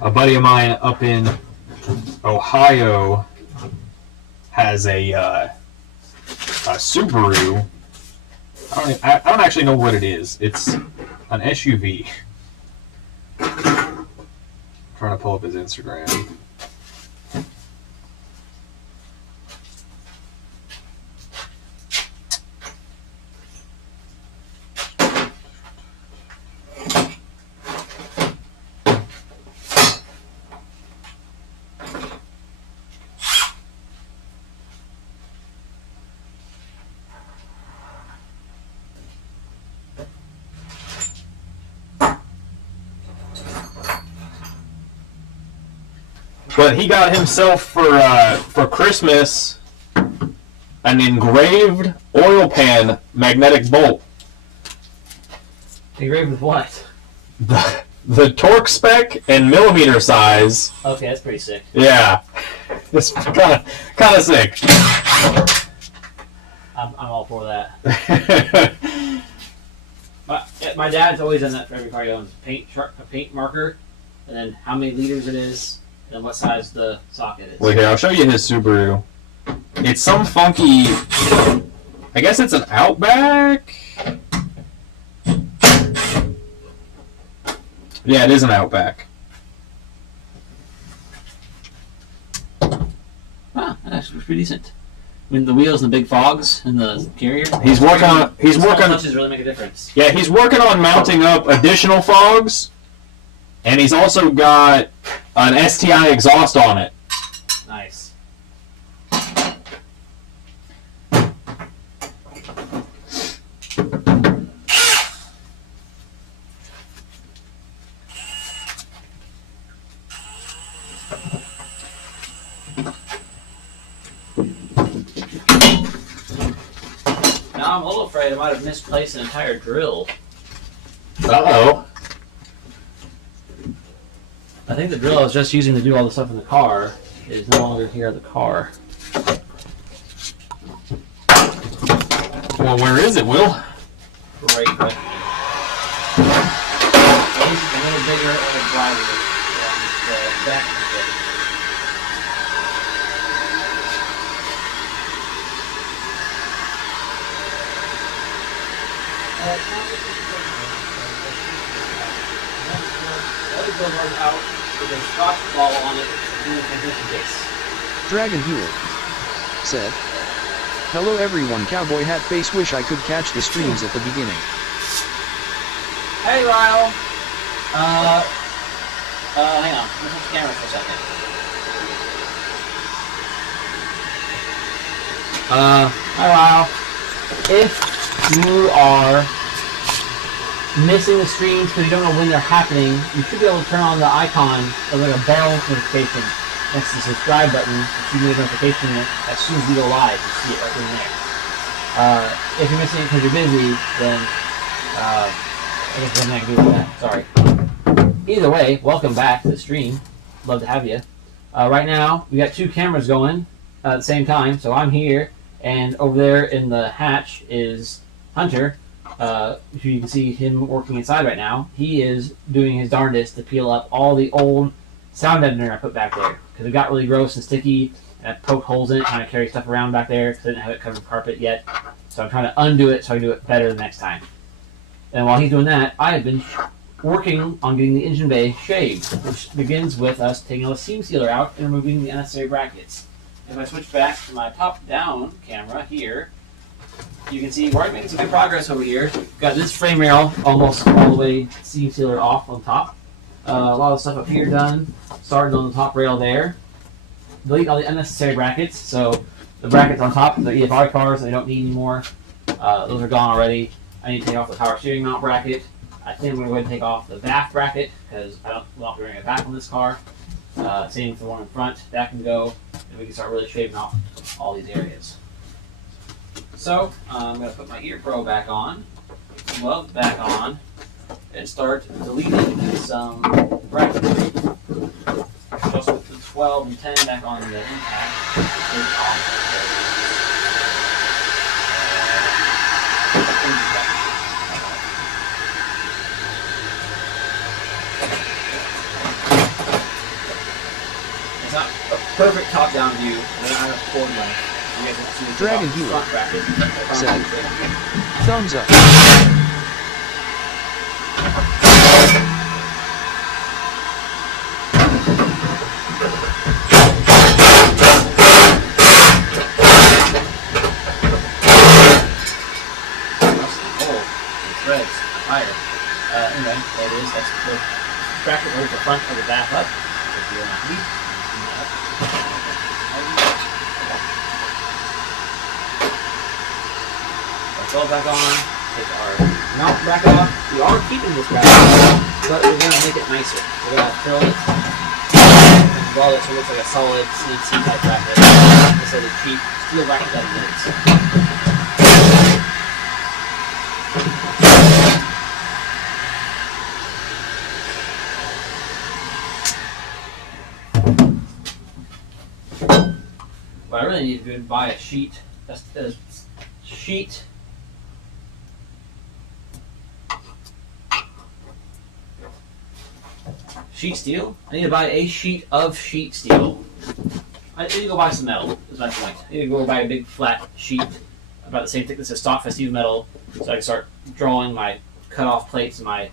A buddy of mine up in Ohio has a Subaru. I don't actually know what it is. It's an SUV. Trying to pull up his Instagram. But he got himself for Christmas an engraved oil pan magnetic bolt. Engraved with what? The torque spec and millimeter size. Okay, that's pretty sick. Yeah, it's kind of sick. I'm all for that. My dad's always done that for every car he owns. A paint marker, and then how many liters it is, and then what size the socket is. Wait here, I'll show you his Subaru. It's some funky. I guess it's an Outback. Yeah, it is an Outback. Wow, that actually was pretty decent. I mean, the wheels and the big fogs and the carrier. He's working on. Small touches really make a difference. Yeah, he's working on mounting up additional fogs, and he's also got an STI exhaust on it. Nice. Now I'm a little afraid I might have misplaced an entire drill. Uh-oh. I think the drill I was just using to do all the stuff in the car is no longer here in the car. Well, where is it, Will? Great question. It's a little bigger of a driver than the back of it. Other drill bars out with a Scotch ball on it in the transmission case. Dragon Healer said, "Hello everyone, Cowboy Hat Face. Wish I could catch the streams at the beginning." Hey, Lyle. Hang on. Let's switch the camera for a second. Hi, Lyle. If you are missing the streams because you don't know when they're happening, you should be able to turn on the icon of like a bell notification next to the subscribe button to see the notification as soon as we go live. You see it right in there. If you're missing it because you're busy, then I guess there's nothing I can do with that. Sorry. Either way, welcome back to the stream. Love to have you. Right now, we got two cameras going at the same time. So I'm here, and over there in the hatch is Hunter. If you can see him working inside right now, he is doing his darndest to peel up all the old sound editor I put back there because it got really gross and sticky, and I poked holes in it trying to carry stuff around back there because I didn't have it covered in carpet yet. So I'm trying to undo it so I can do it better the next time. And while he's doing that, I have been working on getting the engine bay shaved, which begins with us taking the seam sealer out and removing the unnecessary brackets. If I switch back to my top-down camera here, you can see we're already making some good progress over here. Got this frame rail almost all the way seam sealer off on top. A lot of stuff up here done. Started on the top rail there. Delete all the unnecessary brackets. So the brackets on top of the EFR cars I don't need anymore. Those are gone already. I need to take off the power steering mount bracket. I think I'm going to go ahead and take off the back bracket because I don't want to bring it back on this car. Same for the one in front. That can go, and we can start really shaving off all these areas. So I'm going to put my ear pro back on, glove back on, and start deleting some bracketry. Just with the 12 and 10 back on the impact is off. It's not a perfect top-down view. I don't have cord length. You guys won't see the Dragon top Healer front bracket. said, thumbs up. Oh, the threads higher. Anyway, there it is. That's the bracket holds the front of the back up. If you're not deep, that's all back on. Take our mount back off. We are keeping this bracket, but we're gonna make it nicer. We're gonna fill it and weld it so it looks like a solid CNC type bracket instead of the cheap steel bracket that it is. What I really need to do is buy a sheet. A sheet. Sheet steel? I need to buy a sheet of sheet steel. I need to go buy some metal, is my point. I need to go buy a big flat sheet about the same thickness as stock festive metal so I can start drawing my cut-off plates and my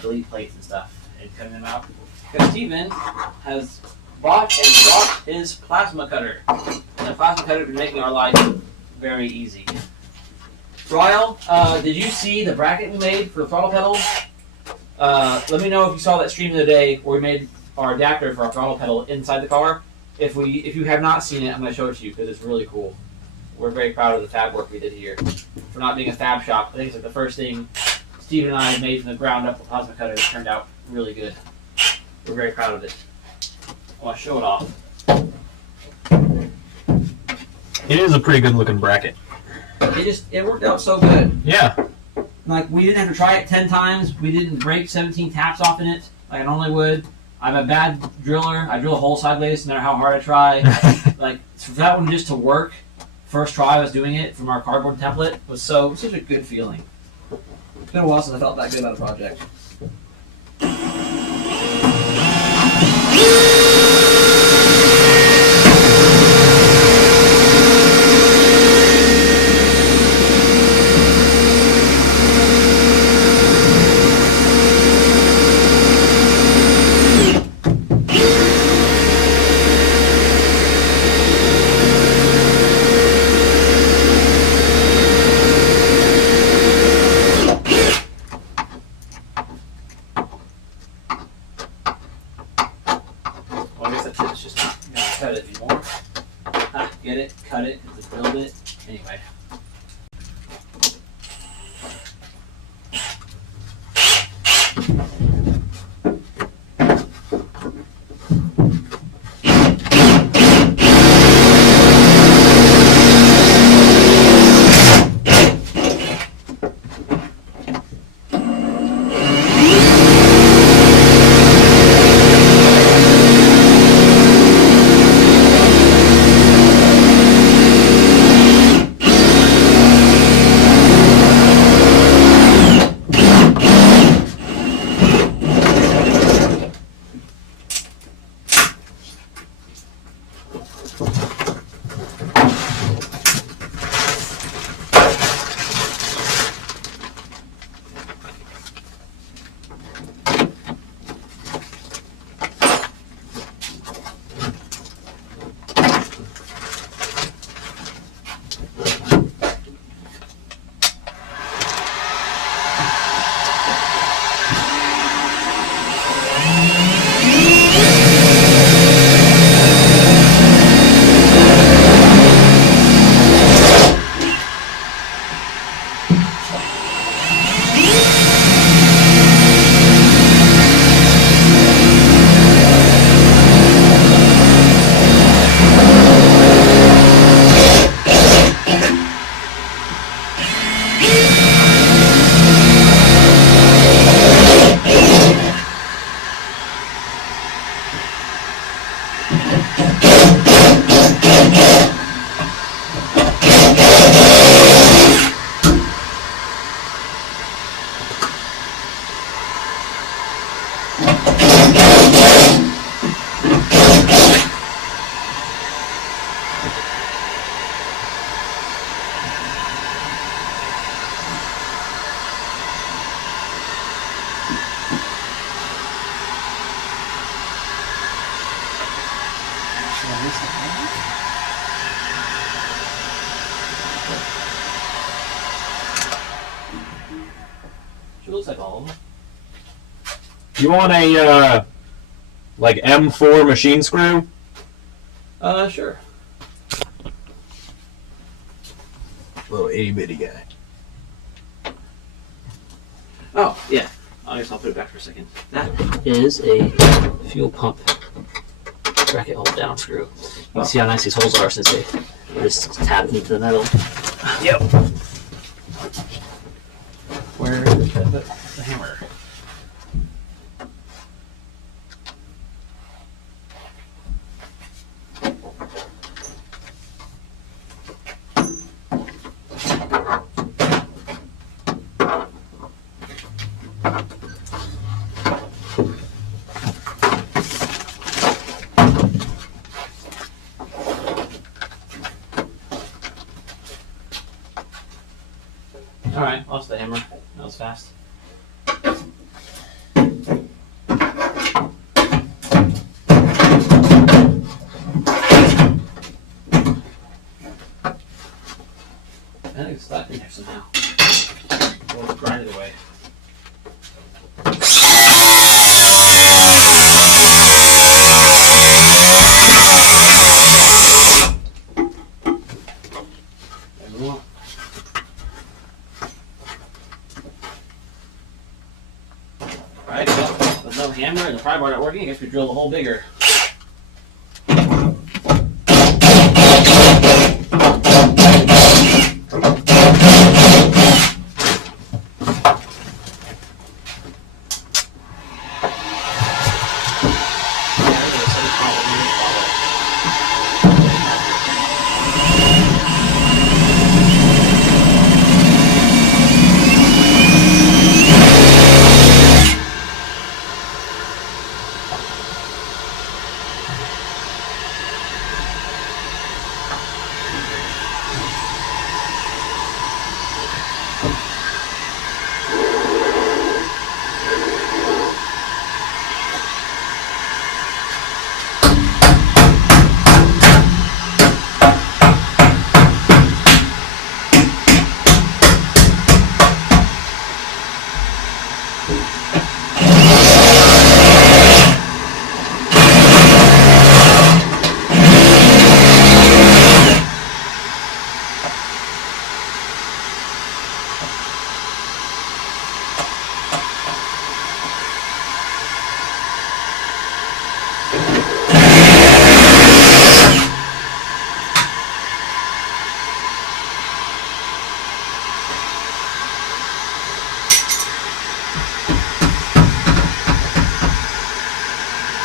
delete plates and stuff and cutting them out. Because Steven has bought and brought his plasma cutter. And the plasma cutter has been making our life very easy. Ryle, did you see the bracket we made for the throttle pedal? Let me know if you saw that stream of the day where we made our adapter for our throttle pedal inside the car. If you have not seen it, I'm going to show it to you because it's really cool. We're very proud of the fab work we did here. For not being a fab shop, I think it's like the first thing Steven and I made from the ground up with plasma cutter. It turned out really good. We're very proud of it. I want to show it off. It is a pretty good looking bracket. It worked out so good. Yeah. Like, we didn't have to try it 10 times. We didn't break 17 taps off in it like I normally would. I'm a bad driller. I drill a hole sideways no matter how hard I try. Like, for that one just to work, first try I was doing it from our cardboard template was such a good feeling. It's been a while since I felt that good about a project. Well, I guess that's it. It's just not going to cut it anymore. Get it, cut it, just build it. Anyway. You want a like M4 machine screw? Sure. Little itty bitty guy. Oh, yeah. I guess I'll put it back for a second. That is a fuel pump bracket hold down screw. You can see how nice these holes are since they just tapped into the metal. Yep. Where is the hammer? Alright, lost the hammer. That was fast. I think it's stuck in there somehow. We'll grind it away. There we go. Alright, well, with no hammer and the pry bar not working, I guess we drill the hole bigger.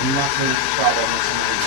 Nothing problem with somebody.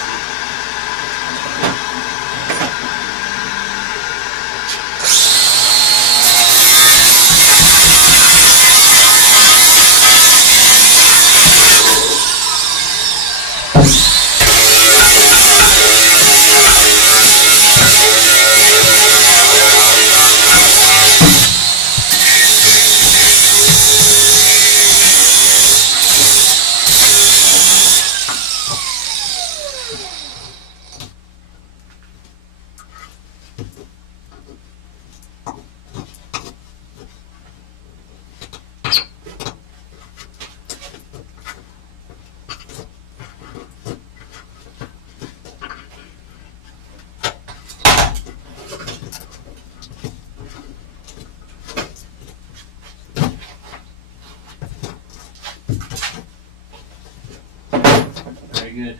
Very good.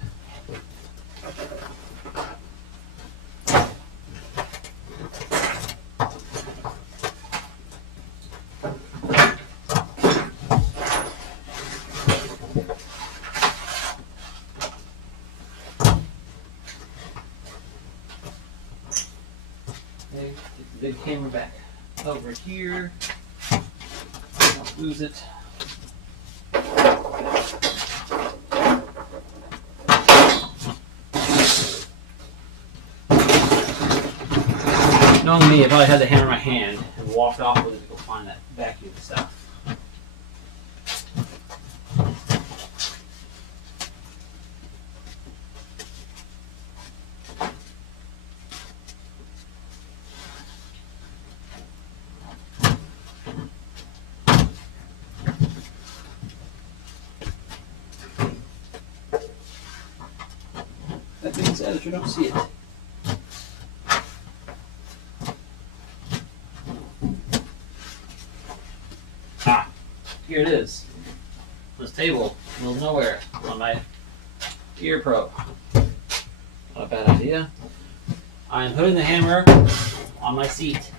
Okay, get the big camera back over here. Don't lose it. Knowing me, I probably had the hammer in my hand and walked off with it to go find that vacuum stuff. sad that you don't see it. Ah, here it is. This table, middle of nowhere, on my ear probe. Not a bad idea. I'm putting the hammer on my seat.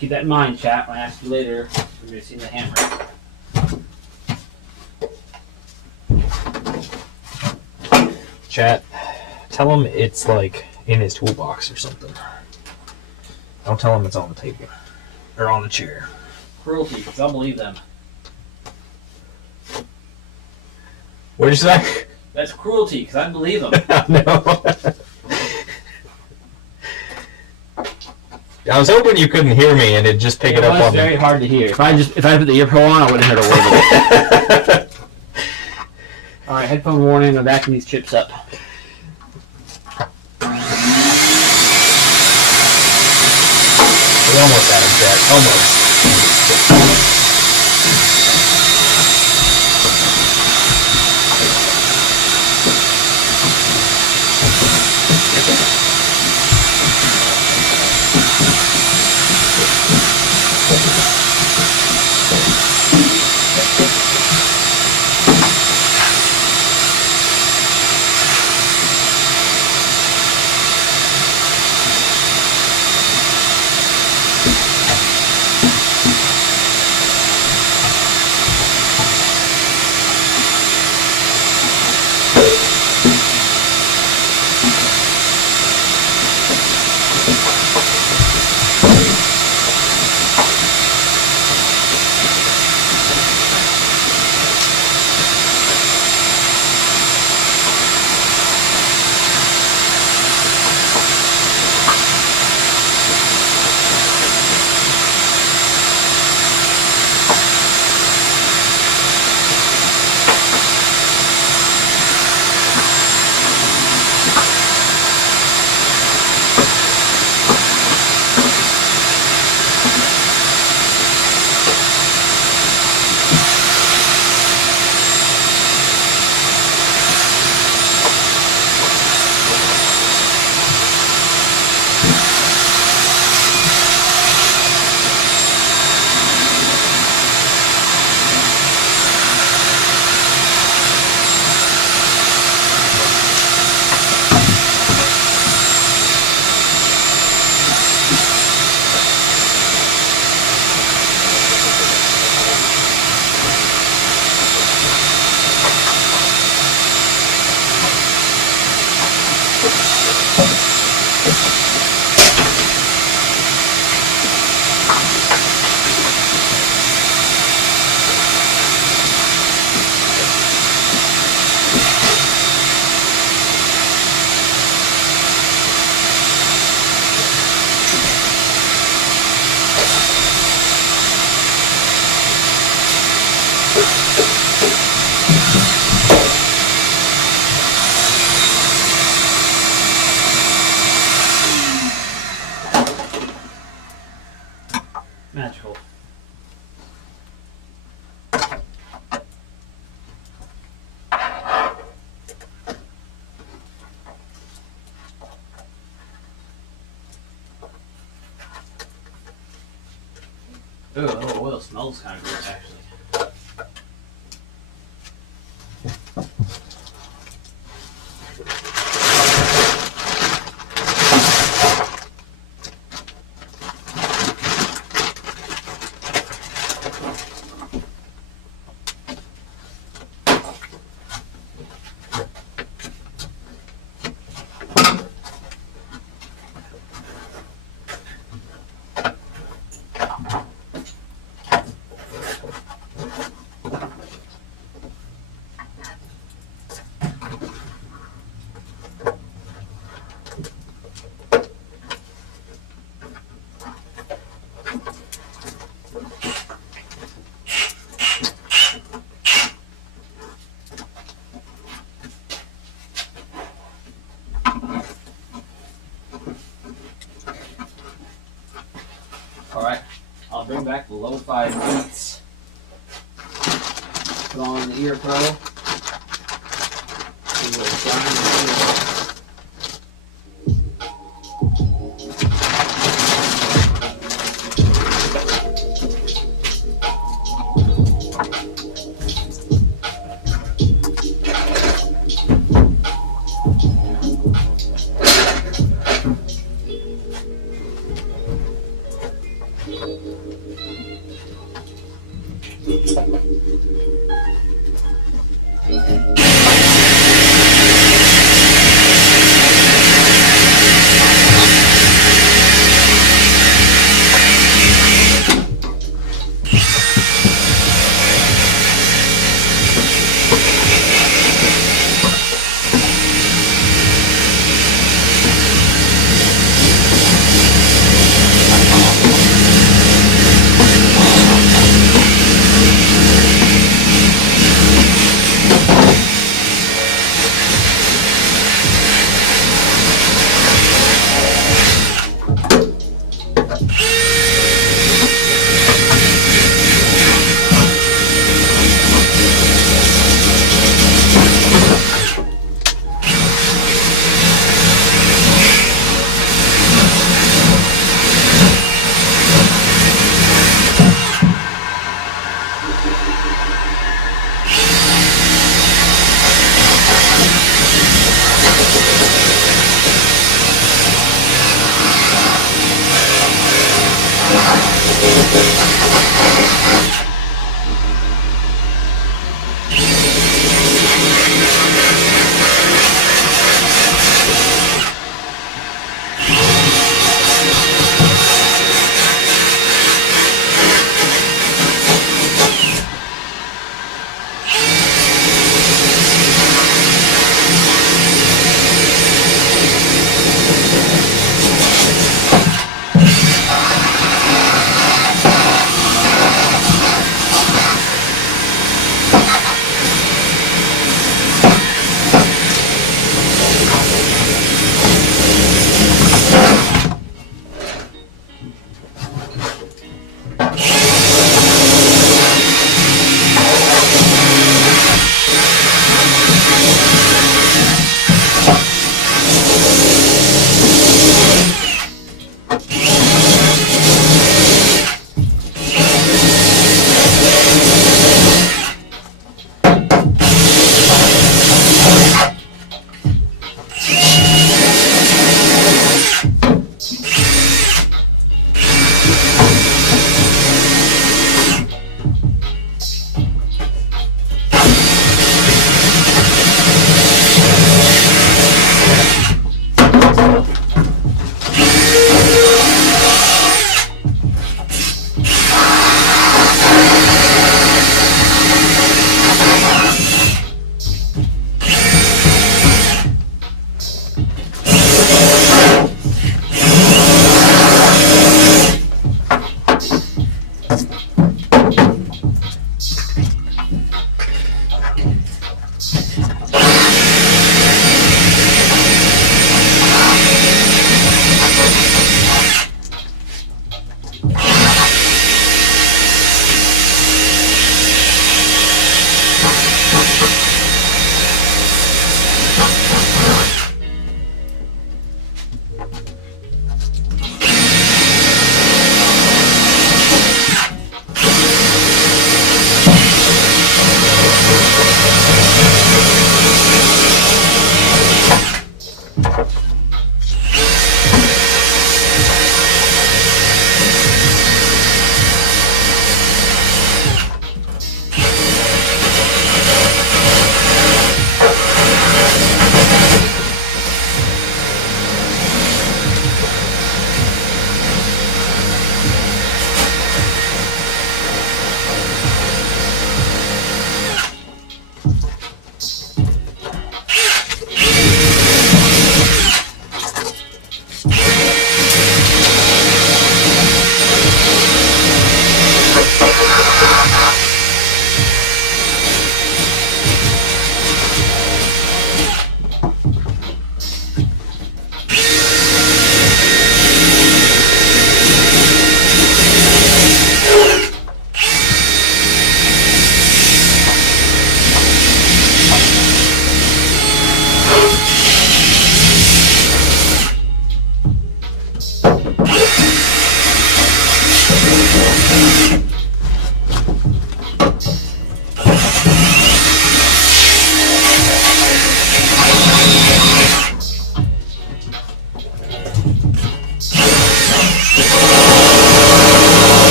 Keep that in mind, chat, when I ask you later if you're missing the hammer. Chat, tell him it's like in his toolbox or something. Don't tell him it's on the table or on the chair. Cruelty, because I'll believe them. What did you say? That's cruelty, because I believe them. No. I was hoping you couldn't hear me and it'd just pick it up was on very hard to hear. If I put the ear pro on, I wouldn't have heard a word of it. All right, headphone warning. I'm backing these chips up. We almost had him, Jack. Almost. Magical. Ooh, a little oil smells kind of good, actually. Alright, I'll bring back the lo-fi beats. Put on the ear pro.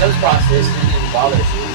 This process didn't bother you.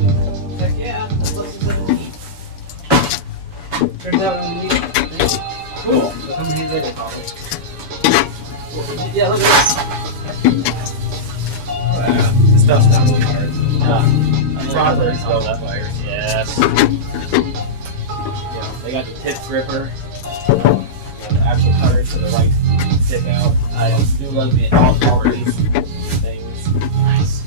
Heck yeah, that's less than 17. Turns out I'm gonna need cool. So how many days later, probably? Yeah, look at this. This stuff's not really hard. Proper spell stuff. pliers. Yes. Yeah, they got the tip gripper, the actual cutters for the right stick out. I do love me All these things. Nice.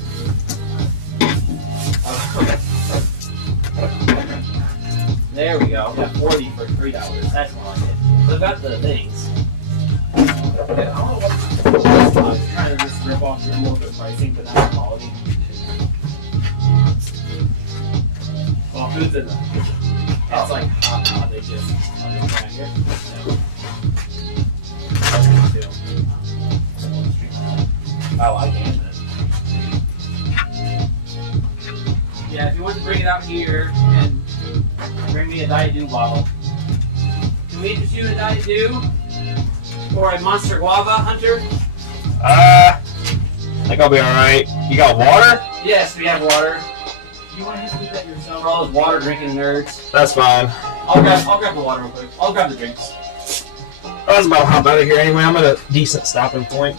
There we go. Got 40 for $3. That's more like it. So I've got the things. I'm trying to just rip off your little bit of pricing, but not the quality. Well, food's in the. It's like hot. They just right here. Oh, I can then. Yeah, if you want to bring it out here and bring me a Diet Dew bottle. Can we interest you in a Diet Dew? Or a Monster Guava, Hunter? I think I'll be alright. You got water? Yes, we have water. You want to do that yourself? For all those water drinking nerds. That's fine. I'll grab the water real quick. I'll grab the drinks. I was about to hop out of here anyway. I'm at a decent stopping point.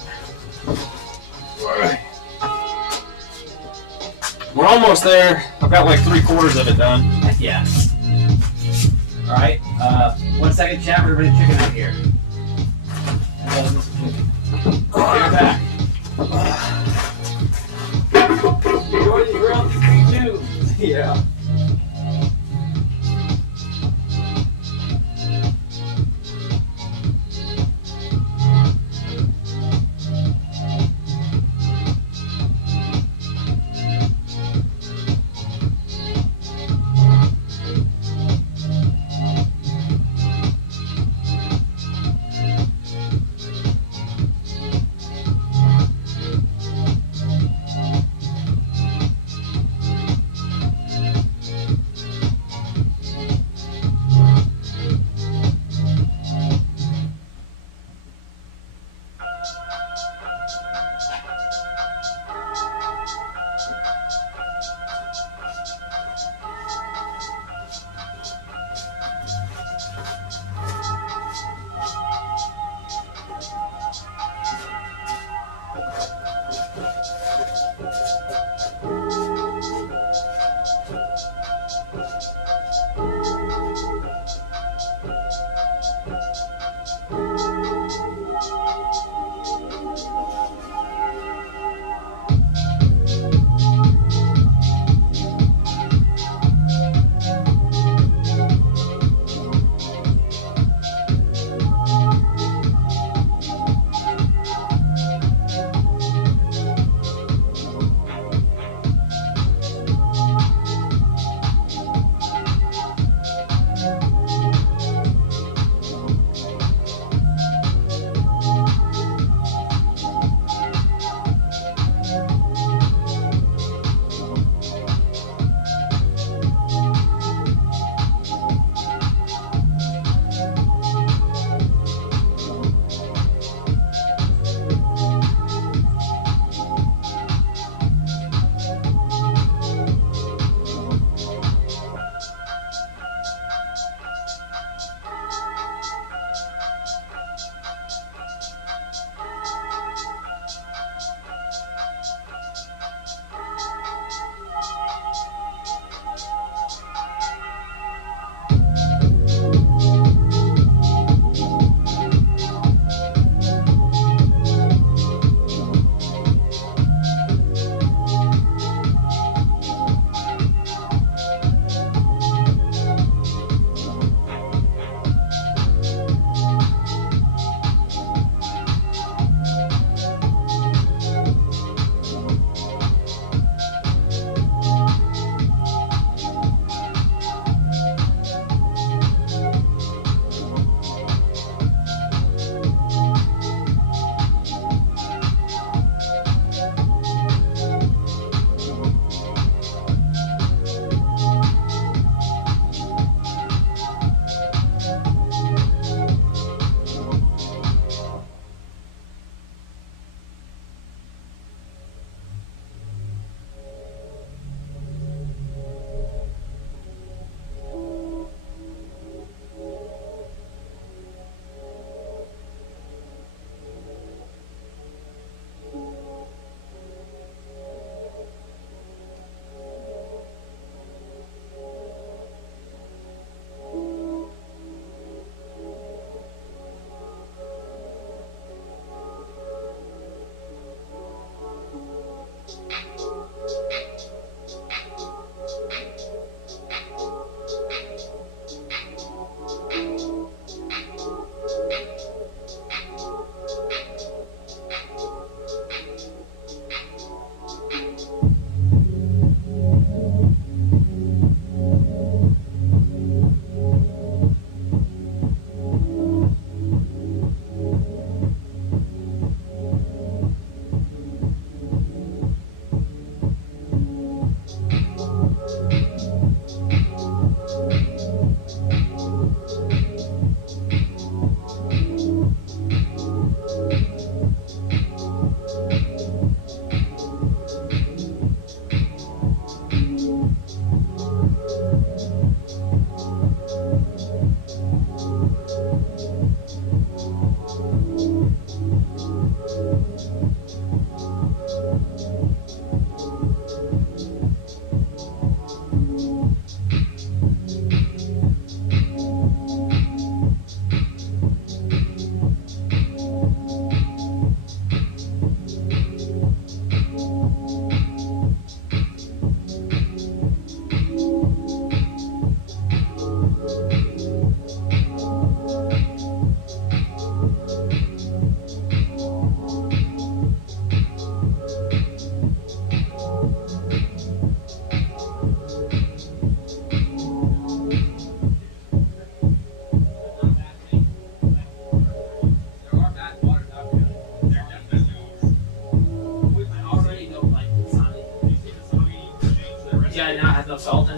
We're almost there. I've got like 3/4 of it done. Heck yeah. Alright, 1 second chat, we're gonna bring chicken out here. And this chicken. You're back. Enjoy the grilled chicken too. Yeah.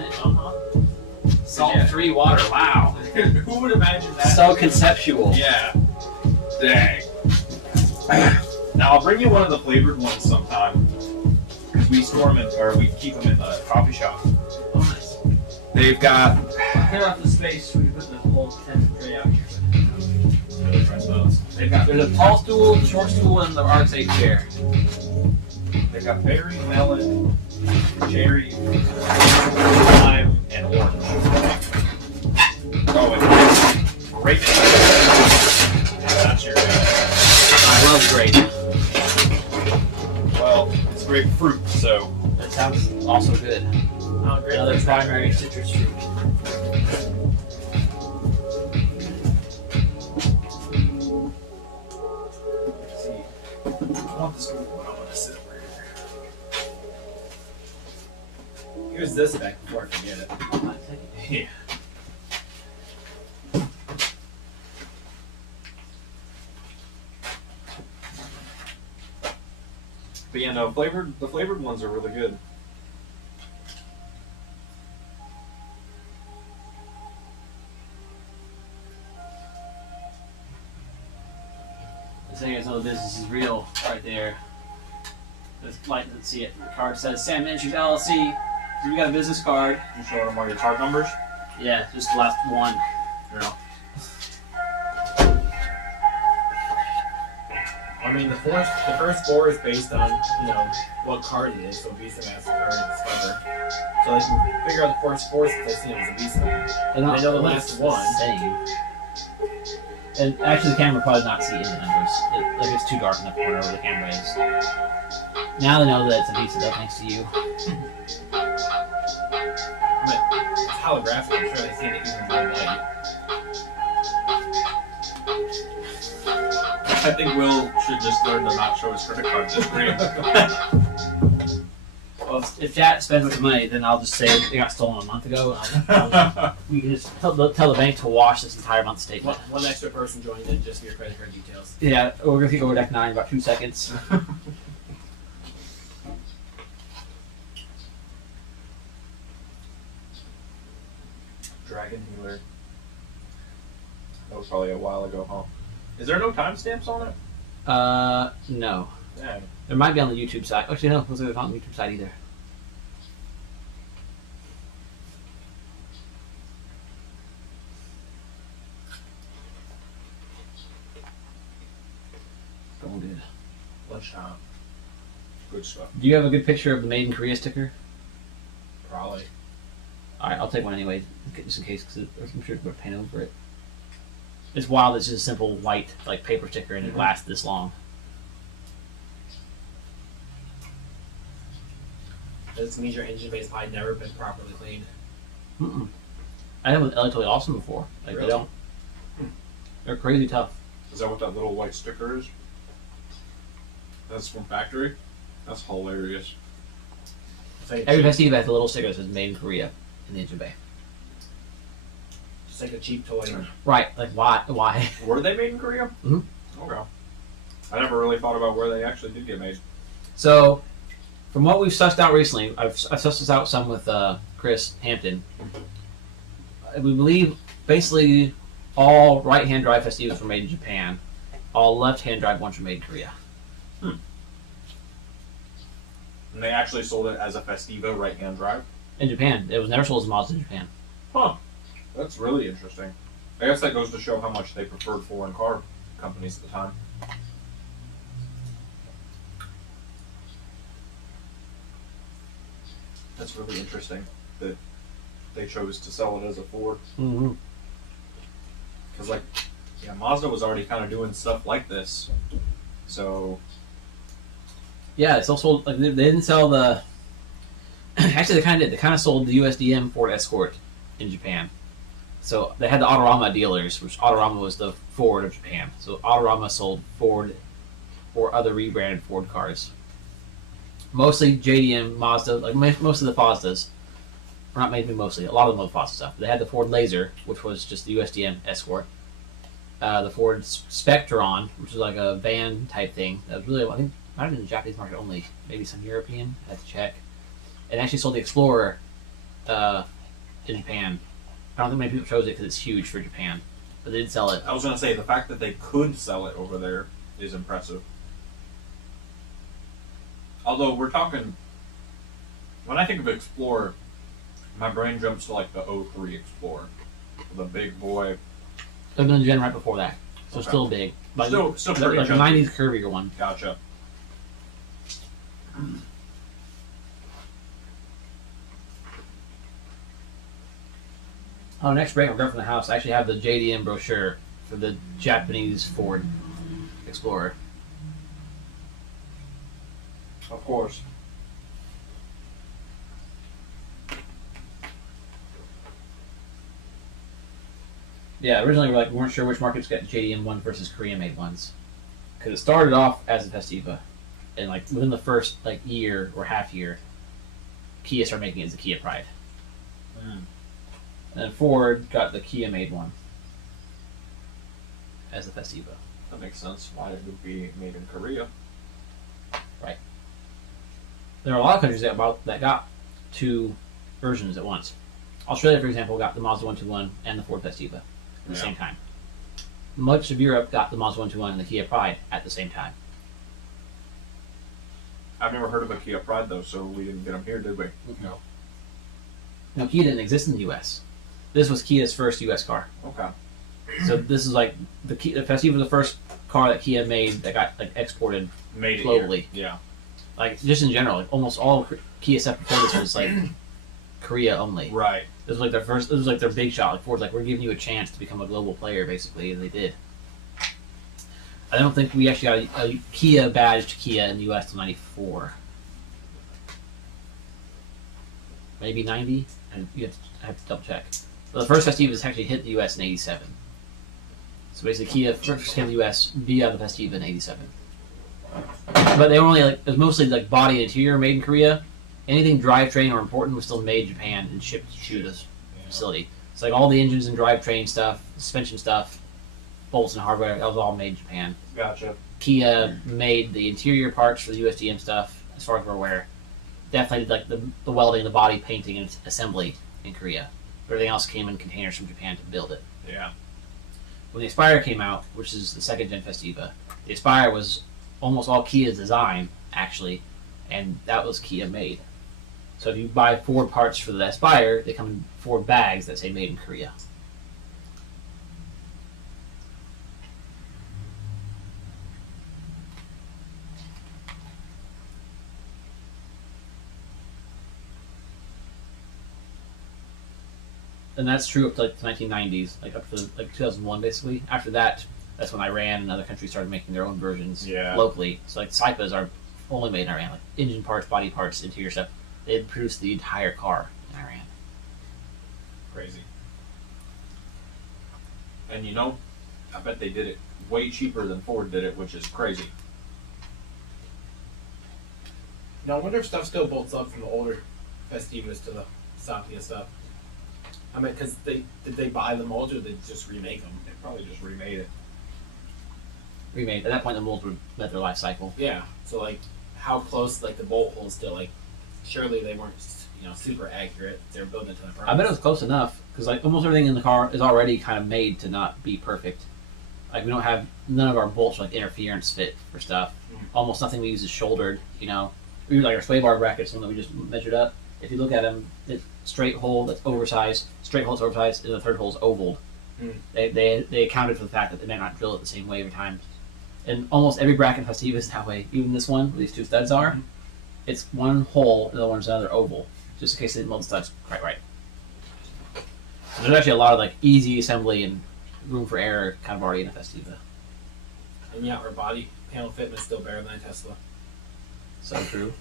it? Salt-free water. Wow. Who would imagine that? So conceptual. Yeah. Dang. Now I'll bring you one of the flavored ones sometime. Because we store them or we keep them in the coffee shop. Oh, nice. They've got. Clear off the space so we put the whole tent tray out here. They've got. There's a tall stool, short stool, and the RX-8 chair. They've got berry, melon, cherry, lime, and orange. Oh, and grape. That's your. I love grape. Well, it's grapefruit, so. That sounds also good. Oh, great. Another primary citrus fruit. Let's see. I want this one. I want to sit over here. Here's this back before I forget it. Yeah. But yeah, no, the flavored ones are really good. The thing is, no, the business is real right there. Let's see it. The card says Sam Ministries LLC. So we got a business card. You showing them all your card numbers? Yeah, just the last one. Yeah. I mean, the first four is based on, what card it is. So Visa, MasterCard, Discover. So they can figure out the first four since they see it as a Visa. They're not They know the last one. same. And actually, the camera probably not see any numbers. Like it's too dark in the corner where the camera is. Now they know that it's a Visa, though, thanks to you. It's holographic. I'm sure they see it even more light. I think Will should just learn to not show his credit card this screen. Well, if Jack spends much money, then I'll just say it got stolen a month ago. And we can just tell the bank to wash this entire month's statement. One extra person joined in just for your credit card details. Yeah, we're gonna go over deck 9 in about 2 seconds. Dragon Healer. That was probably a while ago, huh? Is there no timestamps on it? No. Yeah. There might be on the YouTube side. Actually, no, it wasn't on the YouTube side either. Going good. Lunchtime. Good stuff. Do you have a good picture of the Made in Korea sticker? Probably. Alright, I'll take one anyway, just in case, because I'm sure we're paint over it. It's wild, it's just a simple white, like, paper sticker, and it lasts this long. This means your engine bay's probably never been properly cleaned. Mm-mm. I had one with Totally Awesome before. Like, Really? they don't. They're crazy tough. Is that what that little white sticker is? That's from factory? That's hilarious. It's like a Every cheap, Festiva has a little sticker that says Made in Korea in the engine bay. just like a cheap toy. Right, like, why? Why? Were they made in Korea? Mhm. Okay. I never really thought about where they actually did get made. So, from what we've sussed out recently, I've sussed this out some with Chris Hampton. We believe basically all right-hand drive Festivas were made in Japan. All left-hand drive ones were made in Korea. And they actually sold it as a Festiva right-hand drive? In Japan, it was never sold as Mazda in Japan. Huh. That's really interesting. I guess that goes to show how much they preferred foreign car companies at the time. That's really interesting that they chose to sell it as a Ford. Mm-hmm. Because, like, yeah, Mazda was already kind of doing stuff like this. So, Yeah, they still sold. Like they didn't sell the. Actually, they kind of did. They kind of sold the USDM Ford Escort in Japan. So they had the Autorama dealers, which Autorama was the Ford of Japan. So Autorama sold Ford or other rebranded Ford cars. Mostly JDM, Mazda, like most of the Fazdas. Or not maybe mostly, a lot of them were Fazda stuff. They had the Ford Laser, which was just the USDM Escort. The Ford Spectron, which was like a van type thing. That was really, I think, might have been the Japanese market only. Maybe some European. I have to check. And actually sold the Explorer in Japan. I don't think many people chose it because it's huge for Japan, but they did sell it. I was gonna say the fact that they could sell it over there is impressive. Although we're talking, when I think of Explorer, my brain jumps to like the 03 Explorer, the big boy. There's been a gen right before that, so Okay. still big. But Still pretty like the chunky. 90s curvier one. Gotcha. Oh, next break, I'll grab from the house. I actually have the JDM brochure for the Japanese Ford Explorer. Of course. Yeah, originally we weren't sure which markets got JDM ones versus Korean made ones, because it started off as a Festiva, and like within the first like year or half year, Kia started making it as the Kia Pride, and then Ford got the Kia made one as the Festiva. That makes sense. Why did it be made in Korea? There are a lot of countries that got two versions at once. Australia, for example, got the Mazda 121 and the Ford Festiva at the Yeah. same time. Much of Europe got the Mazda 121 and the Kia Pride at the same time. I've never heard of a Kia Pride though, so we didn't get them here, did we? No. No, Kia didn't exist in the U.S. This was Kia's first U.S. car. Okay. So this is like the Festiva was the first car that Kia made that got like exported. Made it Globally. Here. Yeah. Like just in general, like almost all Kia stuff before this was like Korea only. Right. This was like their first. This was like their big shot. Like Ford's like, we're giving you a chance to become a global player, basically, and they did. I don't think we actually got a Kia badged Kia in the U.S. till '94, maybe '90, and you have to double check. But the first Festiva actually hit the U.S. in '87. So basically, Kia first hit the U.S. via the Festiva in '87. But they were only like it was mostly like body and interior made in Korea. Anything drivetrain or important was still made in Japan and shipped to this facility. It's like all the engines and drivetrain stuff, suspension stuff, bolts and hardware, that was all made in Japan. Gotcha. Kia made the interior parts for the USDM stuff, as far as we're aware. Definitely did like the welding, the body painting, and assembly in Korea. Everything else came in containers from Japan to build it. Yeah. When the Aspire came out, which is the second gen Festiva, the Aspire was almost all Kia's design, actually, and that was Kia made. So if you buy Ford parts for the Aspire, they come in Ford bags that say made in Korea. And that's true up to like the 1990s, like up to like 2001 basically. After that, that's when Iran and other countries started making their own versions locally. So like Saipas are only made in Iran, like engine parts, body parts, interior stuff. They produce the entire car in Iran. Crazy. And you know, I bet they did it way cheaper than Ford did it, which is crazy. Now I wonder if stuff still bolts up from the older Festivas to the Satya stuff. I mean, because did they buy the molds or did they just remake them? They probably just remade it. Remade. At that point, the molds would met their life cycle. Yeah. So like, how close like the bolt holes to like? Surely they weren't super accurate. They were building it to the purpose. I bet it was close enough because like almost everything in the car is already kind of made to not be perfect. Like we don't have none of our bolts like interference fit for stuff. Almost nothing we use is shouldered. We use like our sway bar brackets, one that we just measured up. If you look at them, it's straight hole that's oversized, straight hole that's oversized, and the third hole is ovaled. They accounted for the fact that they may not drill it the same way every time. And almost every bracket in Festiva is that way. Even this one, where these two studs are, it's one hole and the other one's another oval, just in case they didn't mold the studs quite right. So there's actually a lot of like easy assembly and room for error kind of already in a Festiva. And yeah, our body panel fitment is still better than a Tesla. So true.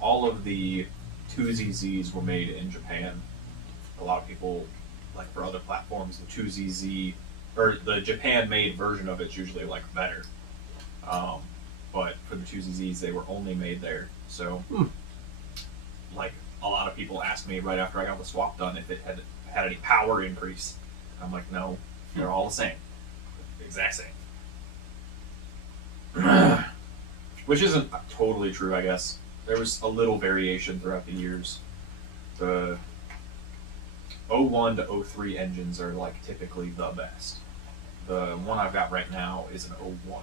All of the 2ZZs were made in Japan. A lot of people, like for other platforms, the 2ZZ or the Japan-made version of it's usually like better. But for the 2ZZs, they were only made there. So, like a lot of people asked me right after I got the swap done if it had any power increase. I'm like, no, they're all the same, exact same. Which isn't totally true, I guess. there was a little variation throughout the years. The 01 to 03 engines are like typically the best. The one I've got right now is an 01.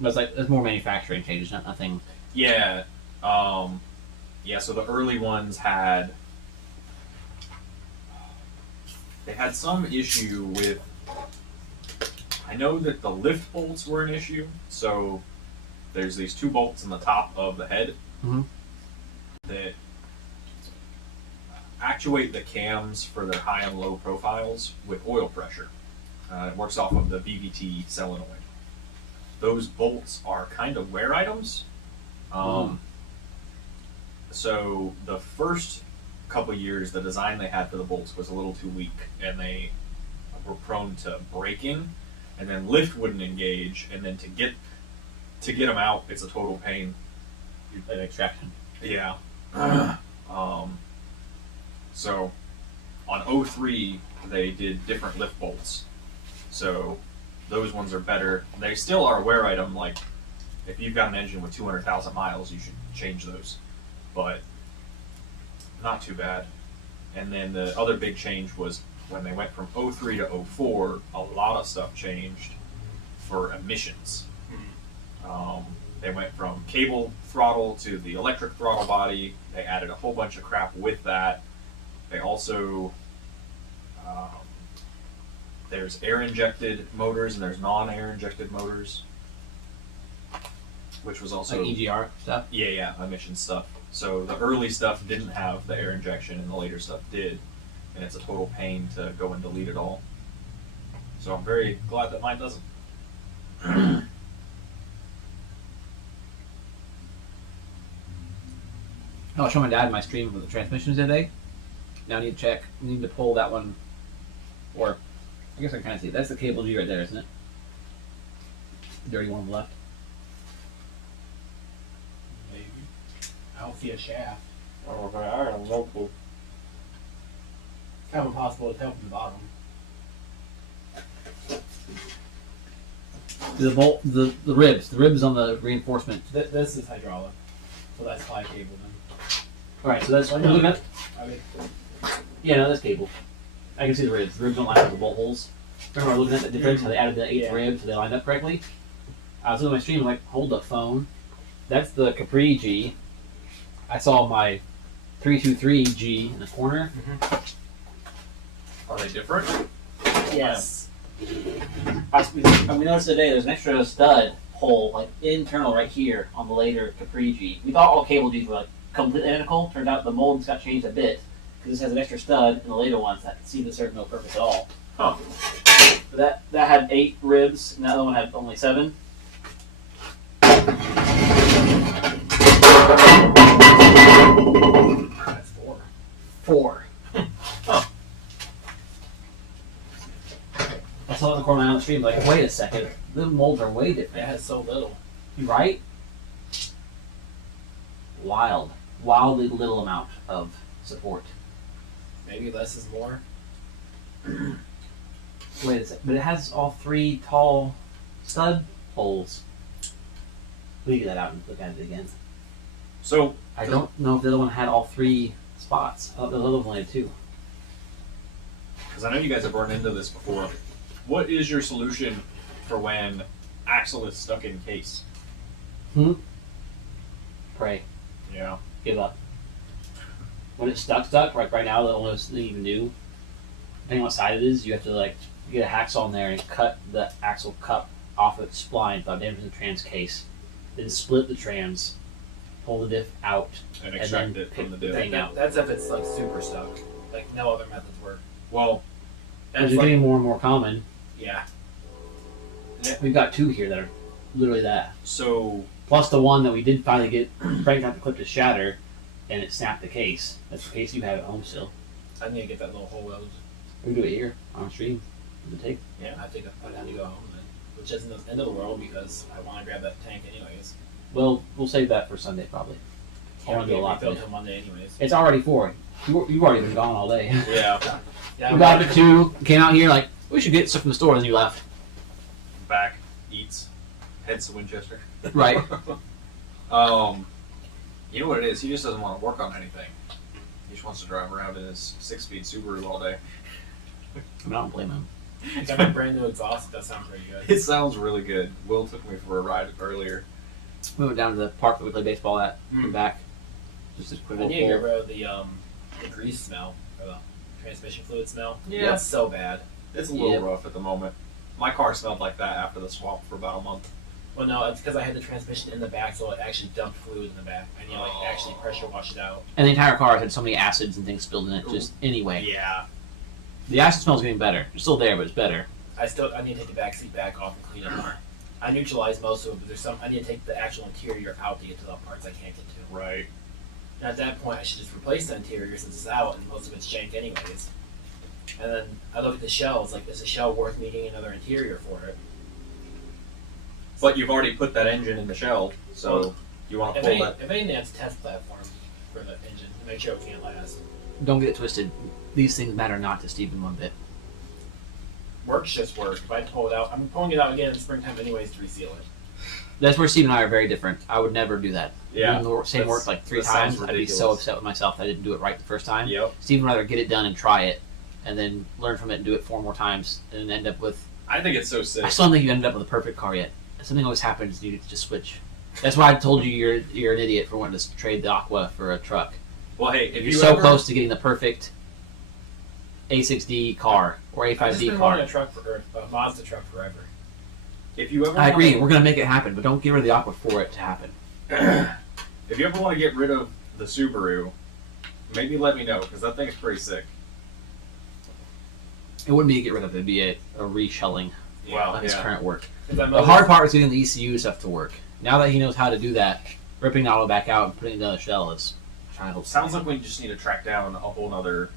But it's like there's more manufacturing changes, not nothing. Yeah, yeah. So the early ones had some issue with. I know that the lift bolts were an issue. So there's these two bolts in the top of the head Mhm. that actuate the cams for their high and low profiles with oil pressure. It works off of the VVT solenoid. Those bolts are kind of wear items. So the first couple years, the design they had for the bolts was a little too weak, and they were prone to breaking, and then lift wouldn't engage, and then to get them out, it's a total pain. Like extraction. Yeah. So on 03, they did different lift bolts. So those ones are better. They still are a wear item. Like if you've got an engine with 200,000 miles, you should change those. But not too bad. And then the other big change was when they went from 03 to 04, a lot of stuff changed for emissions. They went from cable throttle to the electric throttle body. They added a whole bunch of crap with that. They also, there's air injected motors and there's non-air injected motors, which was also Like EGR stuff. yeah, emission stuff. So the early stuff didn't have the air injection and the later stuff did, and it's a total pain to go and delete it all. So I'm very glad that mine doesn't. I was showing my dad my stream of the transmissions today. Now I need to check. I need to pull that one, or I guess I can kind of see it. That's the cable G right there, isn't it? The dirty one on the left. Maybe. I don't see a shaft. Oh, okay, I don't know. Cool. It's kind of impossible to tell from the bottom. The bolt, the ribs on the reinforcement. This is hydraulic, so that's fly cable then. All right, so that's we're looking at. I mean, Yeah, no, that's cable. I can see the ribs. The ribs don't line up with the bolt holes. Remember, I was looking at the difference how they added the eighth Yeah. rib so they lined up correctly. I was looking at my stream, I'm like, hold up, phone. That's the Capri G. I saw my 323G in the corner. Are they different? Yes. We noticed today there's an extra stud hole, like internal right here on the later Capri G. We thought all cable Gs were like completely identical. Turned out the mold's got changed a bit because this has an extra stud in the later ones that seem to serve no purpose at all. Huh. But that had 8 ribs, and the other one had only 7. that's 4. 4. I saw it in the corner of the stream, like, wait a second, the molds are way It different. has so little. Right? Wildly little amount of support. Maybe less is more. Wait a second, but it has all 3 tall stud holes. We get that out and look at it again. So I don't know if the other one had all 3 spots. I thought the other one only had 2. because I know you guys have run into this before. What is your solution for when axle is stuck in case? Pray. Yeah. Give up. When it's stuck, right now, the only thing you can do, depending on what side it is, you have to like get a hacksaw in there and cut the axle cup off its spline without damaging the trans case. Then split the trans, pull the diff out, And and extract then it from the pick diff. thing out. That's if it's like super stuck. Like no other methods work. Well, As that's it's like, getting more and more common, Yeah. we've got 2 here that are literally that. so Plus the one that we did finally get, Frank got the clip to shatter, and it snapped the case. That's the case you have at home still. I need to get that little hole welded. We can do it here on stream. Does it take? Yeah, I think I'd have to go home then. Which isn't the end of the world because I want to grab that tank anyways. Well, we'll save that for Sunday probably. I want to do a lot refilled today. till Monday anyways. It's already 4. You've already been gone all day. yeah, Yeah, We got up at 2, came out here like, we should get stuff from the store, and then you left. back eats. Heads to Winchester. Right. You know what it is? He just doesn't want to work on anything. He just wants to drive around in his 6-speed Subaru all day. I mean, I don't blame him. Got a brand new exhaust. That sounds pretty good. It sounds really good. Will took me for a ride earlier. We went down to the park that we played baseball at and back. Just a quick I little need to get pull. rid of the grease smell or the transmission fluid smell. Yeah. That's so bad. It's a little Yep. rough at the moment. My car smelled like that after the swap for about a month. Well, no, it's because I had the transmission in the back, so it actually dumped fluid in the back. I need to like actually pressure wash it out. And the entire car had so many acids and things spilled in it. Just anyway, Yeah. the acid smell's getting better. It's still there, but it's better. I need to take the back seat back off and clean it more. I neutralized most of it, but there's some. I need to take the actual interior out to get to the parts I can't get to. Right. And at that point, I should just replace the interior since it's out and most of it's shanked anyways. And then I look at the shells, like, is the shell worth needing another interior for it? But you've already put that engine in the shell, so you want to If, pull that. if anything, that's a test platform for the engine to make sure it can't last. Don't get it twisted. These things matter not to Steven one bit. Work's just work. If I pull it out, I'm pulling it out again in springtime anyways to reseal it. That's where Steve and I are very different. I would never do that. Yeah, Doing the same that's- work like 3 that sounds times, I'd be so ridiculous. upset with myself that I didn't do it right the first time. Yep. Steve would rather get it done and try it, and then learn from it and do it 4 more times, and end up with. I think it's so sick. I still don't think you ended up with a perfect car yet. Something always happens, and you get to just switch. That's why I told you you're an idiot for wanting to trade the Aqua for a truck. Well, hey, if You're you so ever, close to getting the perfect A6D car or I've just A5D been car. wanting a truck or a Mazda truck forever. if you ever, I agree. wanna- We're gonna make it happen, but don't get rid of the Aqua for it to happen. if you ever want to get rid of the Subaru, maybe let me know because that thing's pretty sick. It wouldn't be to get rid of it; it'd be a reshelling Well, of his yeah. current work. 'Cause I'm The always- hard part is getting the ECU stuff to work. Now that he knows how to do that, ripping the auto back out and putting it in the shell is child's Sounds play. like we just need to track down a whole nother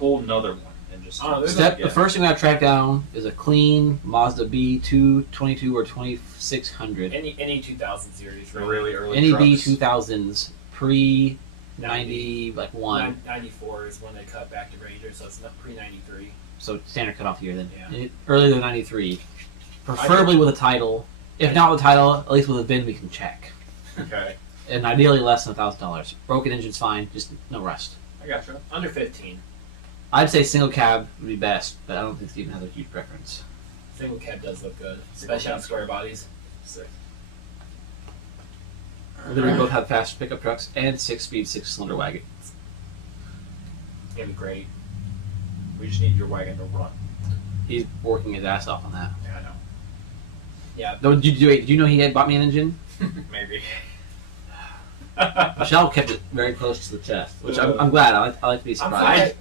one and just. Oh, there's The first thing we gotta track down is a clean Mazda B2 22 or 2600. any 2000 series. the really early Any trucks. B2000s pre 90 like one. 94 is when they cut back to Ranger, so it's not pre-93. So standard cutoff year then. Yeah. Earlier than 93. Preferably with a title. If not with a title, at least with a VIN we can check. Okay, And ideally less than $1,000. Broken engine's fine, just no rust. I gotcha. Under 15. I'd say single cab would be best, but I don't think Steven has a huge preference. Single cab does look good, Single especially on cab. square bodies. Sick. We both have fast pickup trucks and 6-speed 6-cylinder wagon. It's gonna be great. We just need your wagon to run. He's working his ass off on that. Yeah, I know. Yeah, Though, did you know he had bought me an engine? Maybe. Michelle kept it very close to the chest, which I'm glad. I like to be surprised.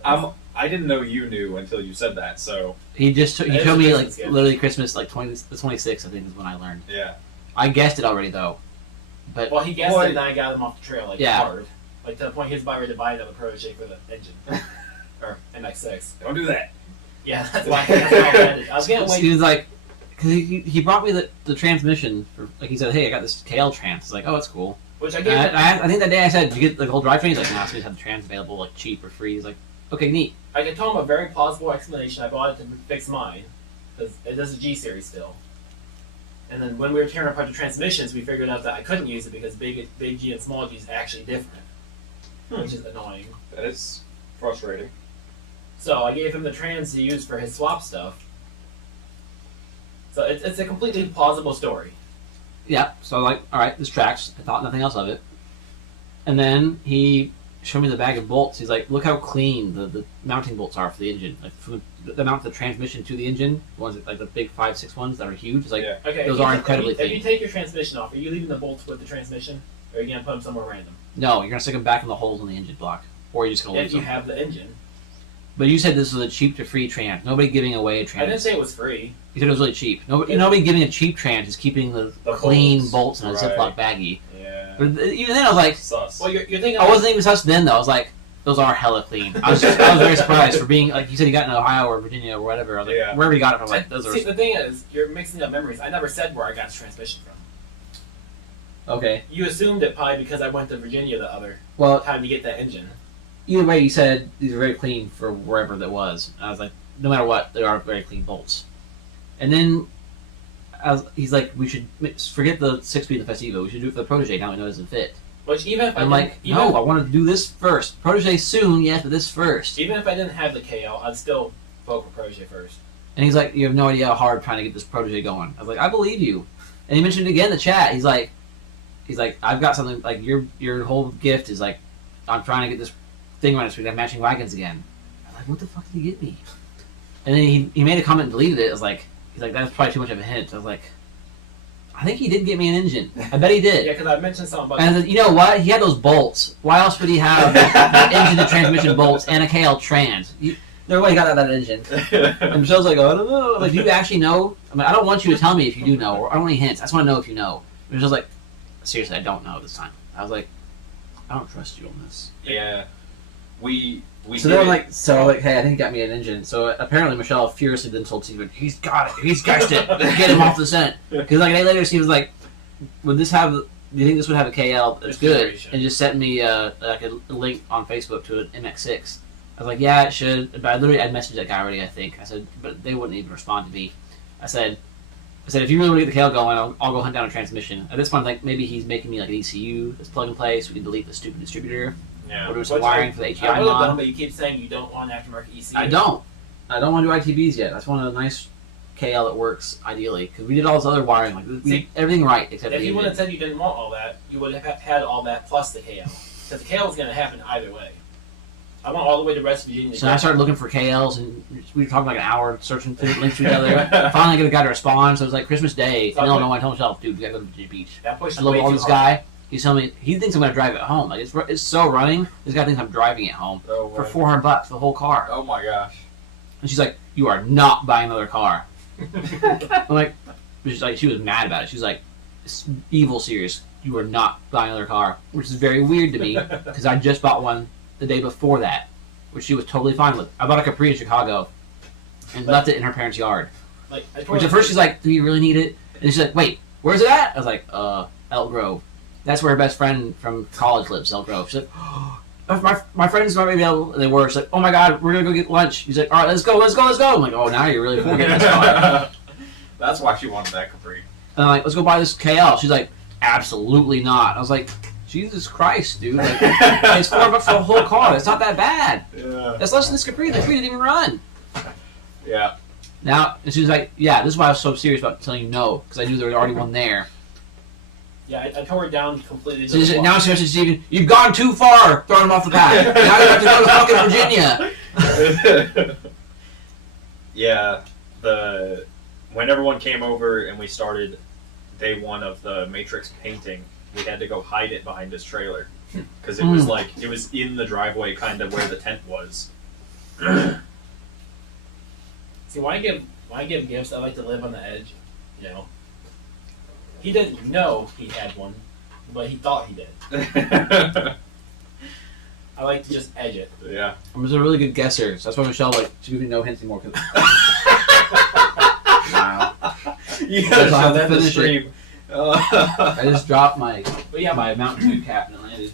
I didn't know you knew until you said that. So He It showed is a me like Christmas gift. literally Christmas like the 26th I think is when I learned. yeah. I guessed it already though, but well, he guessed Boy. it, and I got him off the trail like Yeah. hard. Like to the point he was about ready to buy another Protege for the engine. Or MX6. Don't do that. Yeah, that's why that's how I had it. I was gonna he wait. was like, because he brought me the transmission for, like he said, hey, I got this KL trans. It's like, oh, it's cool. Which I And gave him. I think that day I said, did you get like the whole drivetrain? He's like, no, so we just have the trans available like cheap or free. He's like, okay, neat. I told him a very plausible explanation. I bought it to fix mine because it does a G series still. And then when we were tearing apart the transmissions, we figured out that I couldn't use it because big G and small G is actually different, which is annoying. That is frustrating. So I gave him the trans to use for his swap stuff. So it's a completely plausible story. Yeah. So like, all right, this tracks. I thought nothing else of it. And then he showed me the bag of bolts. He's like, look how clean the mounting bolts are for the engine. Like from the mount the transmission to the engine, the ones that, like the big 5-6 ones that are huge. It's like, Yeah. Okay, Those if you- are incredibly if you clean. take your transmission off, are you leaving the bolts with the transmission, or are you gonna put them somewhere random? no, you're gonna stick them back in the holes in the engine block, or you're just gonna If lose you them. have the engine, But you said this was a cheap to free trans. Nobody giving away a I trans. didn't say it was free. You said it was really cheap. Nobody giving a cheap trans is keeping the The clean bolts. bolts in a Right. Ziploc baggie. Yeah. But even then, I was like, Sus. Well, you're thinking. I wasn't even sus then though. I was like, those are hella clean. I was very surprised for being like you said you got in Ohio or Virginia or whatever. I was like, Yeah. wherever you got it from. Like those See, are the thing is, you're mixing up memories. I never said where I got the transmission from. okay. You assumed it probably because I went to Virginia the other Well, time to get that engine. either way, you said these are very clean for wherever that was. And I was like, no matter what, they are very clean bolts. And then he's like, we should forget the 6-speed in the Festivo. We should do it for the Protege now we know it doesn't fit. Which even if I'm like, no, I want to do this first. Protege soon, yes, but this first. even if I didn't have the KL, I'd still vote for Protege first. And he's like, you have no idea how hard I'm trying to get this Protege going. I was like, I believe you. And he mentioned it again in the chat. He's like, I've got something like your whole gift is like, I'm trying to get this thing right so we can have matching wagons again. I'm like, what the fuck did he get me? And then he made a comment and deleted it. I was like, he's like, that's probably too much of a hint. I was like, I think he did get me an engine. I bet he did. Yeah, because I mentioned something about. And I said, you know what? He had those bolts. Why else would he have engine and transmission bolts and a KL trans? No way he got that engine. And Michelle's like, oh, I don't know. Like, do you actually know? I mean, I don't want you to tell me if you do know, or I don't want any hints. I just want to know if you know. And Michelle's like, seriously, I don't know this time. I was like, I don't trust you on this. Yeah, we So did then I'm it. like, hey, I think he got me an engine. So apparently Michelle furiously then told Steven, he's got it. He's guessed it. Get him off the scent. Because like a day later, Steven was like, would this have? Do you think this would have a KL that's good? Configuration. And just sent me like a link on Facebook to an MX-6. I was like, yeah, it should. But I literally had messaged that guy already. I think I said, but they wouldn't even respond to me. I said, if you really want to get the KL going, I'll go hunt down a transmission. At this point, like maybe he's making me like an ECU that's plug and play, so we can delete the stupid distributor. Yeah. Or do some Which wiring for the HEI I would have mod. done, but you keep saying you don't want aftermarket ECU. I don't want to do ITBs yet. I just want a nice KL that works ideally because we did all this other wiring, like we did everything right except If the you would have engine. said you didn't want all that, you would have had all that plus the KL. Because the KL was going to happen either way. I went all the way to West Virginia. So I started looking for KLs, and we were talking like an hour searching through links to each other. Finally, got a guy to respond. So it was like Christmas Day in Illinois. I told myself, dude, we gotta go to Virginia Beach. That pushed I love way all too this hard. guy. He's telling me he thinks I'm gonna drive it home. Like it's so running. This guy thinks I'm driving it home Oh, for wow. $400 the whole car. Oh my gosh. And she's like, "You are not buying another car." I'm like, she was mad about it. She was like, "It's evil serious. You are not buying another car," which is very weird to me because I just bought one the day before that, which she was totally fine with. I bought a Capri in Chicago and left it in her parents' yard. Like, I told Which her- at first she's like, "Do you really need it?" And she's like, "Wait, where's it at?" I was like, Elk Grove. That's where her best friend from college lives, Elk Grove. She's like, "Oh, my friends might be able." They were. She's like, "Oh my God, we're gonna go get lunch." He's like, "All right, let's go." I'm like, "Oh, now you're really forgetting this car." That's why she wanted that Capri. And I'm like, "Let's go buy this KL." She's like, "Absolutely not." I was like, Jesus Christ, dude! Like, it's $400 for a whole car. It's not that bad. Yeah. That's less than this Capri. The Capri didn't even run. Yeah. Now, and she was like, "Yeah, this is why I was so serious about telling you no, because I knew there was already one there." Yeah, I tore it down completely. So now she says, "Steven, you've gone too far, throwing him off the path. Now you have to go to fucking Virginia." Yeah, when everyone came over and we started day one of the Matrix painting, we had to go hide it behind his trailer because it was like it was in the driveway, kind of where the tent was. See, when I give gifts, I like to live on the edge. You know, he didn't know he had one, but he thought he did. I like to just edge it. Yeah. I was a really good guesser, so that's why Michelle she gave me no hints anymore. Wow. You Because gotta I'll show have to that to finish it. stream. I just dropped my But yeah, Mountain Dew cap and it landed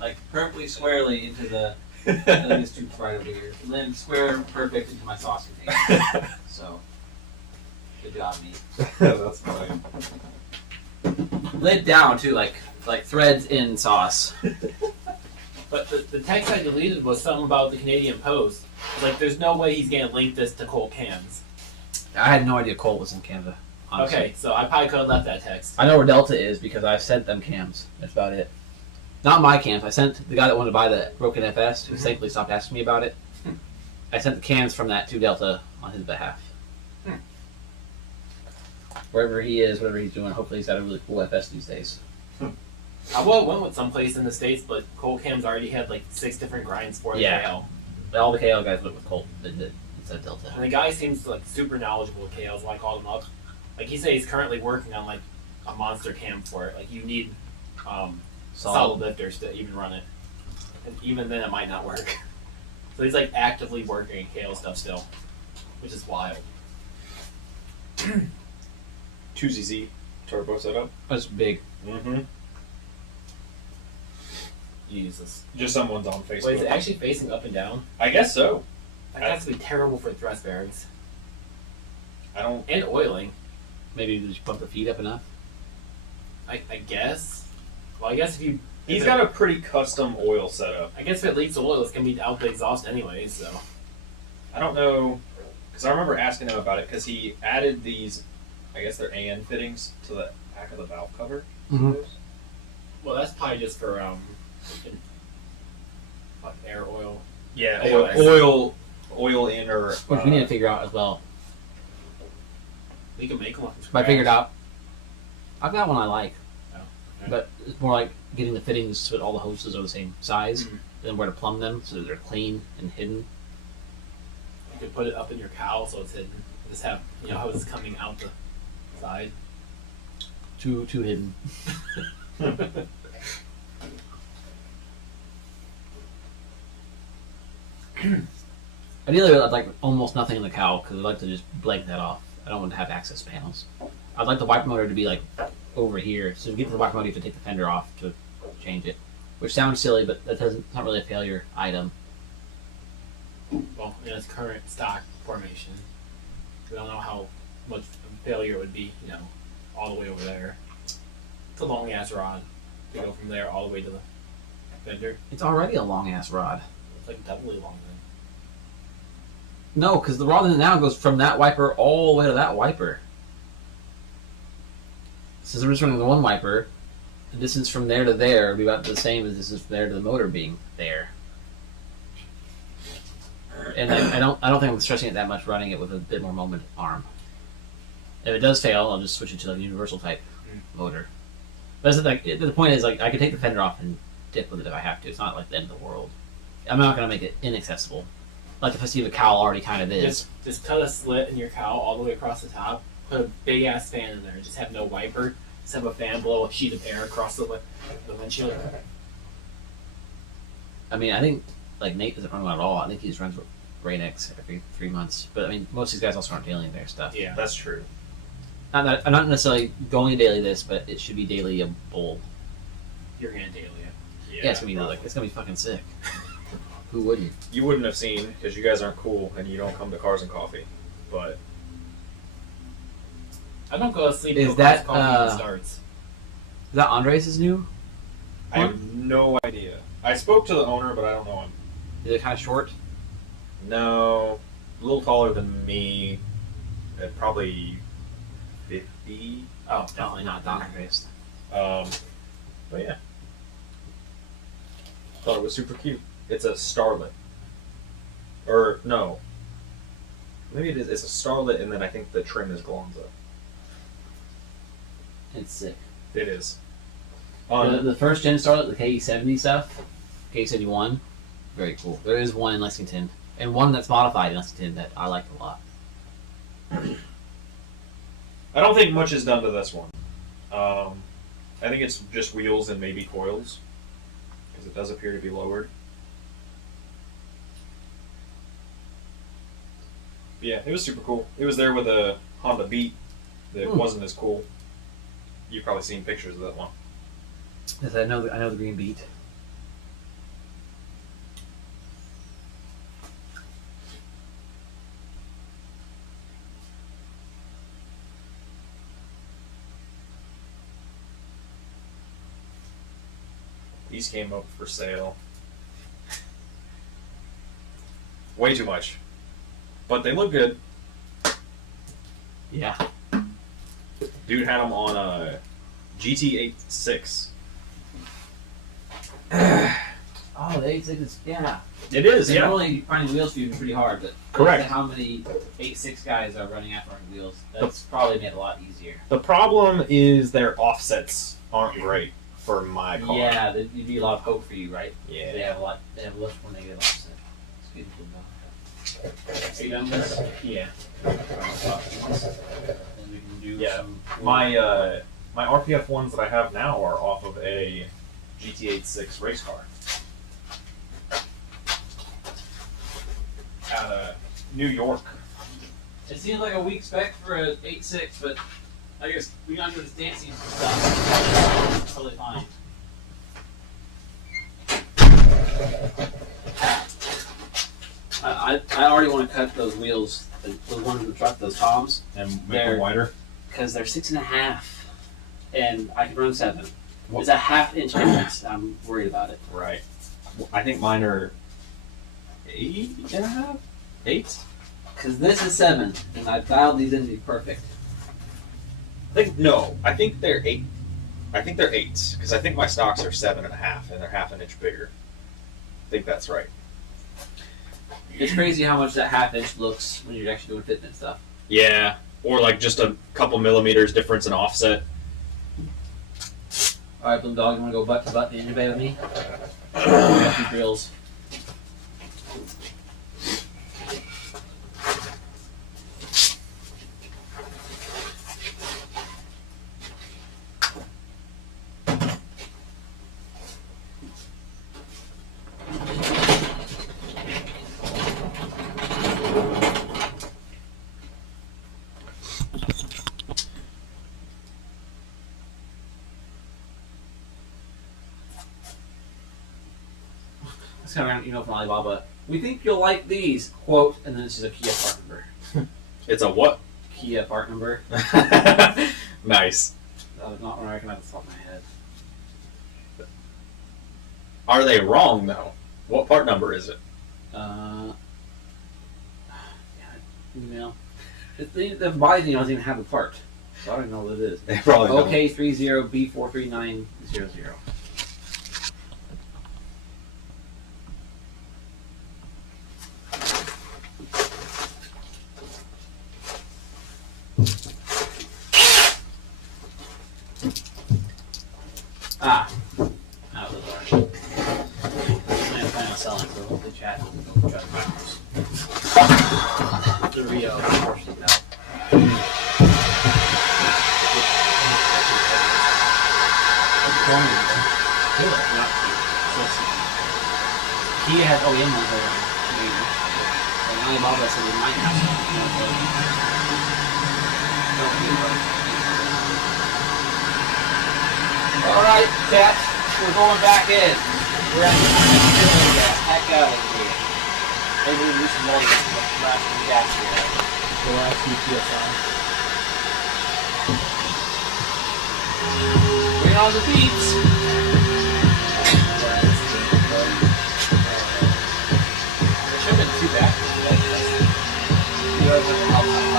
like perfectly squarely into the. I think it's too right over here. It landed square, perfect into my sauce container. So, good job, me. That's funny. Lid down too, like threads in sauce. but the text I deleted was something about the Canadian Post. Like, there's no way he's gonna link this to Colt Cans. I had no idea Colt was in Canada. Honestly. Okay, so I probably could have left that text. I know where Delta is because I sent them cams. That's about it. Not my cams. I sent the guy that wanted to buy the broken FS, who thankfully stopped asking me about it. I sent the cams from that to Delta on his behalf. Wherever he is, whatever he's doing, hopefully he's got a really cool FS these days. I would have went with someplace in the States, but Colt Cams already had like 6 different grinds for the Yeah. KL. All the KL guys went with Colt instead of Delta. And the guy seems like super knowledgeable with KLs when I called him up. Like, he said he's currently working on like a monster cam for it. Like, you need solid lifters to even run it. And even then it might not work. So he's like actively working KL stuff still. Which is wild. 2ZZ turbo setup. That's big. Mm-hmm. Jesus. Just someone's on Facebook. Wait, is it actually facing up and down? I guess so. That has to be terrible for thrust bearings. I don't. And oiling. Maybe just bump the feet up enough. I guess. Well, I guess if you. He's if got it- a pretty custom oil setup. I guess if it leaks oil, it's gonna be out the exhaust anyway. So. I don't know, because I remember asking him about it because he added these, I guess they're AN fittings to the back of the valve cover. Mhm. Well, that's probably just for like air oil. Yeah, Oil. oil in or. Which we need to figure out as well. We can make them. I figured out. I've got one I like. Oh, okay. But it's more like getting the fittings so that all the hoses are the same size, Mhm. then where to plumb them so that they're clean and hidden. You could put it up in your cowl so it's hidden. Just have hoses coming out the side. Too hidden. Ideally, I'd like almost nothing in the cowl because I'd like to just blank that off. I don't want to have access panels. I'd like the wiper motor to be like over here. So to get to the wiper motor, you have to take the fender off to change it, which sounds silly, but that doesn't. It's not really a failure item. Well, in its current stock formation, we don't know how much failure it would be. All the way over there. It's a long ass rod to go from there all the way to the fender. It's already a long ass rod. It's like doubly long then. No, because the rod now goes from that wiper all the way to that wiper. Since I'm just running the one wiper, the distance from there to there would be about the same as the distance from there to the motor being there. And I don't think I'm stressing it that much running it with a bit more moment arm. If it does fail, I'll just switch it to the universal type motor. But the point is, like, I can take the fender off and dip with it if I have to. It's not like the end of the world. I'm not going to make it inaccessible. Like if I see the cowl already kind of is. Just cut a slit in your cowl all the way across the top. Put a big ass fan in there. Just have no wiper. Just have a fan blow a sheet of air across the windshield. I mean, I think like Nate doesn't run one at all. I think he just runs Rain-X every 3 months. But I mean, most of these guys also aren't daily their stuff. Yeah. That's true. I'm not necessarily going to daily this, but it should be daily a bowl. You're gonna daily it. Yeah, it's gonna be fucking sick. Who wouldn't? You wouldn't have seen because you guys aren't cool and you don't come to Cars and Coffee. But I don't go to sleep Is till that, coffee even starts. Is that Andres' new? I have no idea. I spoke to the owner, but I don't know him. Is it kind of short? No, a little taller than me. Probably 50. Oh, definitely not Andres. But yeah, thought it was super cute. It's a Starlet, or no, maybe it is. It's a Starlet, and then I think the trim is Glonza. It's sick. It is. The first gen Starlet, the KE70 stuff, KE71, very cool. There is one in Lexington, and one that's modified in Lexington that I like a lot. I don't think much is done to this one. I think it's just wheels and maybe coils, because it does appear to be lowered. But yeah, it was super cool. It was there with a Honda Beat that wasn't as cool. You've probably seen pictures of that one. Yes, I know the green beat. These came up for sale. Way too much. But they look good. Yeah. Dude had them on a GT86. Oh, the 86 is, yeah. It is, yeah. Normally finding wheels for you is pretty hard, but Correct. how many 86 guys are running after on wheels? That's probably made it a lot easier. The problem is their offsets aren't great for my car. Yeah, there'd be a lot of hope for you, right? Yeah. They have a lot. They have less more negative offset. Excuse me. Are you done with this? Yeah. Then we can do Yeah. some. My my RPF ones that I have now are off of a GT86 race car. Out of New York. It seems like a weak spec for a 8.6, but I guess we got into this dancing stuff. It's totally fine. I already want to cut those wheels, those ones in the truck, those toms. And make They're- them wider. Because they're 6.5, and I can run 7. What? It's a half-inch difference. I'm worried about it. Right. I think mine are 8.5? 8? Because this is 7, and I've dialed these in to be perfect. I think they're 8. I think they're 8s because I think my stocks are 7.5 and they're half an inch bigger. I think that's right. It's crazy how much that half-inch looks when you're actually doing fitment stuff. Yeah, or like just a couple millimeters difference in offset. Alright, Blue Dog, you want to go butt to butt the engine bay with me? We got 2 drills. It's kind of an email from Alibaba. We think you'll like these, quote, and then this is a Kia part number. It's a what? Kia part number. Nice. That was not what I recognize off the top of my head. Are they wrong though? What part number is it? Email. The body thing doesn't even have the part, so I don't even know what it is. They probably don't. OK30B43900. Ah, that was ours. I'm planning on selling, so hopefully chat will try to find those. The Rio portion now. Kia has OEM ones around. And Alibaba said they might have some. Alright, chat. We're going back in. We're at the heck out of here. Maybe we do some more last gas here. The last UPSI. Bring on the beats. There should have been 2 batteries. You know, with the outside.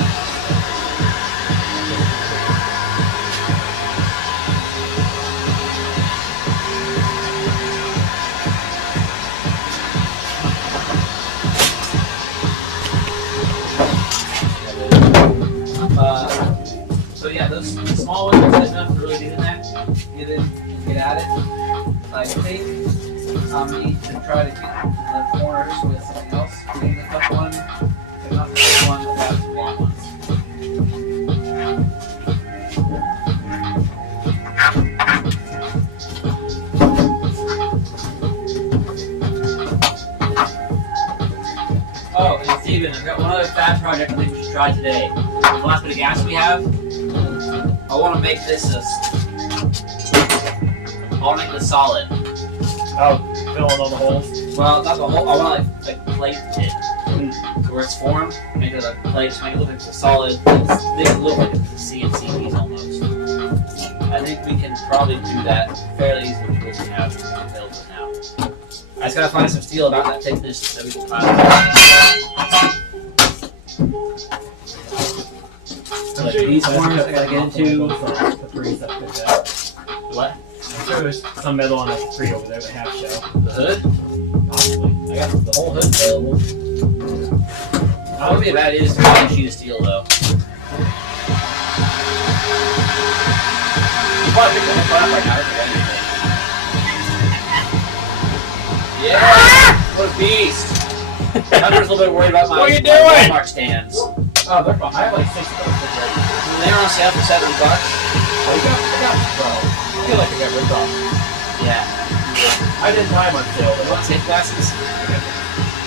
So yeah, those small ones are good enough to really get in there, get in, get at it. I think I'll need to try to get the corners with something else. Maybe the tough one, if not the big one, but that's the long ones. Oh, and Steven, I've got one other fab project I think we should try today. The last bit of gas we have, I want to make this solid. Oh, fill in all the holes. Well, not the whole, I want to like plate it. So where it's formed, make it a plate, just make it look like it's a solid, make it look like it's a CNC piece almost. I think we can probably do that fairly easily with what we have available now. I just gotta find some steel about that thickness that we can find. Like these corners I gotta get into. What? I'm sure there's some metal on that tree over there, the half shell. The hood? Possibly. I got the whole hood available. That would be a bad idea just to get a sheet of steel though. You probably picked the hook up right now, I forgot anything. Yeah! What a beast! Hunter's a little bit worried about my What are you doing? Walmart stands. Oh, they're fine. I have like 6 of those. They were on sale for $7. Oh, I got 12. I feel like I got ripped off. Yeah. I didn't buy them on sale. You want safe glasses?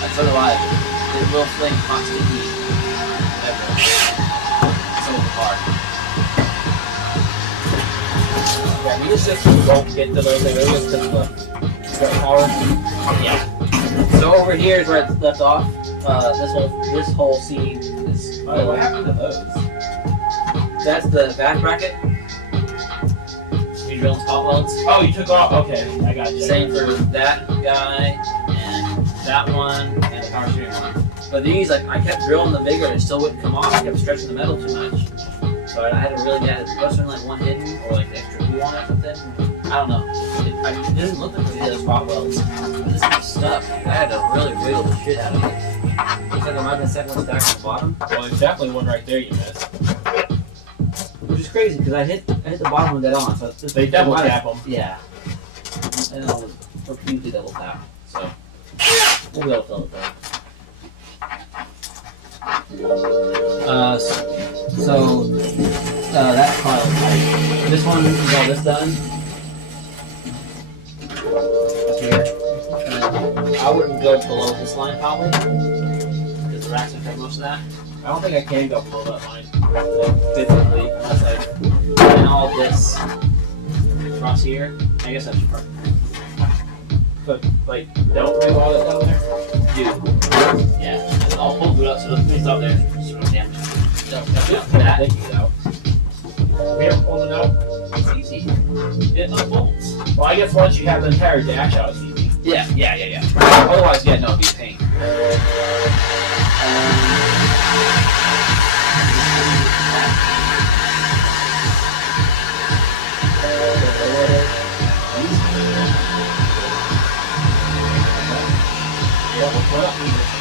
That's so do I. They will flame constant heat. Whatever. So the car. Yeah, we just don't get to those areas because the power. Yeah. So over here is where it's left off. This whole scene is. Oh, what happened to those? that's the back bracket. We drilled spot welds. Oh, you took off. Okay, I got you. Same for that guy and that one and the power steering one. But these, like, I kept drilling them bigger and it still wouldn't come off. I kept stretching the metal too much. So I had to really get it. Must have been like one hidden or like extra glue on it or something. I don't know. It didn't look like the other spot welds. This is stuff. I had to really wiggle the shit out of it. Looks like there might have been a second one stacked on the bottom. Well, there's definitely one right there you missed. Which is crazy because I hit the bottom one dead on. So it's, They double tap them. Yeah. And then I'll repeatedly double tap. So we'll be able to tell it though. That pile, right? This one is all this done. Up here. And I wouldn't go below this line probably. Because the racks would take most of that. I don't think I can go below that line. Physically, unless I. And all this across here. I guess that's perfect. But, like, don't do all that down there. Dude. Yeah. I'll pull it up so the things up there is sort of damaged. That. Thank you, though. We ever pulled it out? It's easy. It unfolds. Well, I guess once you have the entire dash out, it's easy. Yeah. Otherwise, yeah, no, it'd be a pain.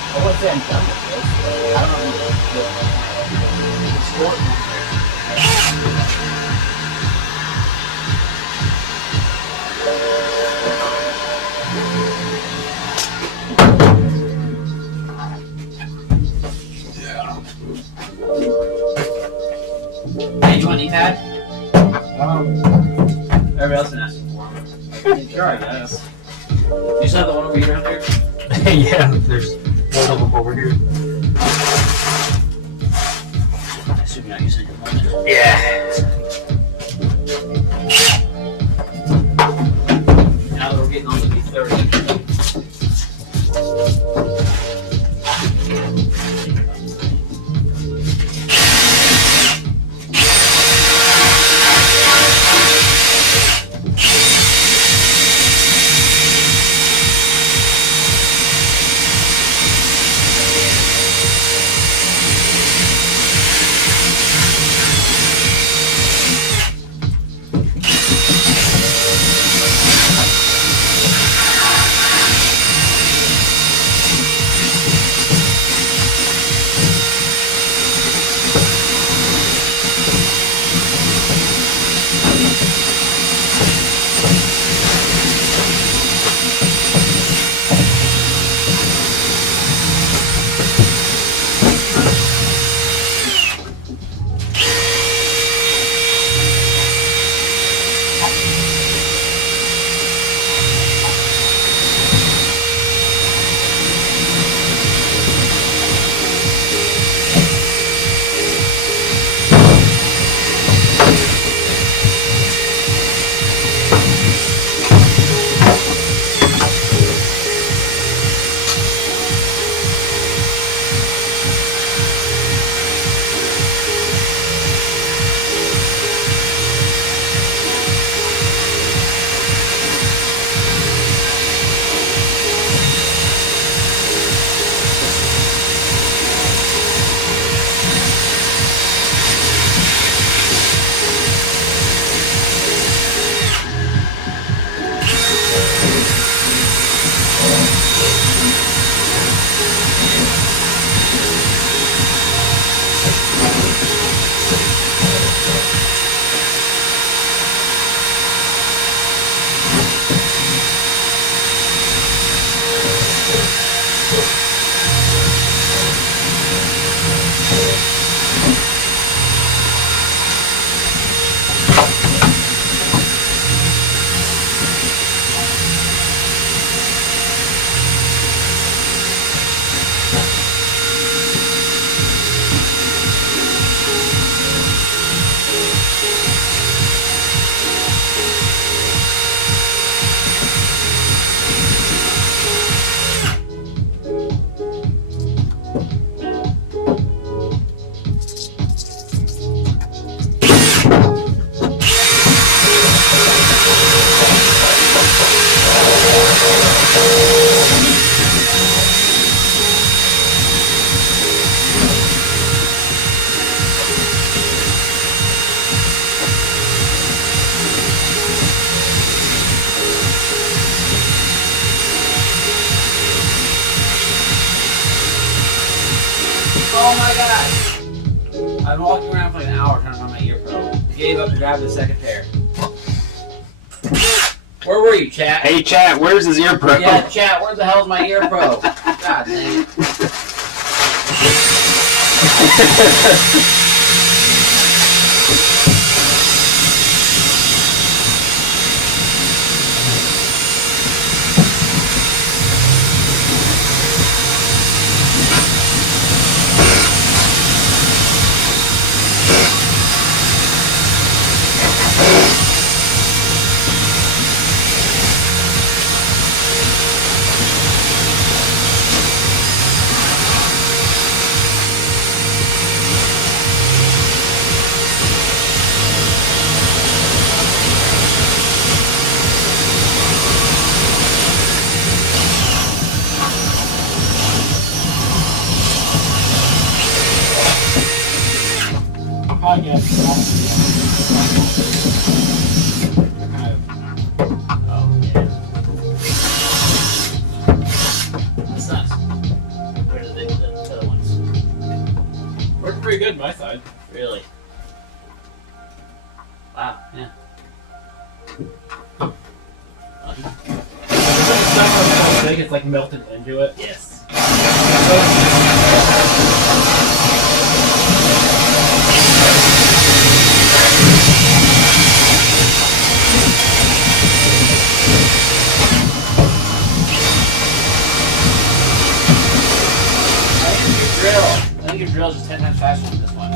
I wouldn't say I'm done with this. I don't know if it's Hey, you want an E-pad? Everybody else been asking for them. Sure, I guess. You still have the one over here out there? Yeah, there's one of them over here. I assume you're not using it at the moment. Yeah. Now that we're getting on to the 30. I've been walking around for like an hour trying to find my ear probe. Gave up and grabbed the second pair. Where were you, chat? Hey, chat, where's his ear probe? Yeah, chat, where the hell's my ear probe? God dang it. I guess. Oh, yeah. That's nice. Where are the other ones? Worked pretty good on my side. Really? Wow, yeah. I think it's like melted into it. Yes. I think your drill is just 10 times faster than this one.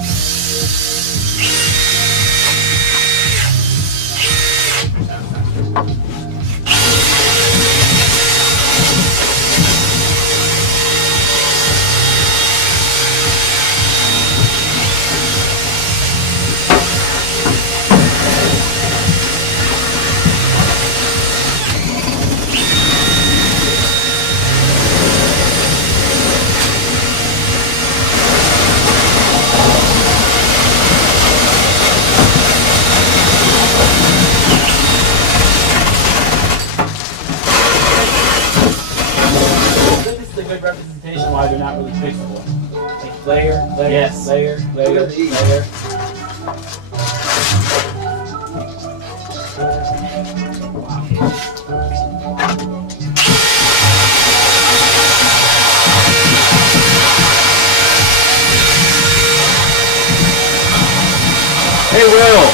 I think this is a good representation why they're not really fixable. Like layer, layer, Yes. layer, layer, Look at these. layer. Hey, Will!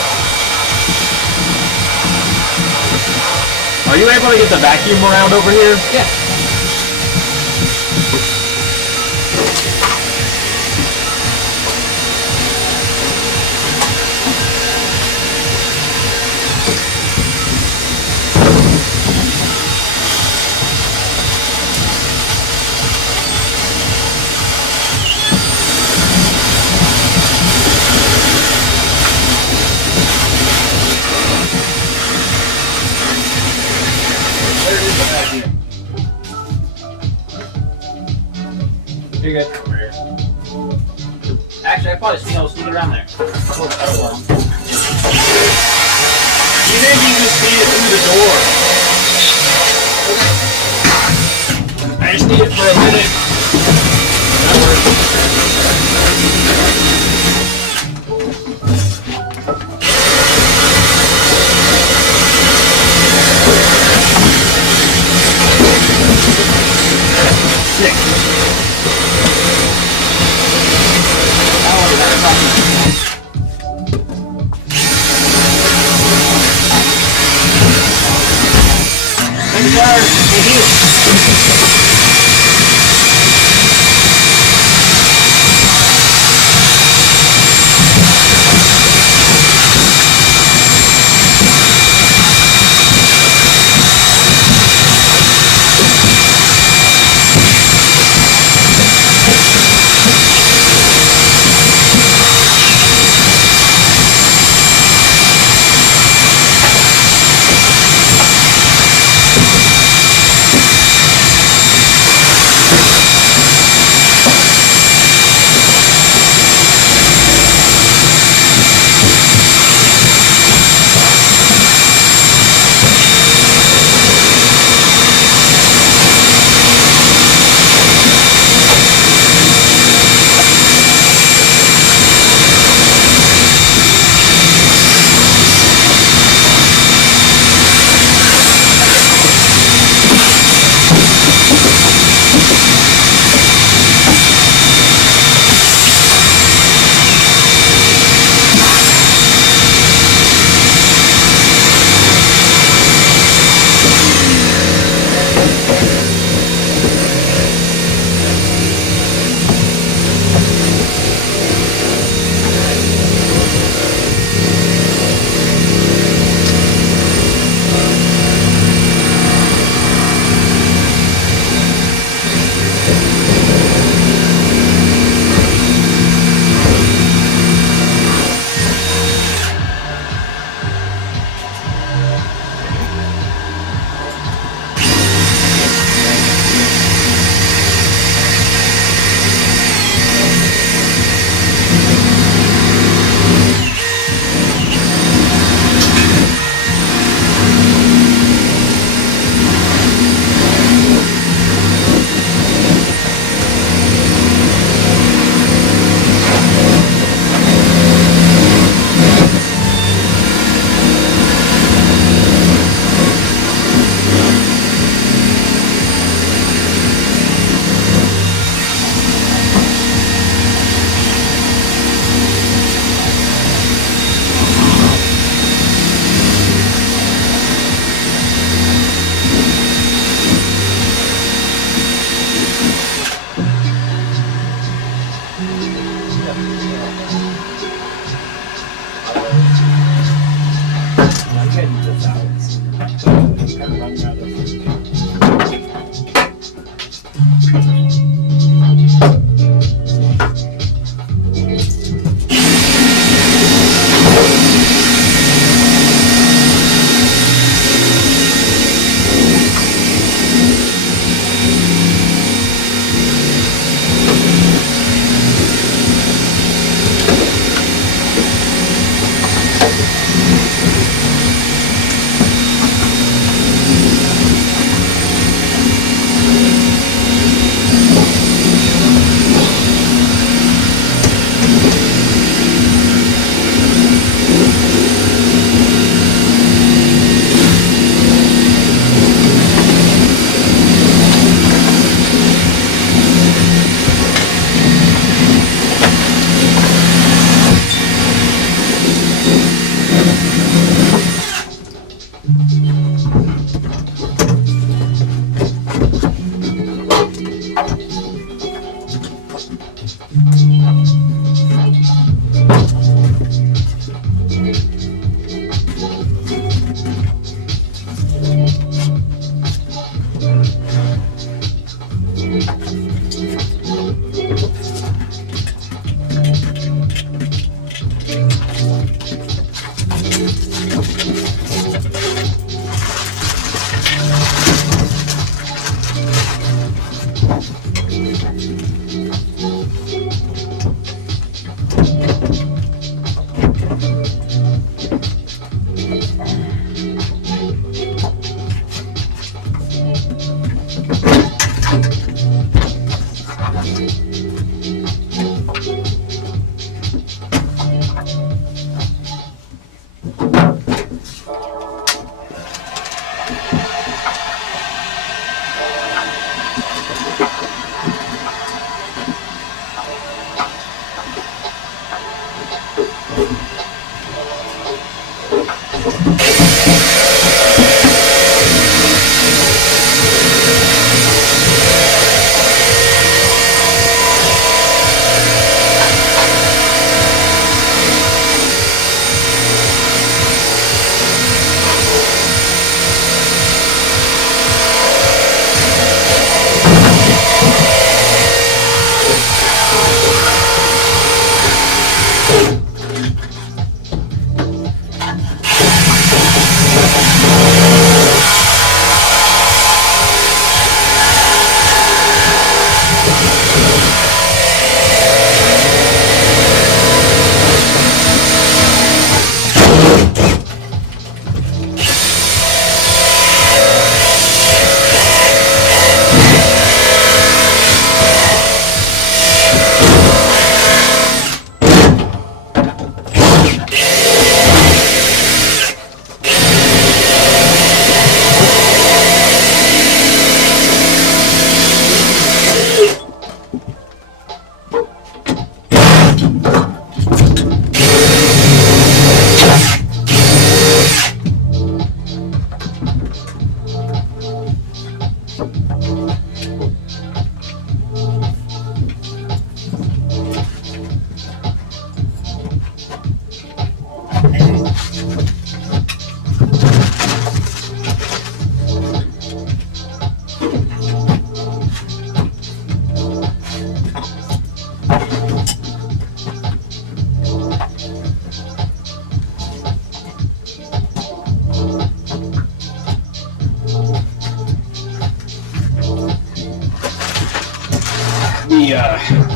Are you able to get the vacuum around over here? Yeah. Where is the vacuum? You're good. Over here. Actually, I probably sneak it around there. You didn't even see it through the door. I just need it for a minute. That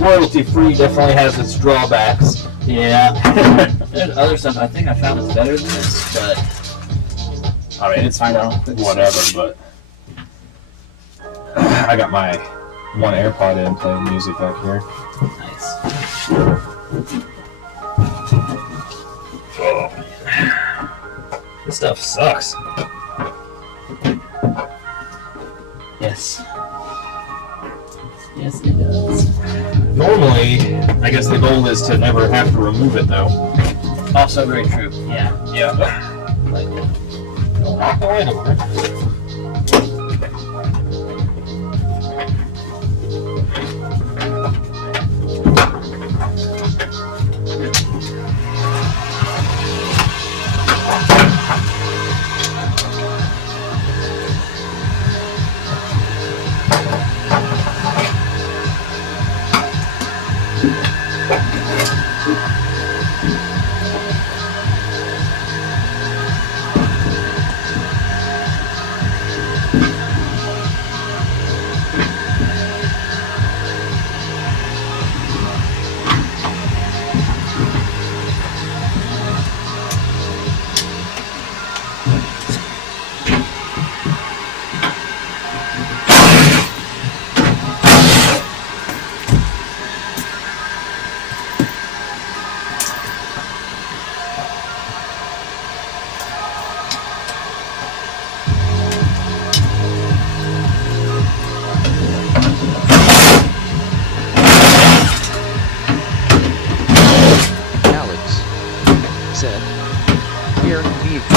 royalty free definitely has its drawbacks. Yeah. There's other stuff I think I found is better than this, but I mean, it's I know. whatever, but I got my one AirPod in playing music back here. nice. This stuff sucks. Yes. Yes, it does. Normally, I guess the goal is to never have to remove it though. Also very true. Yeah. Yeah. Like it. Don't walk away anymore. Alex said, "Here, vehicle."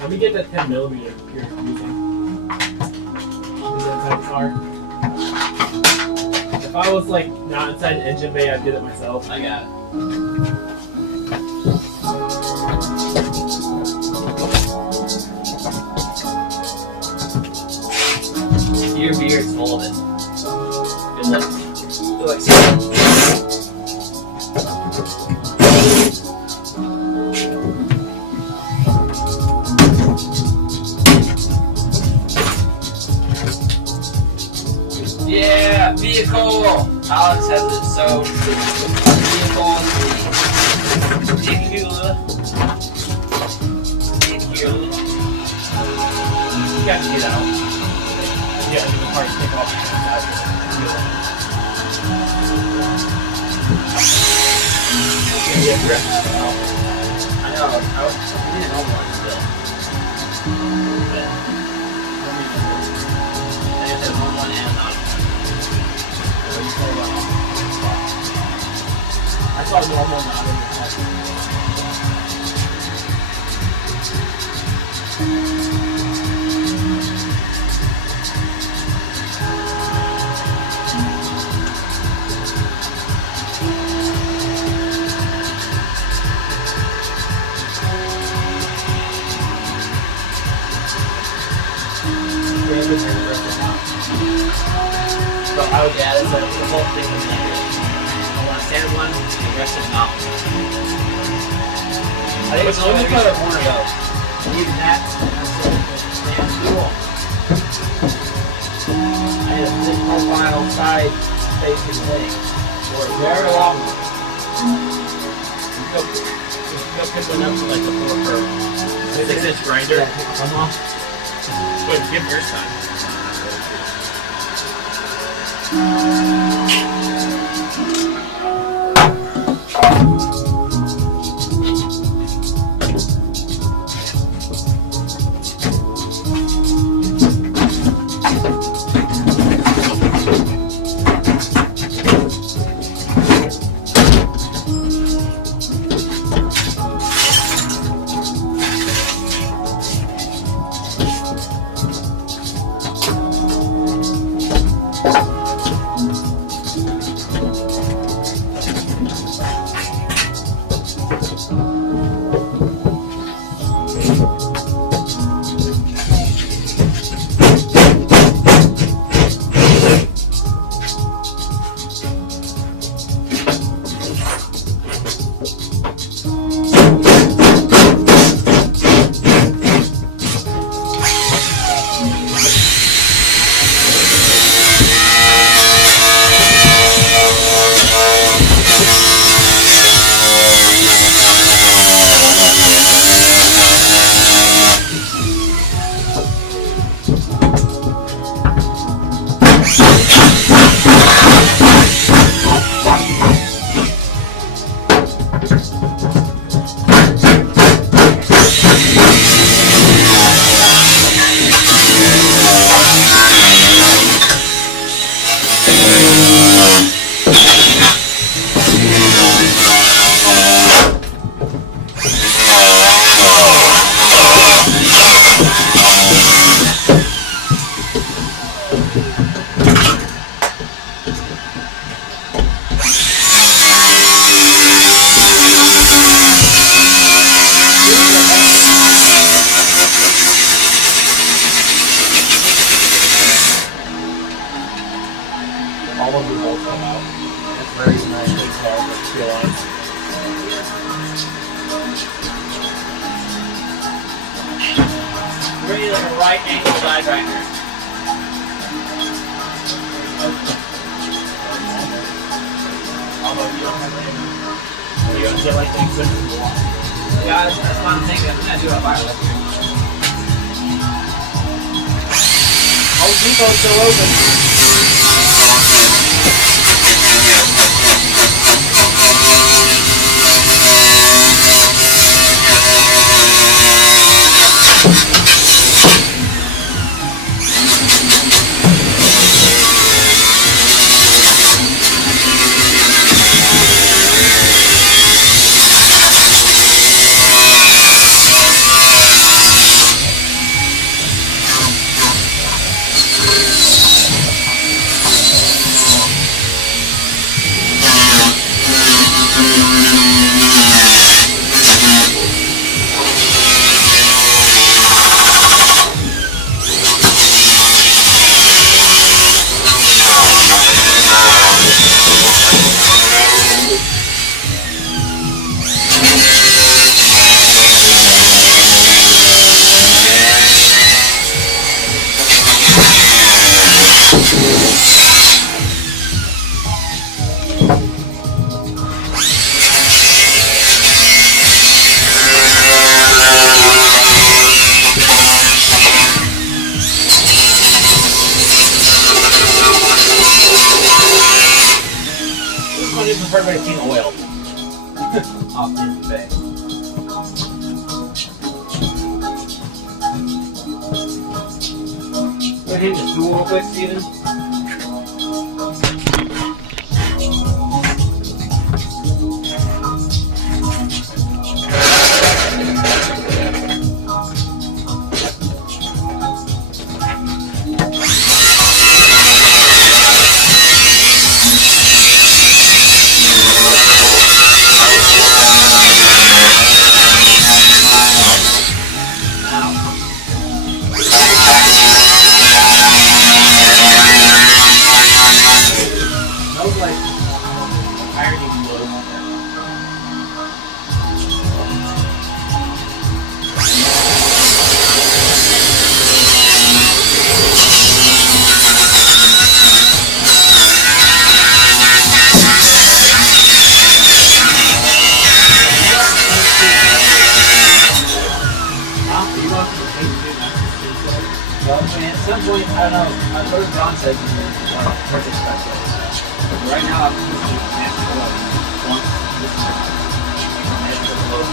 Let me get that 10mm you're using. Is that inside the car? If I was like not inside the engine bay, I'd get it myself. I got it. Your beard's full of it. Good luck. Good luck, Sam. Yeah, vehicle! Alex has it, so vehicle is the vehicle. You got to get out. Yeah, the parts take off. Yeah, grip. I know, we need an old one still. But, I guess there's one and not I saw normal not in the car. So I would add the whole thing in there. I want a standard one, the rest is not. I think it's only cut a corner though. And even that, that's cool. I had a thin profile side facing thing. For a very long one. Go pick one up for like the 4 curve. 6-inch grinder. Wait, give yours time. come out. That's very nice. It's hard with steel lines. Really like a right angle side grinder. Although you don't have any. You don't get like things in the wall. Yeah, that's what I'm thinking. I do have wireless. Home Depot's still open. This one is preferred by King Oil. Off in the bay. Go ahead and just do real quick, Steven. Smells like ironing fluid on there. Well, I mean, at some point, I don't know. I've heard John said perfect special. Right now, I'm using natural oil. Once this is natural oil.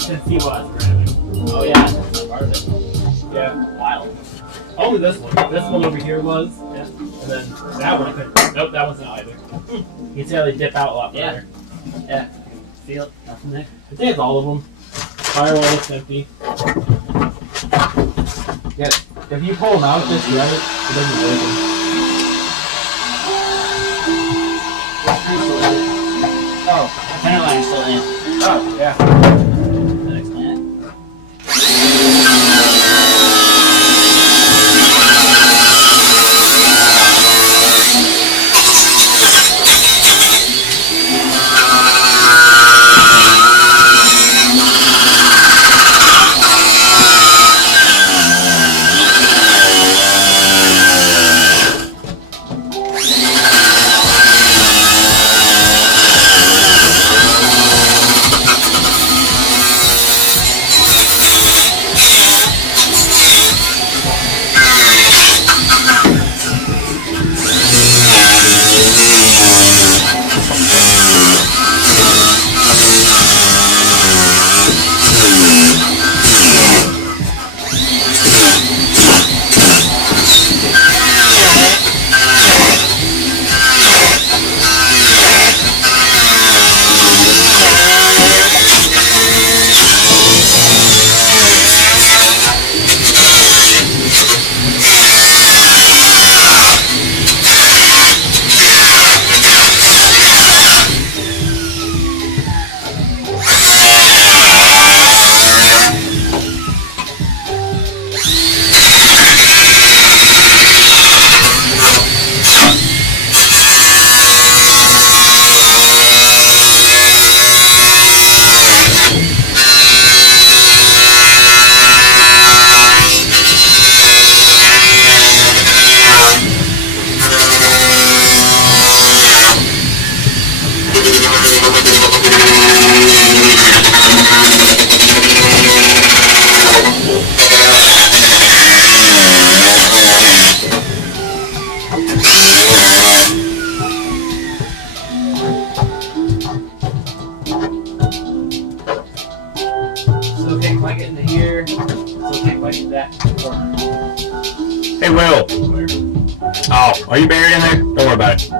Since he was grabbing. Oh yeah, that's part of it. Yeah. Wild. Only this one. This one over here was. Yeah. And then that one I couldn't. Nope, that one's not either. You can see how they dip out a lot Yeah. further. Yeah. Feel it. Nothing there. I think it's all of them. Firewall looks empty. Yeah. If you pull them out just right, it doesn't open. Oh, center line's still in. Oh, yeah. Did I explain it? It's okay if I get into here. It's okay if I get that corner. Hey, Will. Oh, are you buried in there? Don't worry about it.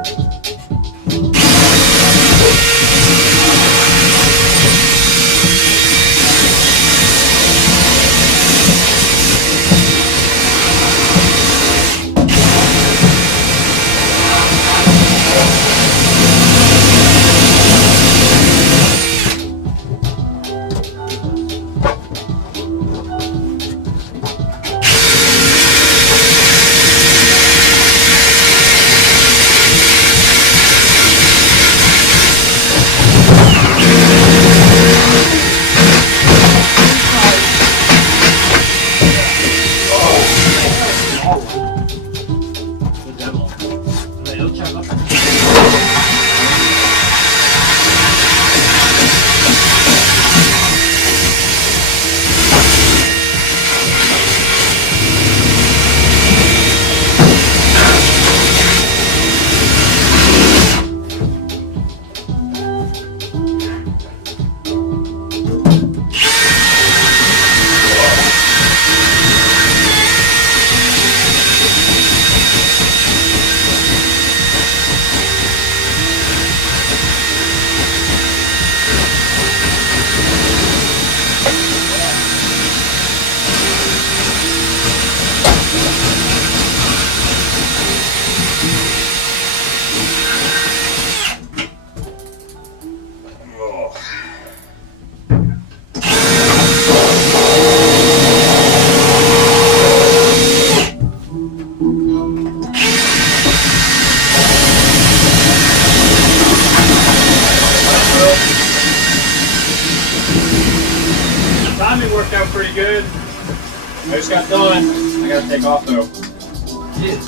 going pretty good. I just got done. I gotta take off though. Dude.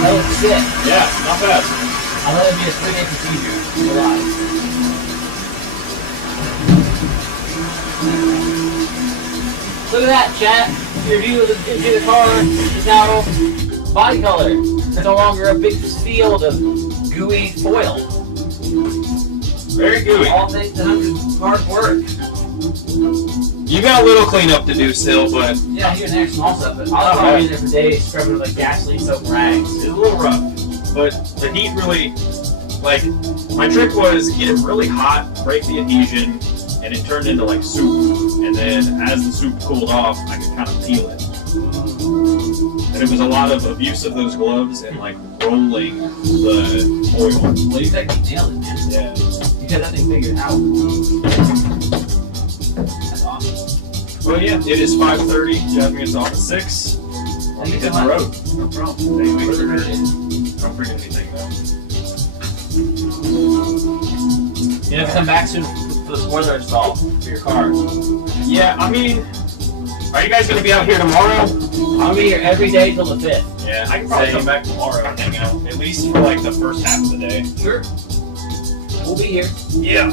That looks sick. Yeah, not bad. I thought it'd be a 3-day procedure. Alive. Look at that, chat. Your view of the car is now body color. It's no longer a big field of gooey foil. Very gooey. All thanks to Hunter's hard work. You got a little cleanup to do still, but Yeah, here and there, small stuff, but I was probably in there for days, scrubbing with like gasoline soaked rags. it's a little rough. But the heat really, like, my trick was get it really hot, break the adhesion, and it turned into like soup. And then as the soup cooled off, I could kind of peel it. And it was a lot of abuse of those gloves and like rolling the oil. Well, you technically nailed it, man. Yeah. You got that thing figured out. That's awesome. Well, yeah, it is 5:30. Jeff gets off at 6. I'll Thank you hit so the much. road. No problem. Thank you. Really appreciate it. Don't forget anything though. You have to come back soon for the spoiler install for your car. Yeah, I mean, are you guys gonna be out here tomorrow? I'm gonna be here every day till the 5th. Yeah, I can probably come back tomorrow and hang out, at least for like the first half of the day. Sure. We'll be here. Yeah.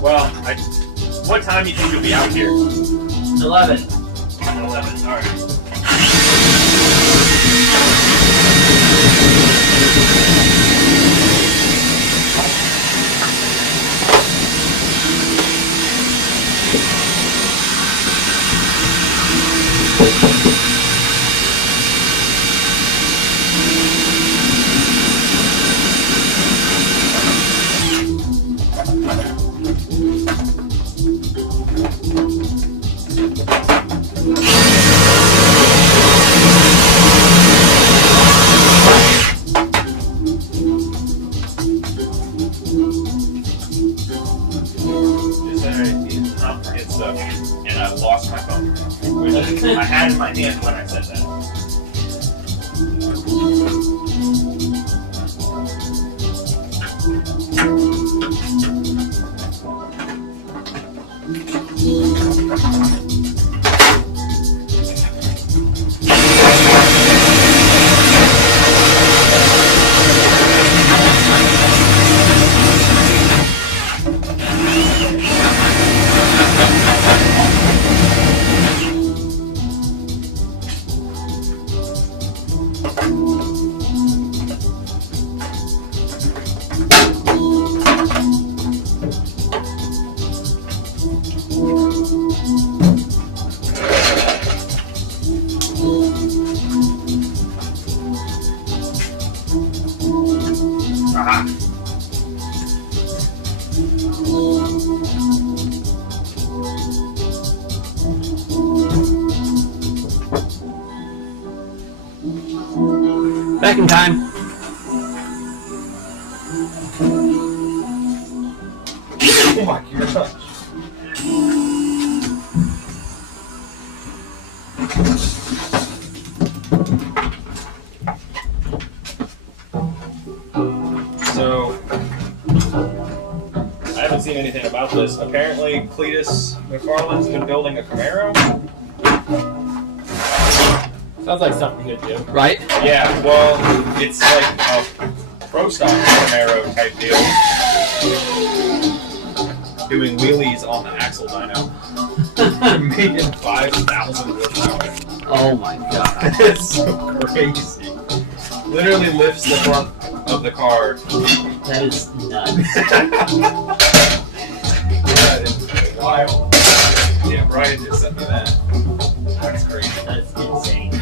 Well, what time do you think you'll be out here? 11. 11. All right. Just that I did not forget stuff, and I lost my phone, which I had in my hand when I said that. Aha. Back in time. Oh my gosh. So, I haven't seen anything about this. Apparently, Cletus McFarland's been building a Camaro. Sounds like something he'd do. Right? Yeah, well, it's like a pro stock Camaro type deal. Doing wheelies on the axle dyno. Making 5,000 horsepower. Oh my god. It's so crazy. Literally lifts the front of the car. That is nuts. That is wild. Yeah, Brian just sent me that. That's crazy. That's insane.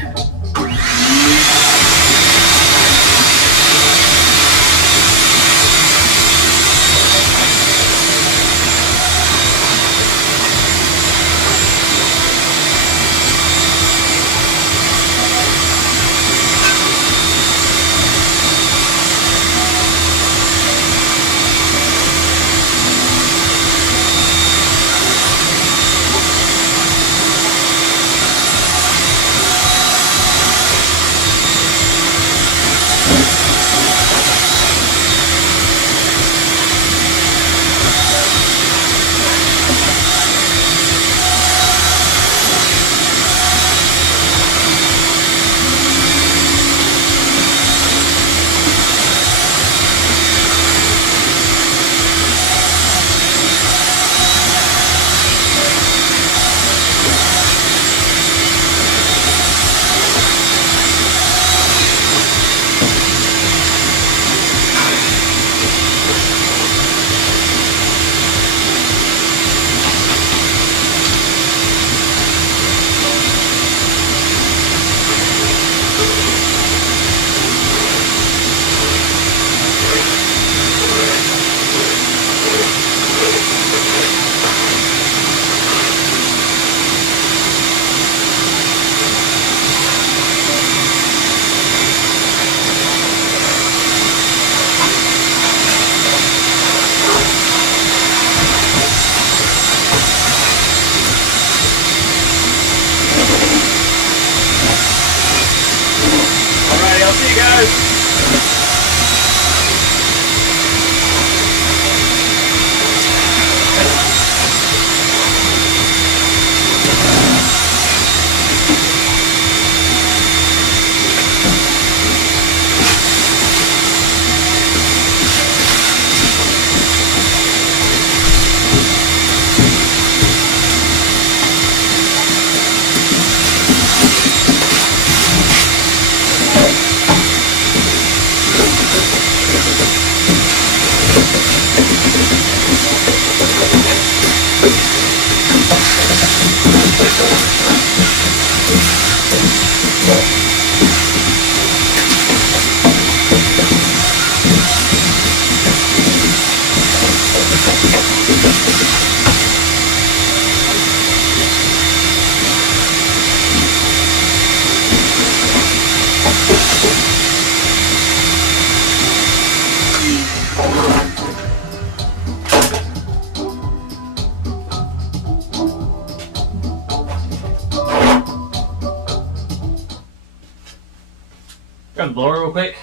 Grab the blower real quick.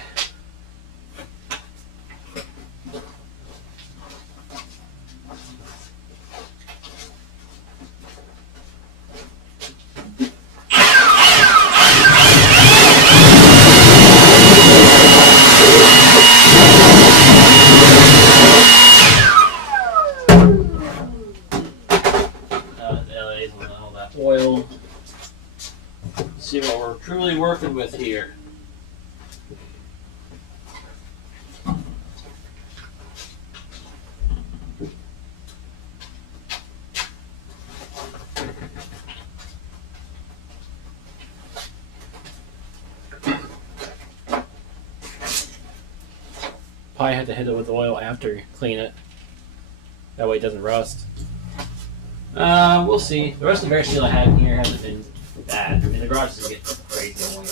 LA's on all that oil. See what we're truly working with here. Probably have to hit it with oil after you clean it. That way it doesn't rust. We'll see. The rest of the bare steel I have in here hasn't been bad. I mean, the garage doesn't get crazy annoying.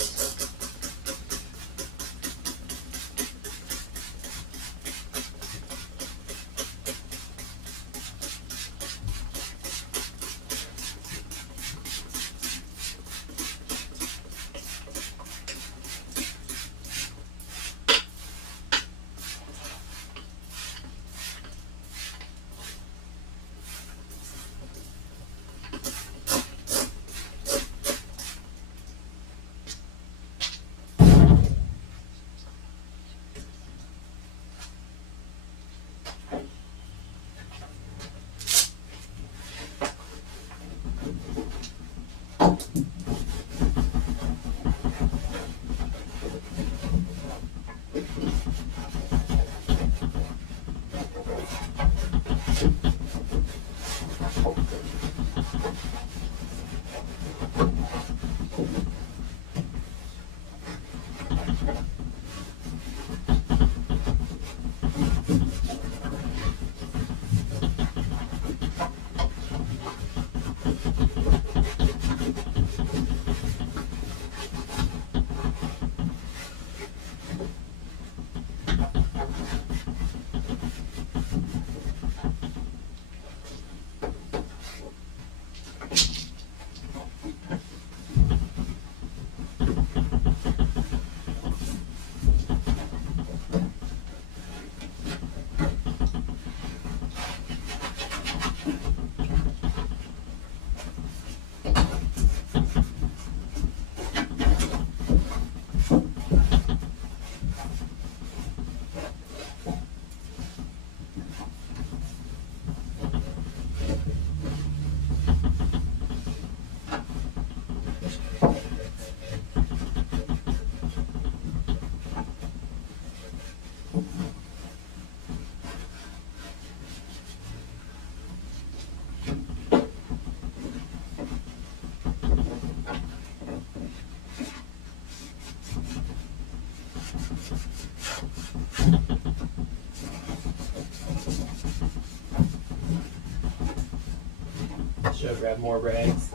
Should I grab more rags?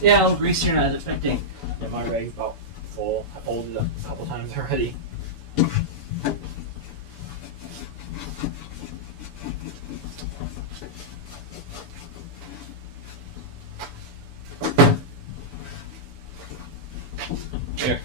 Yeah, a little greasier than I was expecting. Yeah, my rag's about full. I folded it a couple times already. Here.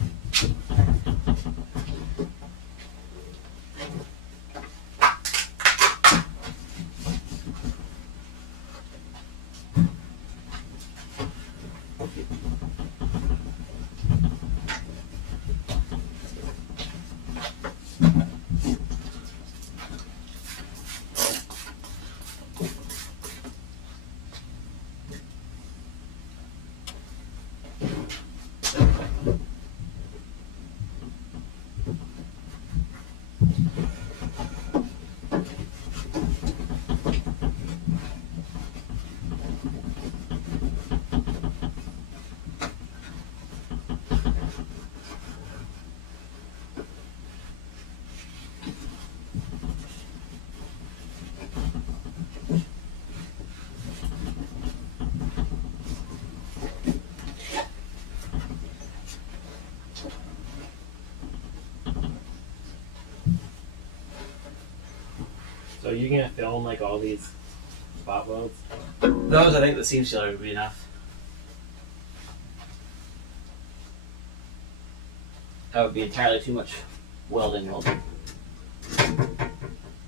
So you're gonna film like all these spot welds? Those, I think the seam sealer would be enough. That would be entirely too much welding.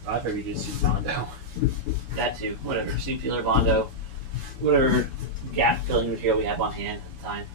I figured you just use Bondo. That too. Whatever. Seam sealer, Bondo, whatever gap filling material we have on hand at the time.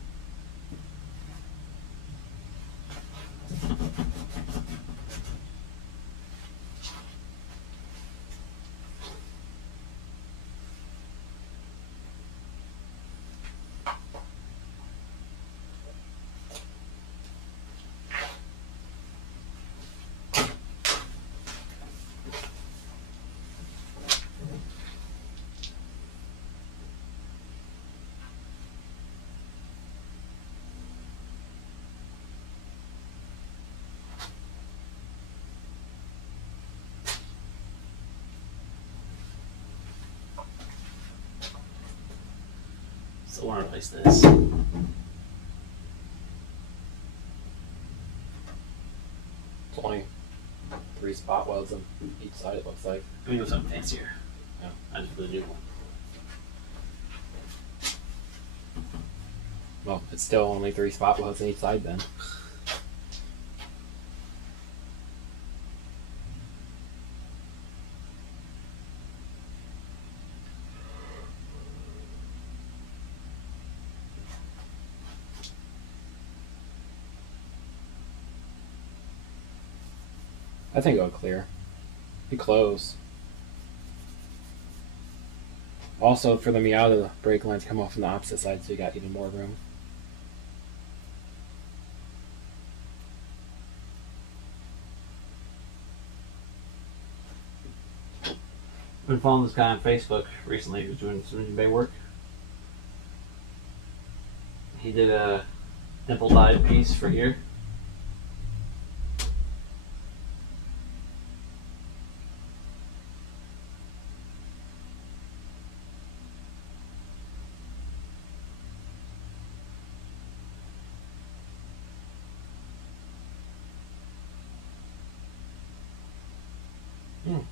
So I want to replace this. It's only 3 spot welds on each side, it looks like. Let me go something fancier. Yeah. I just put a new one. Well, it's still only 3 spot welds on each side then. I think it'll clear. Be close. Also, for the Miata, the brake lines come off on the opposite side, so you got even more room. Been following this guy on Facebook recently who's doing some eBay work. He did a dimple dyed piece for here.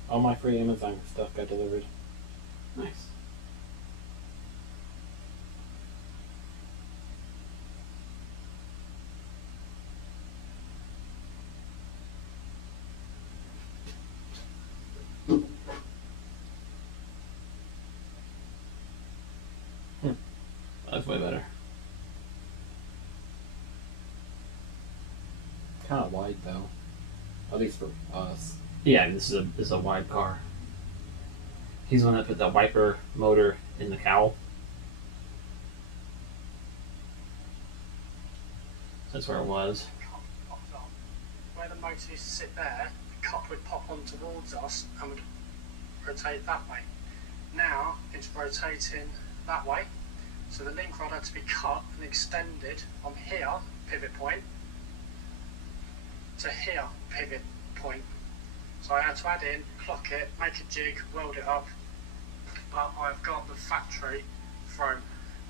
All my free Amazon stuff got delivered. Nice. That's way better. Kind of wide though, at least for us. Yeah, this is a wide car. He's the one that put the wiper motor in the cowl. That's where it was. Cup popped on. Where the motor used to sit there, the cup would pop on towards us and would rotate that way. Now it's rotating that way, so the link rod had to be cut and extended from here, pivot point, to here, pivot point. So I had to add in, clock it, make a jig, weld it up, but I've got the factory thrown.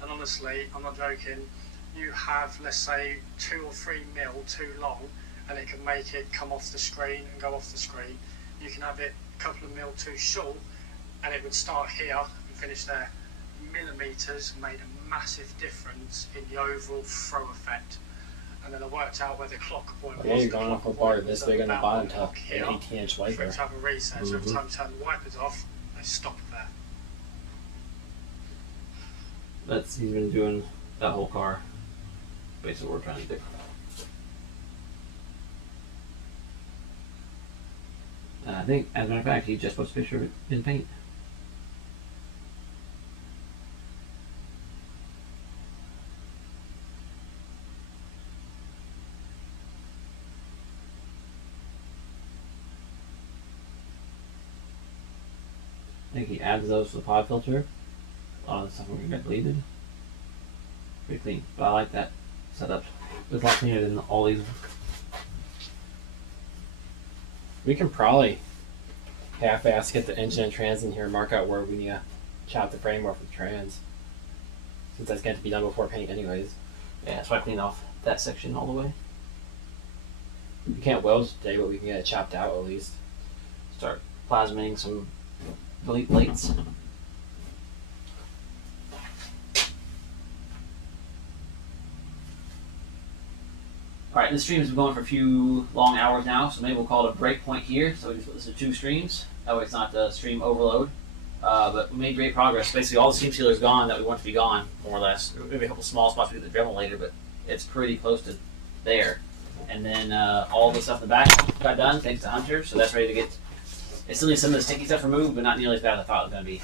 And honestly, I'm not joking, you have, let's say, 2 or 3 mil too long, and it can make it come off the screen and go off the screen. You can have it a couple of mil too short, and it would start here and finish there. Millimeters made a massive difference in the overall throw effect. And then I worked out where the clock point was. Yeah, you're The going off clock a bar point this was big on the about bottom one to o'clock an here. 18-inch For it wiper. to have a reset, so every time you turn the wipers off, they stop there. He's been doing that whole car. Basically what we're trying to do. And I think, as a matter of fact, he just puts a picture of it in paint. I think he adds those to the pod filter. A lot of the stuff will get deleted. Pretty clean. But I like that setup. It's a lot cleaner than all these. We can probably half-ass get the engine and trans in here and mark out where we need to chop the framework for the trans. Since that's going to be done before paint anyways. Yeah, that's why I cleaned off that section all the way. We can't weld today, but we can get it chopped out at least. Start plasmating some delete plates. All right, this stream's been going for a few long hours now, so maybe we'll call it a break point here. So we just put this to 2 streams. That way it's not the stream overload. But we made great progress. Basically, all the steam sealer's gone that we want to be gone, more or less. Maybe a couple small spots we get the Dremel later, but it's pretty close to there. And then all the stuff in the back got done thanks to Hunter, so that's ready to get. It still needs some of the sticky stuff removed, but not nearly as bad as I thought it was going to be.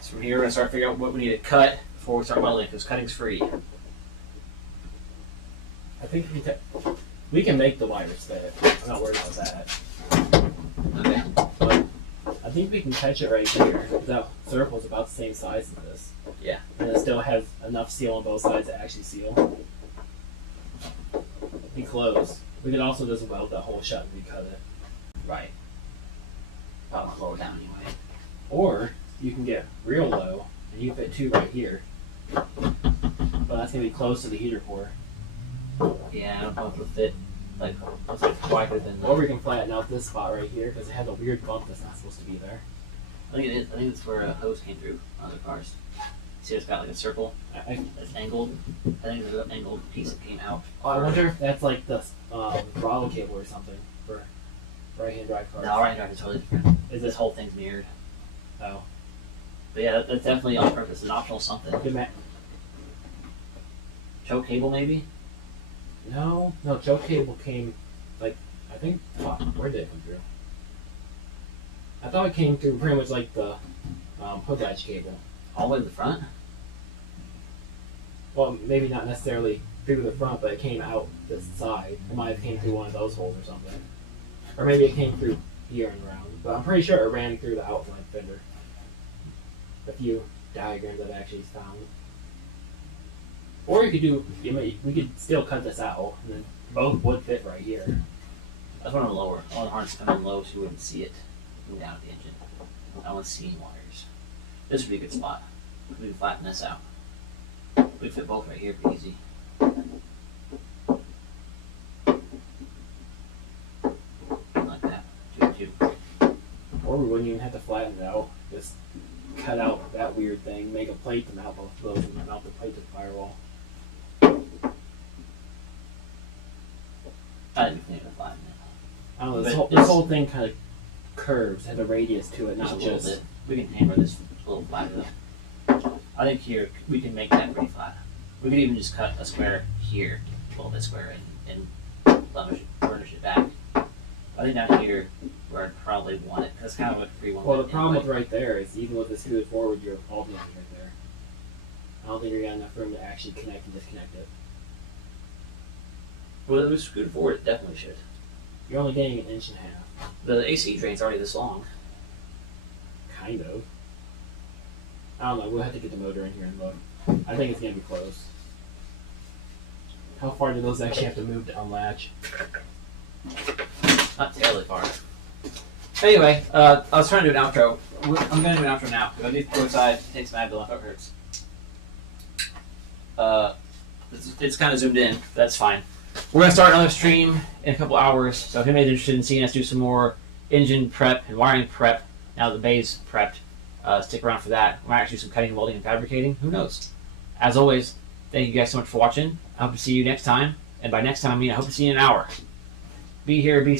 So from here, we're going to start figuring out what we need to cut before we start welding, because cutting's free. I think we can make the wires fit. I'm not worried about that. Okay. But I think we can catch it right here. That circle's about the same size as this. Yeah. And it still has enough seal on both sides to actually seal. Be close. We could also just weld that hole shut and recut it. Right. Probably lower down anyway. Or you can get real low and you can fit 2 right here. But that's gonna be close to the heater core. Yeah, I don't know if it'll fit like wider than. Or we can flatten out this spot right here because it has a weird bump that's not supposed to be there. I think it is. I think it's where a hose came through on other cars. See, it's got like a circle that's angled. I think there's an angled piece that came out. I wonder if that's like the throttle cable or something for right-hand drive cars. No, right drive is totally different. Is This it? whole thing's mirrored. Oh. But yeah, that's definitely on purpose. It's an optional something. Good Choke cable maybe. No, choke cable came, like, I think, where did it come through? I thought it came through pretty much like the hood latch cable. All the way to the front. Well, maybe not necessarily through the front, but it came out the side. It might have came through one of those holes or something. Or maybe it came through here and around. But I'm pretty sure it ran through the outline fender. A few diagrams I've actually found. Or you could do, we could still cut this out, and then both would fit right here. I just want to lower. I want the harness to come in low so you wouldn't see it come down at the engine. I want seeing wires. This would be a good spot. We can flatten this out. We can fit both right here pretty easy. Like that. 2 and 2. Or we wouldn't even have to flatten it out. Just cut out that weird thing, make a plate to mount both of those, and mount the plate to the firewall. I didn't think of flattening it. I don't know, But this whole thing kind of curves, has a radius to it, Just not a little just. bit. We can hammer this a little flatter though. I think here we can make that pretty flat. We could even just cut a square here, a little bit square, and burnish it back. I think down here where I'd probably want it, because that's kind of what we want. Well, the it problem with anyway. right there is even with this scooted forward, you're all beyond right there. I don't think you're got enough room to actually connect and disconnect it. Well, if it was scooted forward, it definitely should. You're only getting 1.5 inches. The AC drain's already this long. Kind of. I don't know, we'll have to get the motor in here and look. I think it's gonna be close. How far do those actually have to move to unlatch? Not terribly far. Anyway, I was trying to do an outro. I'm going to do an outro now. I need to go inside, take some Advil, if it hurts. It's kind of zoomed in. That's fine. We're going to start another stream in a couple hours. So if anybody's interested in seeing us do some more engine prep and wiring prep, now that the bay's prepped, stick around for that. We might actually do some cutting, welding, and fabricating. Who knows? As always, thank you guys so much for watching. I hope to see you next time. And by next time, I mean I hope to see you in an hour. Be here, be